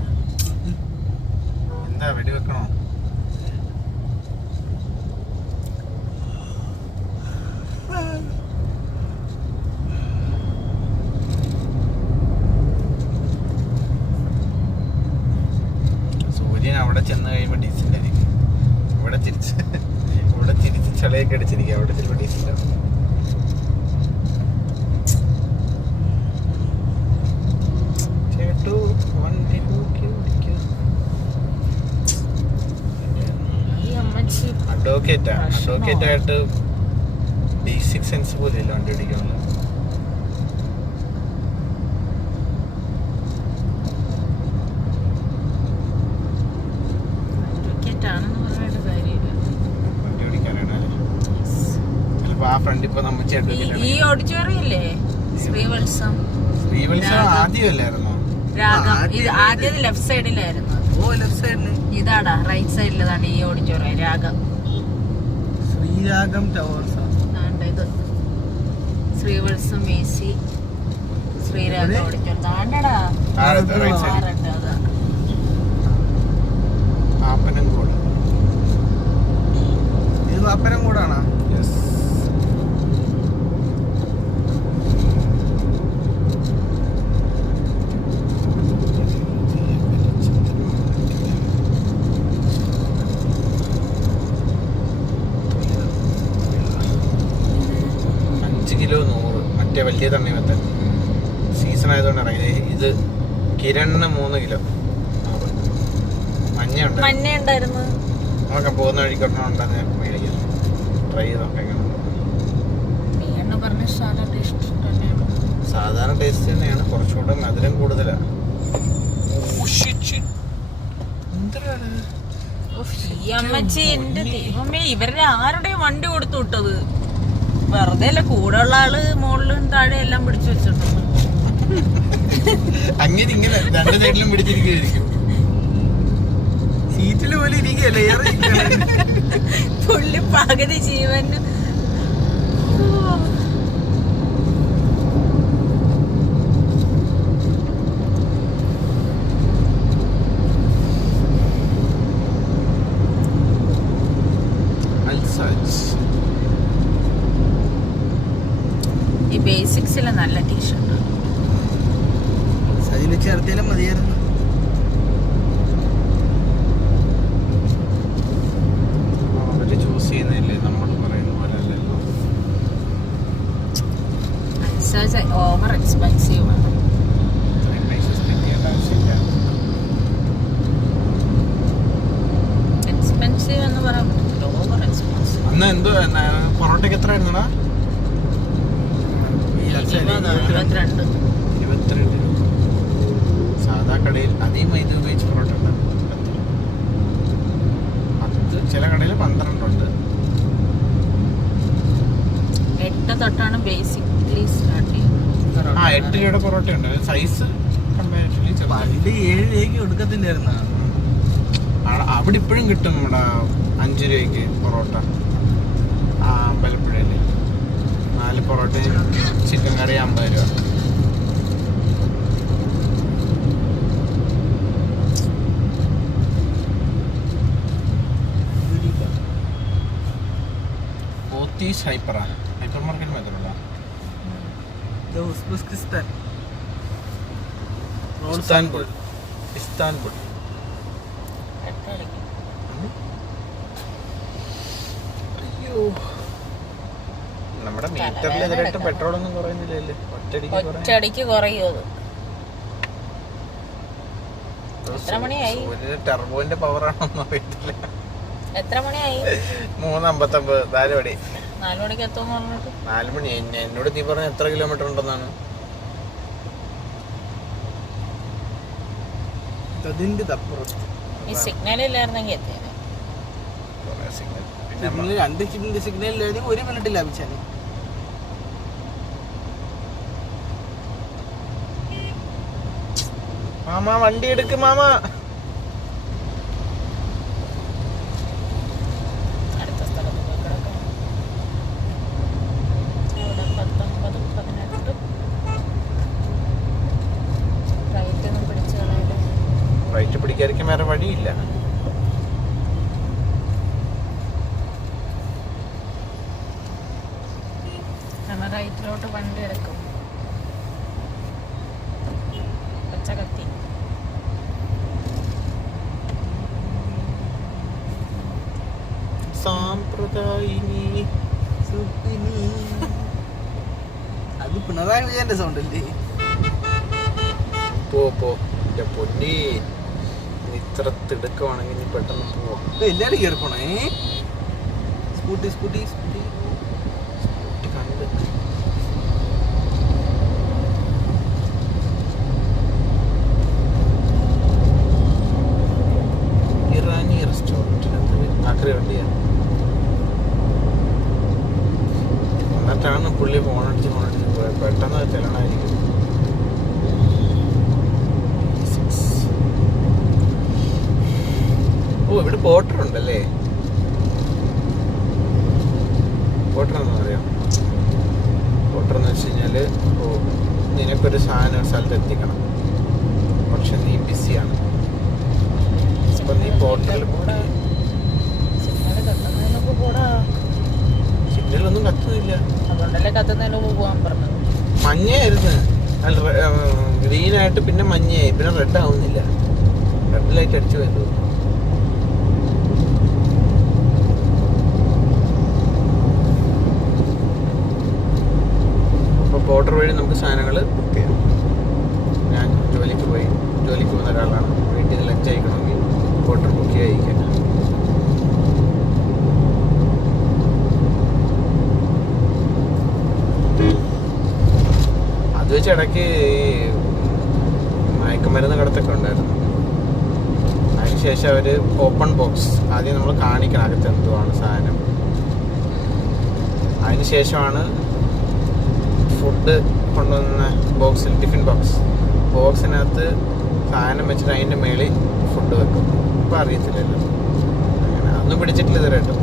എന്താ വെടിവെക്കണോ? സൂര്യൻ അവിടെ ചെന്ന് കഴിയുമ്പോൾ ഡീസൻ്റായിരിക്കും. ഇവിടെ തിരിച്ച് ചളയൊക്കെ അടിച്ചിരിക്കും. അവിടെ ചിലപ്പോൾ ഡീസൻ്റാവും. ചേട്ടു വണ്ടി അഡ്വക്കേറ്റ് ആയിട്ട് ബേസിക് സെൻസ് പോലും ഇല്ല വണ്ടി ഓടിക്കാനുള്ള. ഫ്രണ്ട് ഇപ്പൊ നമ്മ ഈ ഓഡിറ്റോറിയം അല്ലേ ശ്രീവത്സം ആദ്യമല്ലായിരുന്നോ? രാഗം. ഇത് ആദ്യം ലെഫ്റ്റ് സൈഡിലായിരുന്നു. ലെഫ്റ്റ് സൈഡില് ഇതാടാ റൈറ്റ് സൈഡിലാണ് ഈ ഓഡിറ്റോറിയം രാഗം. ശ്രീരാഗം ടവേഴ്സ്. ഇത് ശ്രീവത്സം AC ശ്രീരാഗം ഓഡിറ്റോറിയം. താണ്ടടാ പാപ്പനംകോട്. ഇത് പാപ്പനംകോടാണോ? കിലോ 100 മറ്റേ വലിയ തണ്ണിമത്തൻ സീസൺ ആയതുകൊണ്ട് ഇറങ്ങിയത്. ഇത് കിരണിന് 3 കിലോ. മഞ്ഞ ഉണ്ടായിരുന്നു. നമുക്ക് പോകുന്ന വഴിക്കൊണ്ടെന്ന് മേടിക്കാം. ട്രൈ ചെയ്ത് നോക്കാം. സാധാരണ ടേസ്റ്റ് തന്നെയാണ്, കുറച്ചുകൂടെ മധുരം കൂടുതലാണ്. ഈ അമ്മച്ചി എന്റെ ദൈവമേ, ഇവരുടെ ആരുടെയും വണ്ടി കൊടുത്തു വിട്ടത് വെറുതെ അല്ല. കൂടെ ഉള്ള ആള് മുകളിലും താഴെ എല്ലാം പിടിച്ചു വെച്ചിട്ടുണ്ട്. അങ്ങനെ ഇങ്ങനെ രണ്ട് സൈഡിലും പിടിച്ചിരിക്കും. സീറ്റില് പോലെ ഇരിക്കല്ലേ പുള്ളി പകുതി ജീവന്. ഈ ബേസിക്സിലെ നല്ല ടീഷർട്ട് സജിന് ചേർത്തേലും മതിയായിരുന്നു. അവര് ചൂസ് ചെയ്യുന്നില്ലേ, നമ്മൾ പറയുന്ന പോലെ അല്ലല്ലോ. ഓവർ എക്സ്പെൻസീവ് ആണ്. എക്സ്പെൻസീവ് എന്ന് പറയാൻ പറ്റില്ല, ഓവർ എക്സ്പെൻസീവ്. അന്ന് എന്തോ പൊറോട്ടയ്ക്ക് എത്ര ആയിരുന്നടാ? 22 സാധാ കടയിൽ അതേ മൈദ ഉപയോഗിച്ച് പൊറോട്ട ഉണ്ടാകും. 10, ചില കടയിൽ 12 ഉണ്ട്. 8 തൊട്ടാണ് ബേസിക്കലി സ്റ്റാർട്ട് ചെയ്യുന്നത്. 8 രൂപയുടെ പൊറോട്ട ഉണ്ട്. സൈസ് കമ്പാരിറ്റീവ്ലി പണ്ട് 7 രൂപയ്ക്ക് കൊടുക്കത്തില്ലായിരുന്ന. അവിടെ ഇപ്പോഴും കിട്ടും നമ്മുടെ 5 രൂപയ്ക്ക് പൊറോട്ട. അമ്പലപ്പുഴയില് 4 പൊറോട്ടയും ചിക്കൻ കറി 50 രൂപ. ഹൈപ്പർ മാർക്കറ്റ് മാത്രമല്ല, ഇസ്താൻബുൾ. നമ്മുടെ മീറ്ററിൽ ഇതിലിട്ട് പെട്രോൾ ഒന്നും കുറയുന്നില്ലല്ലേ? ഒറ്റയടിക്ക് കുറയും. എത്ര മണിയായി? ഒരു ടെർബോന്റെ പവർ ആണോന്നും അറിയത്തില്ല. എത്ര മണിയായി? 3:59. 4 മണി. 4 മണിക്ക് എത്തുമെന്ന് പറഞ്ഞിട്ട് 4 മണി. എന്നോട് നീ പറഞ്ഞ എത്ര കിലോമീറ്റർ ഉണ്ടെന്നാണ്? ഈ സിഗ്നൽ ഇല്ലായിരുന്നെങ്കിൽ എത്തിയത്. സിഗ്നൽ 2 സിഗ്നലിൽ 1 മിനിറ്റ് ലാഭിച്ചാണ്. മാമ വണ്ടി എടുക്ക് മാമ. അടുത്ത സ്ഥലത്ത് പോയി കിടക്കാം. ഇവിടെ 19, 18 റൈറ്റ് ഒന്നും പിടിച്ചു കളയല്ലേ. റൈറ്റ് പിടിക്കാതിരിക്കാൻ വേറെ വഴിയില്ല. നമ്മൾ റൈറ്റിലോട്ട് വണ്ടി എടുക്കും. പച്ചക്കത്തി സാമ്പ്രദായിനി. അത് പിണറായി വിജയന്റെ സൗണ്ട് അല്ലേ? പോ എന്റെ പൊന്നി, ഇത്ര തിടുക്കമാണെങ്കിൽ നീ പെട്ടെന്ന് പോവാ. എല്ലാരും കയറി പോണേ. സ്കൂട്ടി കണ്ട് ഇറാനി റെസ്റ്റോറൻറ്റ് ആക്രി വണ്ടിയാ. എന്നിട്ടാണ് പുള്ളി ഫോണടിച്ച് പോയത്. പെട്ടെന്ന് ചെല്ലണമായിരിക്കും. ഓ, ഇവിടെ പോർട്ടർ ഉണ്ടല്ലേ. പോർട്ടർ എന്ന് പറയാം. പോർട്ടർ എന്ന് വെച്ച് കഴിഞ്ഞാൽ, ഓ, നിനക്കൊരു സാധനം ഒരു സ്ഥലത്ത് എത്തിക്കണം, പക്ഷെ നീ ബിസിയാണ്. അപ്പൊ നീ പോർട്ടറിൽ സിഗ്നലൊന്നും കത്തുന്നില്ല. അതുകൊണ്ടല്ലേ കത്തുന്നതിന് മുമ്പ് പോകാൻ പറഞ്ഞത്. മഞ്ഞയായിരുന്നു, ഗ്രീനായിട്ട് പിന്നെ മഞ്ഞയായി, പിന്നെ റെഡ് ആവുന്നില്ല. റെഡ് ലൈറ്റ് അടിച്ചു പോയത്. അപ്പോൾ പോർട്ടർ വഴി നമുക്ക് സാധനങ്ങൾ ബുക്ക് ചെയ്യാം. ഞാൻ ജോലിക്ക് പോകുന്ന ഒരാളാണ്. വീട്ടിൽ നിന്ന് ലഞ്ച് അയക്കണമെങ്കിൽ പോർട്ടർ ബുക്ക് ചെയ്യിക്കാൻ. അത് വെച്ച് ഇടയ്ക്ക് ഈ മയക്കുമരുന്ന് കടത്തൊക്കെ ഉണ്ടായിരുന്നു. അതിനുശേഷം അവർ ഓപ്പൺ ബോക്സ് ആദ്യം നമ്മൾ കാണിക്കണം അകത്ത് എന്തുവാണ് സാധനം. അതിനുശേഷമാണ് ഫുഡ് കൊണ്ടുവന്ന ബോക്സിൽ, ടിഫിൻ ബോക്സിനകത്ത് സാധനം വെച്ചിട്ട് അതിൻ്റെ മേളിൽ ഫുഡ് വെക്കും. ഇപ്പം അറിയത്തില്ലല്ലോ, അങ്ങനെ അതൊന്നും പിടിച്ചിട്ടില്ല ഇതുവരെയായിട്ടും.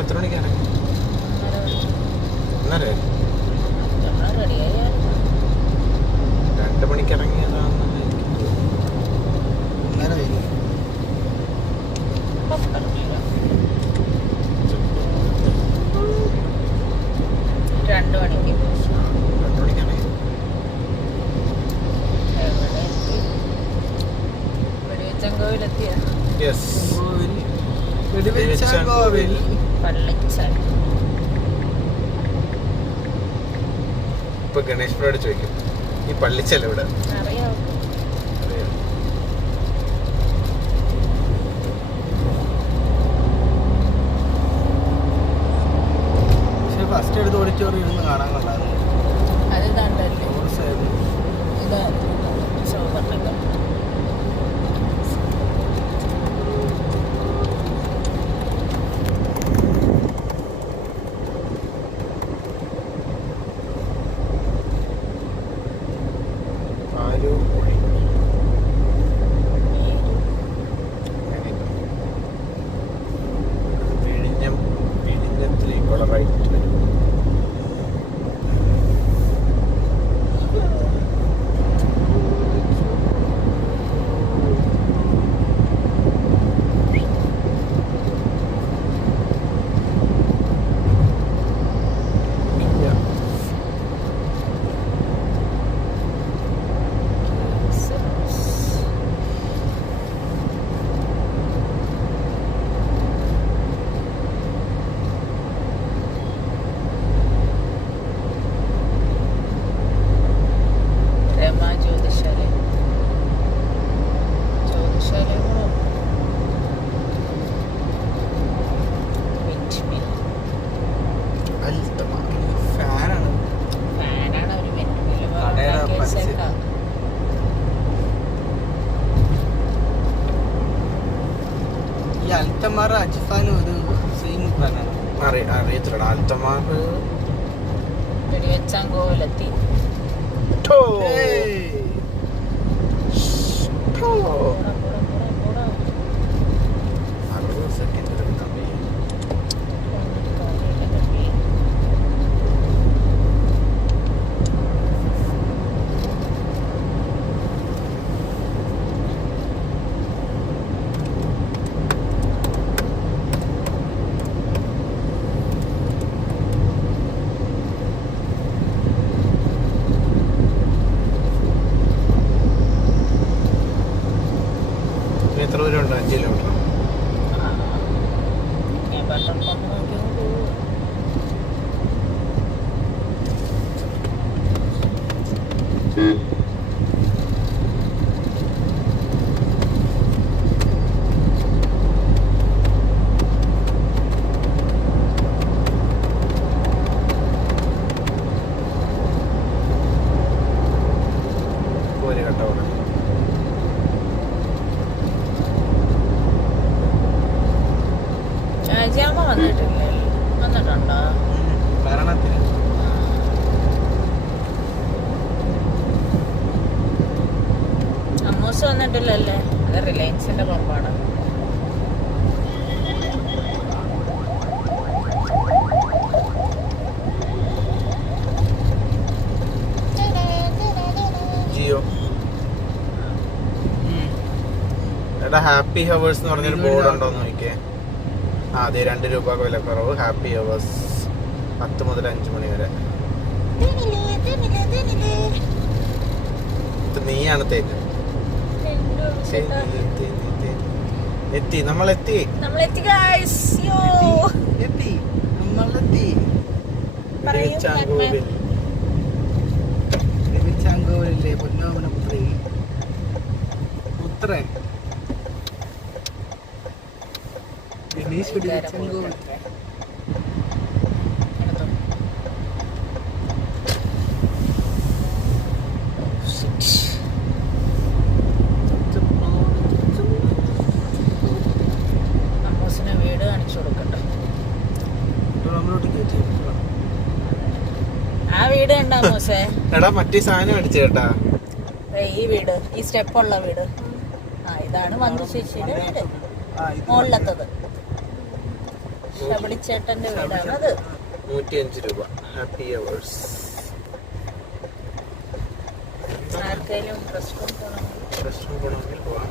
എത്ര മണിക്ക് ഇറങ്ങി? 2 മണിക്ക് ഇറങ്ങിയതാണെന്ന് എനിക്ക് തോന്നുന്നു. 2 മണിക്ക് വെടിവെച്ചങ്കോവിലെത്തിയ പള്ളിച്ചാൽ. ഇപ്പൊ ഗണേശനോട് ചോദിക്കും, ഈ പള്ളിച്ചൽ എവിടെ? അറിയാം. ഫസ്റ്റ് എടുത്ത് ഓഡിറ്റോറിയം ഇരുന്ന് കാണാൻ കൊള്ളാതെ. അത് കണ്ടല്ലേ, ഇതാ സൂപ്പർണൊക്കെ. വിഴിഞ്ഞത്തിലേക്കുള്ള റൈറ്റ് വരും. ഈ അൽത്തമാറ അജ്ഫാനും ഒരു സെയിം പ്ലാനാണ്. അറിയത്തില്ലടാ. അൽത്തമാർ വെച്ചാങ്കോവിലെത്തി. എത്ര ദൂരം ഉണ്ട്? 5 കിലോമീറ്റർ. ഒരു ഘട്ടം ഷാജിയാമ്മ വന്നിട്ടില്ലേ? വന്നിട്ടുണ്ടോ? ഭരണത്തിന് അമ്മൂസ് വന്നിട്ടില്ലല്ലേ? അത് റിലയൻസിന്റെ പമ്പാണ്. ജിയോ. എടാ ഹാപ്പി ഹവേഴ്സ് എന്ന് പറഞ്ഞൊരു ബോർഡ് ഉണ്ടോന്ന് നോക്കിയേ. അതെ, 2 രൂപ വിലക്കുറവ്. ഹാപ്പി ഹവേഴ്സ് 10 മുതൽ 5 മണി വരെ. നീയാണ് തേക്ക്. എത്തി, നമ്മളെത്തി. നമ്മളെത്തി ഗൈസ്. യോ എത്തി, നമ്മളെത്തി. തിരുവിച്ചാങ്കോവിൽ. തിരുവിച്ചാങ്കോവിലെ പൊന്നോമന പുത്രി പുത്രൻ ഗണേശ് തിരുവിച്ചാങ്കോവിൽ. അമ്മൂസിനെ വീട് കാണിച്ചു കൊടുക്കട്ടെ. നമ്മളോട്ട് കയറ്റി ആ വീട് കണ്ടോ അമ്മൂസേ? എടാ മറ്റേ സാധനം അടിച്ചു കേട്ടാ. ഈ വീട്, ഈ സ്റ്റെപ്പുള്ള വീട്. ഇതാണ് മന്ദു ചേച്ചിയുടെ വീട്. മുകളിലത്തത് ശബളിച്ചേട്ടന്റെ വീടാണ് അത്. 105 രൂപ. Happy hours. ആർക്കെങ്കിലും പ്രശ്നം പോകണമെങ്കിൽ പോകണമെങ്കിൽ പോവാം.